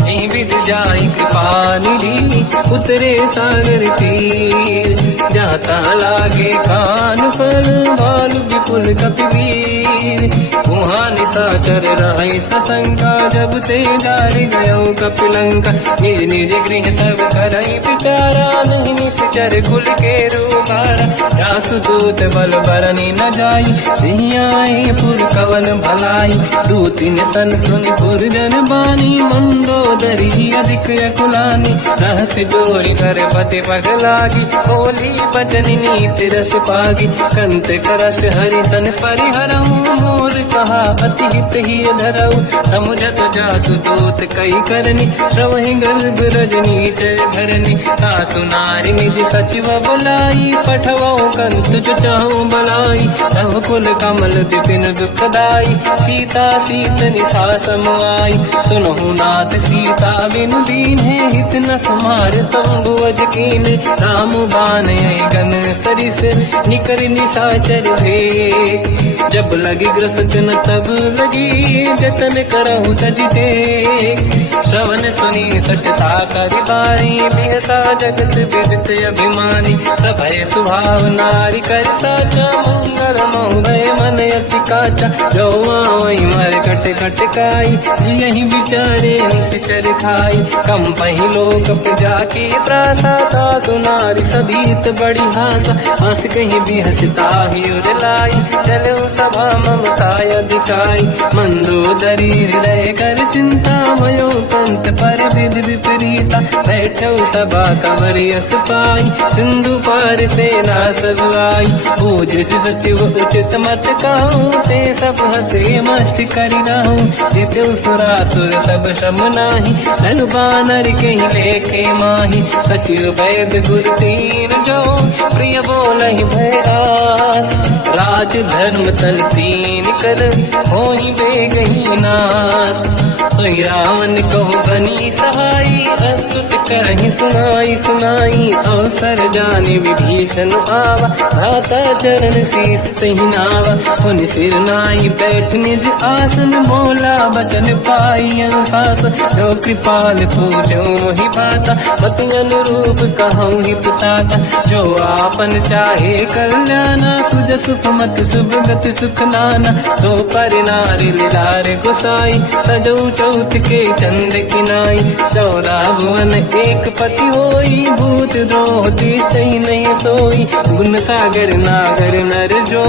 यही विध जाई कृपा निधि, उतरे सागर तीर। जाता लागे कान पर, भालु विपुल कपिवीर। वहाँ निशाचर रहि सशंका, जब ते डारि गयो कपिलंका। निज निज गृह सब करई पिटारा, नहीं निश्चर कुल के रूबारा। जासु दूत बल बरनी न जाई, दियाए पुर कवन भलाई। दूतिन सन सुन पुर जन बानी, मंदोदरी अधिक अकुलानी। रहस्य जोरी कर पति पगलागी, होली बचन नीति रस पागी। कंत करश हरि सन परिहरऊ, मोर कहा अति हित ही धरऊ। समुझत जासु दूत कई करनी, श्रवहि गर्भ रजनी जय धरनी। सासु नारी निज सचिव बुलाई, पठवऊ कंत जो चाहूं बलाई। तब कुल कमल विपिन दुखदाई, सीता सीत निशा समाई। सुनहु नाथ सीता बिनु दीन्हे, हित न समार शंभु अज कीन्हे। राम बाण गन सरिस, निकर निशाचर भेद। जब लगी ग्रसन तब लगी, जतन करहु तज टेक। श्रवण सुनी सटता करि बारी, बिहसा जगत विदित अभिमानी। सभय स्वभाव नारी कर साचा, मंगल मोह भय मन अति काचा। जो आवै मर कट कट काई, यही विचारे निश्चर खाई। कम पही लोक जाके त्रासा, तासु नारी सभीत बड़ी हासा। हंस कहीं भी हंसता ही उरलाई, चलो सभा ममता अधिकाई। मंदोदरी हृदय कर चिंता, भयो पंत पर विध विपरीता। बैठो सभा कंवरि यस पाई, सिंधु पार सेना सब आई। पूज सचिव उचित मत कहूँ, ते सब हंसे मस्त करि रहूं। जितु सुरासुर तब शम नाही, धनु बानर कहीं लेखे माही। सचिव वैद गुर तीन जो, प्रिय बोलहि भय आस। राज धर्म तल तीन कर, होई बेगहि नास। सोई रावण कहो बनी सहाई, अस्तुत करहि सुनाई सुनाई। अवसर जाने विभीषण आवा, भ्राता चरण शीस तहि नावा। पुनि सिर नाई बैठ निज आसन, बोला बचन पाई अनुशास। जो कृपाल पूजो मोहि भाता, मति अनुरूप कहूँ हित ताता। जो आपन चाहे कल्याणा, सुजसु सुमति सुभगति सुख नाना, सो पर नारी लीलार गोसाई, सजौ चौथ के चंद की नाई, 14 भुवन एक पति होई, भूत द्रोह तीसई नहीं सोई, गुण सागर नागर नर जो,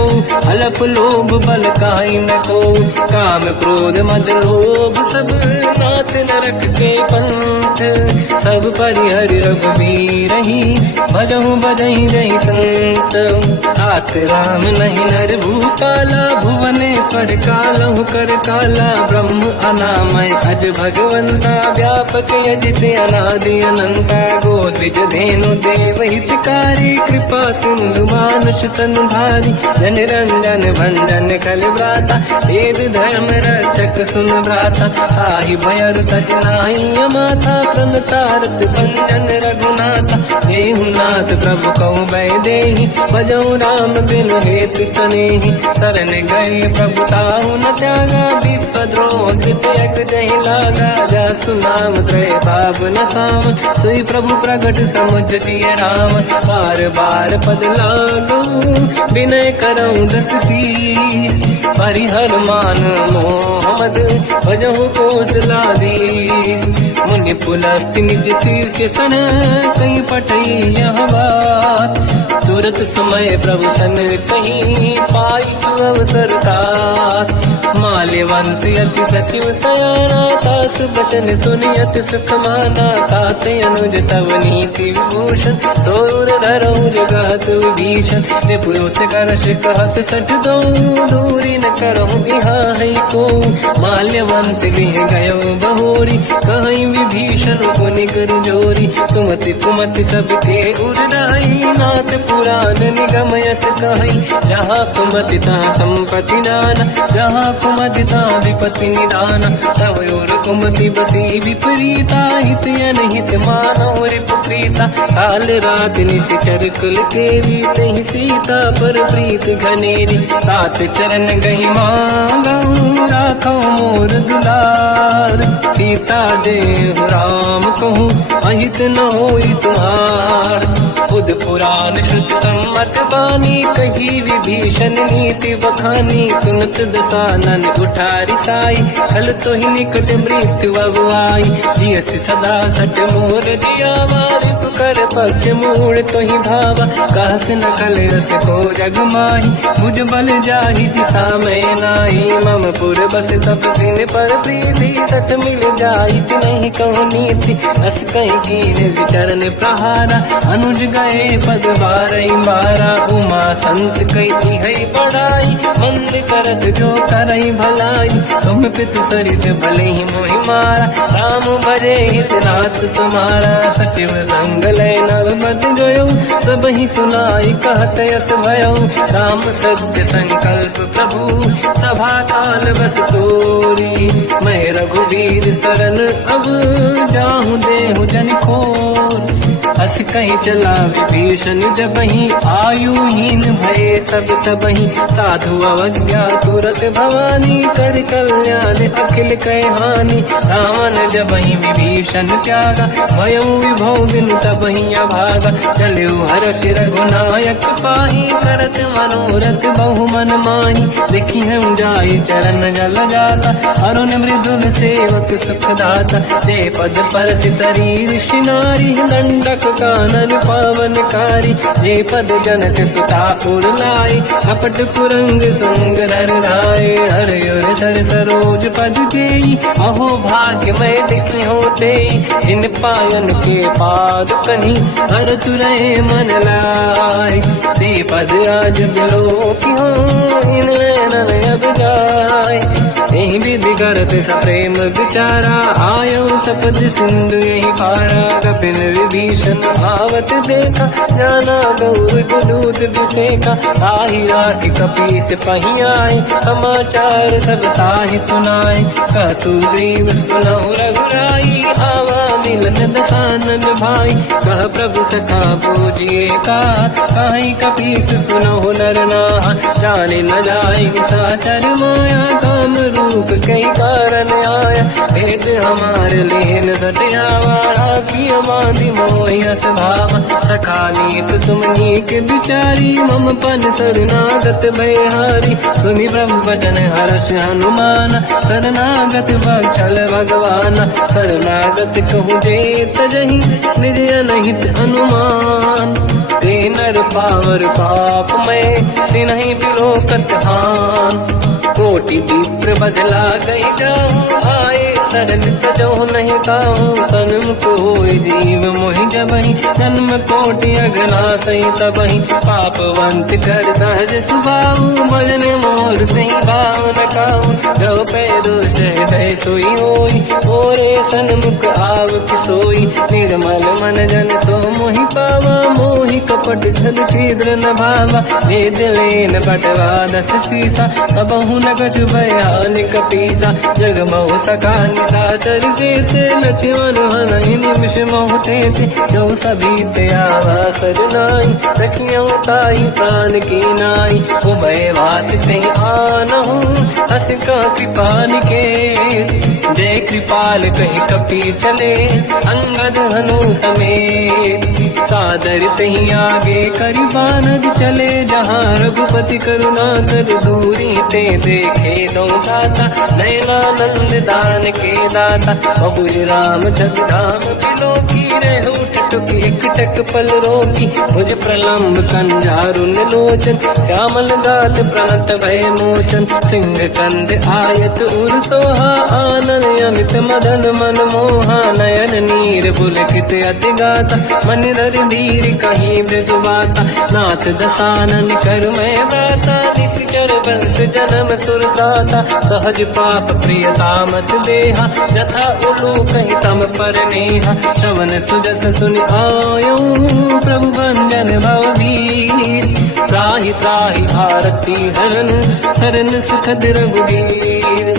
अलप लोभ बल काई न को, काम क्रोध मद लोभ सब नाथ नरक के पंथ, सब परिहरि रघुबीर ही, भजहु बजहि जय संत, तात राम नहीं नर भूपाला, भुवनेश्वर कालहु कर काला, ब्रह्म अनामय अज भगवंता, व्यापक यजित अनादि अनंता, गोद्विज धेनु देव हितकारी, कृपा सिंधु मानुष तनु धारी, जन रंजन भंजन कल व्राता, वेद धर्म रक्षक सुन व्राता, ताहि भयर तज नाहि अमाता, प्रणतारत भंजन रघुनाथा, देहु नाथ प्रभु कौ बै देहि, भजऊ राम बिनु हेतु सनेहि, शरण गए प्रभु ताहु न त्यागा, विश्वद्रोह कृतयक जहि लागा, जासु नाम त्रय भाव न साम, सोई प्रभु प्रगट समुझ जिय राम, बार बार पद लागू, विनय करऊं दस शीस, परिहर मान मोहम्मद, भजहु कौशलाधीश, मुनि पुलस्ति निज शीर्ष सन, कहीं पटई यह बात, तुरत समय प्रभु सन कहीं, पाई सुअवसर तात, माल्यवंत अति सचिव सयाना, तास बचन सुनियत सुख माना, तात अनुज तव नीति विभूषण, सोर धरऊ जगत विभीषण, निपुत करश कहत सठ दो, दूरी न करहु बिहार को, माल्यवंत लिह गयो बहोरी, कहीं विभीषण पुनि कर जोरी, सुमति कुमति सबके उरनाई, नाथ पुराण निगम यस कहीं, जहाँ सुमति तहाँ संपत्ति नाना, जहाँ कुमति तहाँ विपत्ति निदाना, तव और कुमति बसी विपरीता, हित अनहित मानव रिपुप्रीता, काल रात निशिचर कुल केरी, तहि सीता पर प्रीत घनेरी, तात चरण गई मांगऊ, राखो मोर दुलार, सीता देहु राम कहूँ, अहित न होई तुम्हार, बुध पुराण श्रुति सम्मत बानी, कही विभीषण नीति बखानी, सुनत दसानन उठारी साई, कल तो ही निकट मृत्यु अगुआई, जियस सदा सट मोर दिया, मारिप कर पक्ष मूल तो ही भावा, कहस न कल रस को जग माही, मुझ बल जाहि जिता मैं नाई, मम पुर बस तप सिन पर प्रीति, सत मिल जाई नहीं कहूँ नीति, अस कहीं कीन विचरण प्रहारा, अनुज गए पद बारई मारा, उमा संत कही है बढ़ाई, मंद करत जो करई भलाई, तुम पितु सरिस भले ही मोहि मारा, राम भजे हित नाथ तुम्हारा, सचिव संग लय नव मत गयो, सब ही सुनाई कहत यस भयो, राम सत्य संकल्प प्रभु, सभा काल बस तोरी, मैं रघुवीर शरण अब जाहु देहु जन खोर, हस कहीं चला विभीषण जबहि, आयुहीन भये सब तबहि, साधु अवज्ञा तुरत भवानी, कर कल्याण अखिल कह हानि, रावण जबहि विभीषण त्यागा, भयउ विभव बिनु तबहि अभागा, चलु हर्ष रघुनायक पाहि, करत मनोरथ बहु मन माहि, देखि हूँ जाय चरण जल जाता, अरुण मृदुल सेवक सुख दाता, ते पद पर सितरी ऋषि नारी, दंडक कानन पावनकारी, जे पद जनक सुता पुर लाई, कपट पुरंग संग धर राय, हर युर धर सरोज पद जेई, अहो भाग्य मैं देखी होते, जिन पायन के पाद कहीं, हर तुरहे मन लाय, ते पद आज बिलो की हो, इन नैनन अब जाय, यही विधि करत सप्रेम विचारा, आयो सपद सिंधु यही पारा, कपिन विभीषण आवत देखा, जाना गौर गुदूत विसेका, ताहि राखि कपीस पहि आए, समाचार सब ताहि सुनाए, कह सुग्रीव सुनहु रघुराई, आवा मिलन दसानन भाई, कह प्रभु सखा पूजिए का, काहि कपीस सुनहु नर नाहा, जाने न जाए साचर माया, काम रूप कई कारण आया, भेद हमारे लेन सत्यावा, राखी बांधी मोहिया स्वभाव, सखानी तो तुम नीक बिचारी, मम पन शरणागत भयहारी, सुनि ब्रह्म वचन हर्ष हनुमान, शरणागत वत्सल भगवान, शरणागत कहूँ जे तजहि, निज अनहित अनुमान, ते नर पावर पाप में, तिन्हि बिलोकत हान, कोटि विप्र बदला गई जाऊँ, आए शरण तजो नहीं ताऊँ, सन्मुख होय जीव मोहि जबहि, जन्म कोटि अगला सही तबहि, पापवंत कर सहज सुभाऊ, भजन मोर सही भाव न काऊ, जो पै दुष्ट हृदय सोई होई, मोरे सन्मुख आव किसोई, निर्मल मन जन सो मोहि पावा, मोहि कपट छल छिद्र न भावा, भेद लेन बटवा दस सीसा, सबहु न कछु भयान कपीसा, जग महु सका निशाचर जेते, लक्ष्मण हनि निमिष मोह तेते, जो सभी ते आवा सरनाई, रखियो ताई प्राण की नाई, उभय बात ते आनहु, हस का कृपान के, जय कृपाल कहि कपी चले, अंगद हनु समेत, सादर तही आगे करि बानर चले, जहाँ रघुपति करुणा कर दूरी ते देखे दो दाता, नयनानंद दान के दाता, बहुज राम छवि धाम बिलो की, रहु टुक एक टक पल रोकी, भुज प्रलम्ब कंजारुन लोचन, श्यामल गाल प्रणत भय मोचन, सिंह कंद आयत उर सोहा, आनन अमित मदन मन मोहा, नयन नीर पुलकित अति गाता, मन धर धीर कहीं मृदुबाता, नाथ दसानन कर मैं दाता, निश्चर वंश जन्म सुरदाता, सहज पाप प्रिय तामस देहा, यथा उलू कहीं तम पर नेहा, श्रवण सुजस सुनि आयो, प्रभु भंजन भववीर, त्राहि त्राहि आरती हरन, शरण सुखद रघुवीर,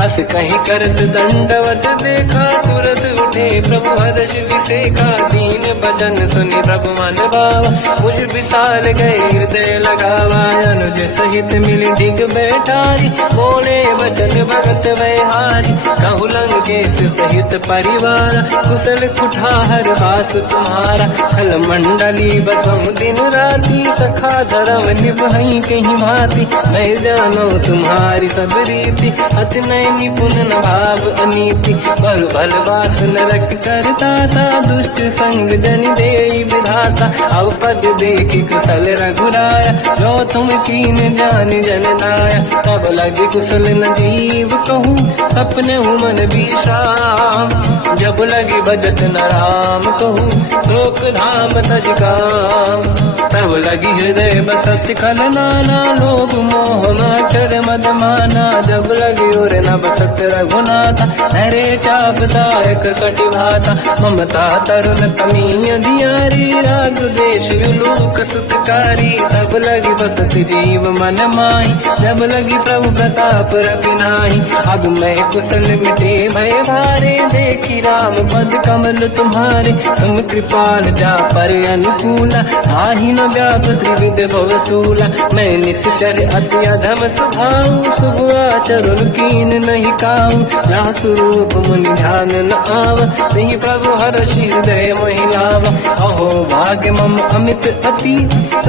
अस कहीं करत दंडवत देखा, तुरत उठे प्रभु हर्ष विसेखा, दीन भजन सुनि प्रभु मन भावा, मुझ विशाल गए हृदय लगावा, अनुज सहित मिली डिग बैठारी, बोले वचन भगत वैहारी, कहु लंकेश सहित परिवार, कुशल कुठार वास तुम्हारा, खल मंडली बसहु दिन राती, सखा धर्म निभहि कहीं भांति, मैं जानो तुम्हारी सब रीति, अति नय निपुण न भाव अनीति, पर भल बास नरक करता था, दुष्ट संग जन दे विधाता, अब पद देखी कुशल रघुराया, जो तुम कीन जान जन नाया, तब लगे कुशल न जीव कहूँ, सपने मन विश्राम, जब लगी भजत न राम कहूँ, शोक धाम तज काम, तब लगी हृदय बसत खल नाना, लोभ मोह मच्छर मद माना, जब लगी और न बसत रघुनाथा, हरे चाप दायक कटि भाता, ममता तरुण तमी अधियारी, राग देश विलोक सुखकारी, तब लगी बसत जीव मन माही, जब लगी प्रभु प्रताप रवि नाही, अब मैं कुशल मिटे भय भारे, देखी राम पद कमल तुम्हारे, तुम कृपाल जा पर अनुकूला, आहि न व्याप त्रिविध भवसूला, मैं निश्चर अति अधम स्वभाव, शुभ आचरण कीन नहीं काऊ, जहाँ स्वरूप मुनि ध्यान न आव, नहीं प्रभु हर्षि हृदय महिलावा, अहो भाग्य मम अमित अति,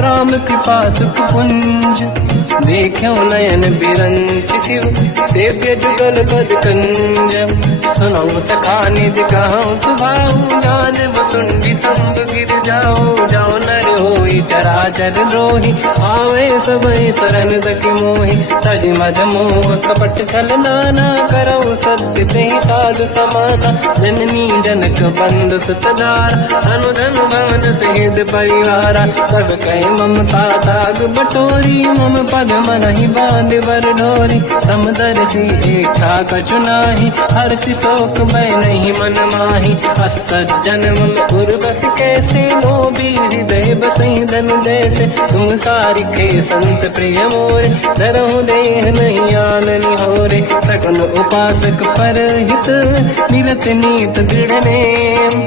राम कृपा सुख पुंज, देखो नयन बिरंच शिव, सेव्य जुगल पद कंज, सुनो सखा निज कहूँ सुभाऊ, जान वसुंडी संग गिर जाओ, जाओ नर होई चराचर द्रोही, आवे सबई शरण सखि मोहि, तज मद मोह कपट छल नाना, करऊ सत्य तेहि साधु समाता, जननी जनक बंधु सुतधारा, अनुधन भवन सहित परिवारा, सब कहि ममता ताग बटोरी, मम पद मनहि बांध बर डोरी, समदर्शी इच्छा कछु नाही, हर्षि शोक भय नहीं मन माही, असज्जन मम उर बस कैसे, लोभी हृदय बसहि धन जैसे, तुम सारिखे संत प्रिय मोरे, धरहु देह नहीं आन निहोरे, सगुन उपासक पर हित, मिलत नीत दृढ़ नेम,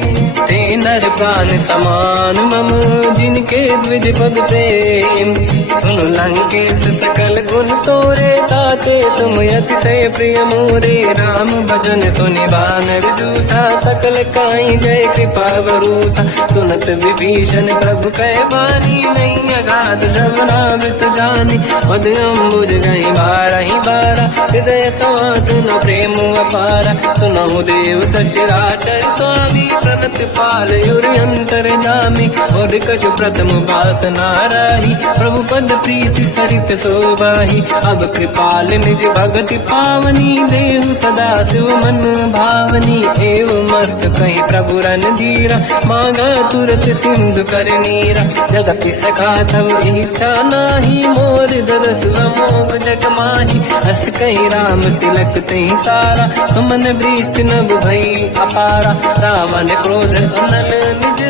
ते नर प्राण समान मम, जिनके द्विज पद प्रेम, सुन लंकेश सकल गुण तोरे, ताते तुम अतिशय प्रिय मोरे। राम भजन सुनि बानर जूठा, सकल काई जय कृपा वरूथा। सुनत विभीषण प्रभु कह बानी, नहीं अगाध श्रवणामृत जानी। पद अम्बुज गई बारहि बारा, हृदय समात न प्रेम अपारा। सुनहु देव सचराचर स्वामी, प्रणत पाल युरि अंतर जामी। और कछु प्रथम वासना राही, प्रभु पद प्रीति सरित सोबाही। अब कृपाल निज भगति पावनी, देहु सदा शिव मन भावनी। एवं मस्त कहीं प्रभु रन धीरा, मांगा तुरत सिंधु कर नीरा। जगति सखा तब इच्छा नाही, मोर दरस मोग जग माही। हस कहीं राम तिलक तही सारा, सुमन वृष्ट नभ भई अपारा। रावण क्रोध अनल निज,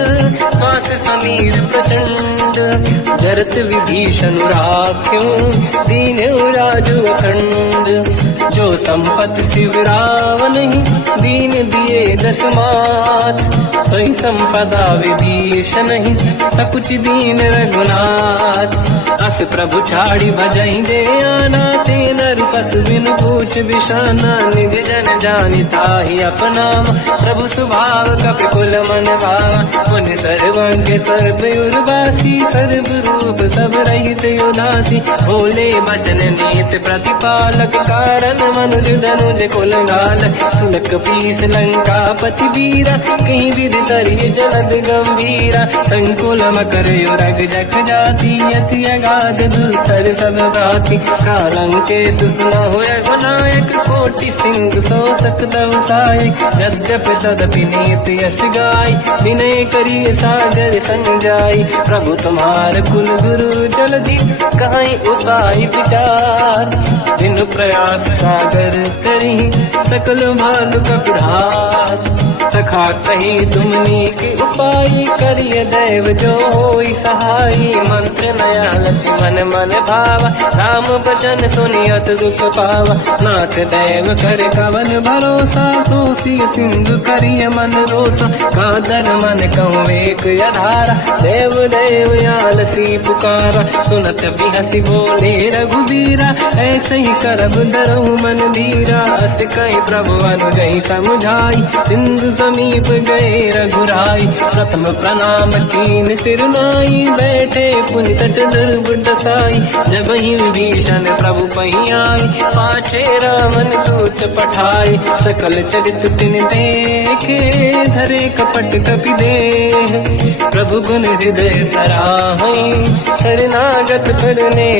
श्वास समीर प्रचंड। जरत विभीषण राख्यों, दीन राजु अखंड। जो संपत्ति शिव रावण ही, दीन दिए दस मात। सोई संपदा विभीषण ही, सकुच दीन रघुनाथ। अस प्रभु छाड़ी भजई दे आना, ते नर पशु बिनु पूछ बिशाना। निज जन जानि ताहि अपनावा, प्रभु स्वभाव कपि कुल मन भावा। मुनि सर्वज्ञ सर्व उर्वासी, सर्व रूप सब रहित उदासी। भोले बचन नीत प्रतिपालक, कारण मनुज धनुज कुल घालक। सुन कपीस लंका पति वीरा, कहीं विधि तरिय जलद गंभीरा। संकुल मकर युरग जख जाति, अति अगाध दुस्तर सब भाति। कालंकेश सुनहु रघुनायक, कोटि सिंह सो सकदव सायक। यद्यप तदपि नीत यस गाय, विनय करिय सागर संजाई। प्रभु तुम्हार कुल गुरु जलधि, कहीं उपाय विचार। दिन प्रयास सागर करी, सकल भालु कपिधार। सखा कही तुमनी के उपाय, करिय दैव जो होई सहाई। मंत्र नया लक्ष्मण मन भावा, राम भजन सुनियत दुख पावा। नाथ दैव कर कवन भरोसा, सोसी सिंधु करिय मन रोसा। कादर मन कहूँ एक अधारा, देव देव आलसी पुकारा। सुनत बिहसी बोले रघुबीरा, ऐसे ही करब डरहु मन धीरा। अस कहीं प्रभु अनुजहि समझाई, सिंधु समीप गए रघुराई। प्रथम प्रणाम कीन सिरनाई, बैठे पुनि तट दुर्ग दसाई। जब ही विभीषण प्रभु पही आई, पाछे रावण दूत पठाई। सकल चरित तिन देखे, धरे कपट कपि देह। प्रभु गुण हृदय सराहई, शरणागत करने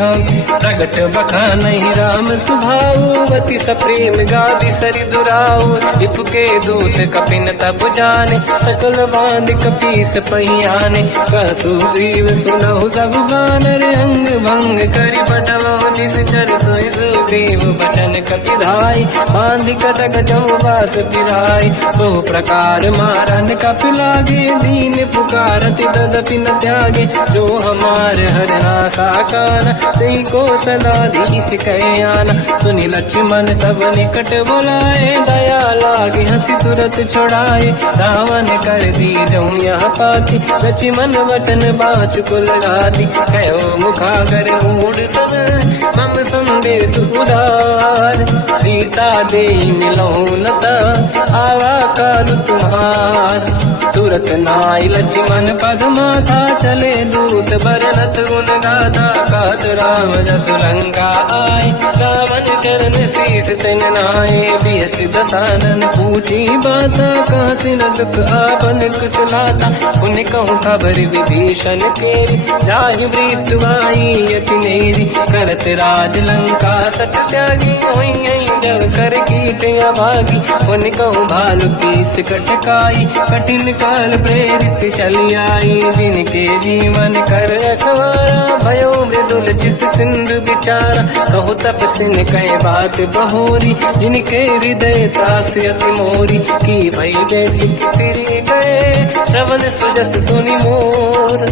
हम। प्रगट बखानहि राम सुभाऊ, अति सप्रेम गादि सरि दुराऊ। रिपु के दूत कपिन तब जाने, सकल बांध कपीस पही आने। कह सुग्रीव सुनहु सब बानर, अंग भंग करि बटवहु निश्चर। सोई सुग्रीव बचन कपि धाई, बांधि कटक चौबास पिराई। बहु प्रकार मारन कपि लागे, दीन पुकारति तदपि न त्यागे। जो हमार हरना साकाना, तेहि को सलाधीश कहे आना। सुनि लक्ष्मण सब निकट बुलाए, दया लागे हंसी तुरत छुड़ाए। रावण कर दी जऊँ यह पाती, लक्ष्मण वचन बाचुकुल गाती। कहो मुखागर मूढ़ सन, मम संदेश उदार। सीता दे मिलऊँ लता, आवा काल तुम्हार। तुरत नाई लक्ष्मण पद माथा, चले दूत बरनत गुण गाथा। कहत राम जस लंका आए, रावण चरण शीस तिन नाए। बिहस दसानन पूछी बाता, कहसी न दुख आपन कुशलाता। पुन कहूँ खबर विभीषण केरी, जाहि मृत्यु आई यति नेरी। करत राज लंका सत त्यागी, हुई जब कर कीट अभागी। पुन कहूँ भालु कीस कटकाई, कठिन काल प्रेरित चली आई। जिनके जीवन कर रखवारा, भयो मृदुल चित सिंधु विचारा। कहु तपसिन कह बात बहोरी, जिनके हृदय त्रास अति मोरी। की भई जय तिरि गए, श्रवण सुजस सुनि मोर।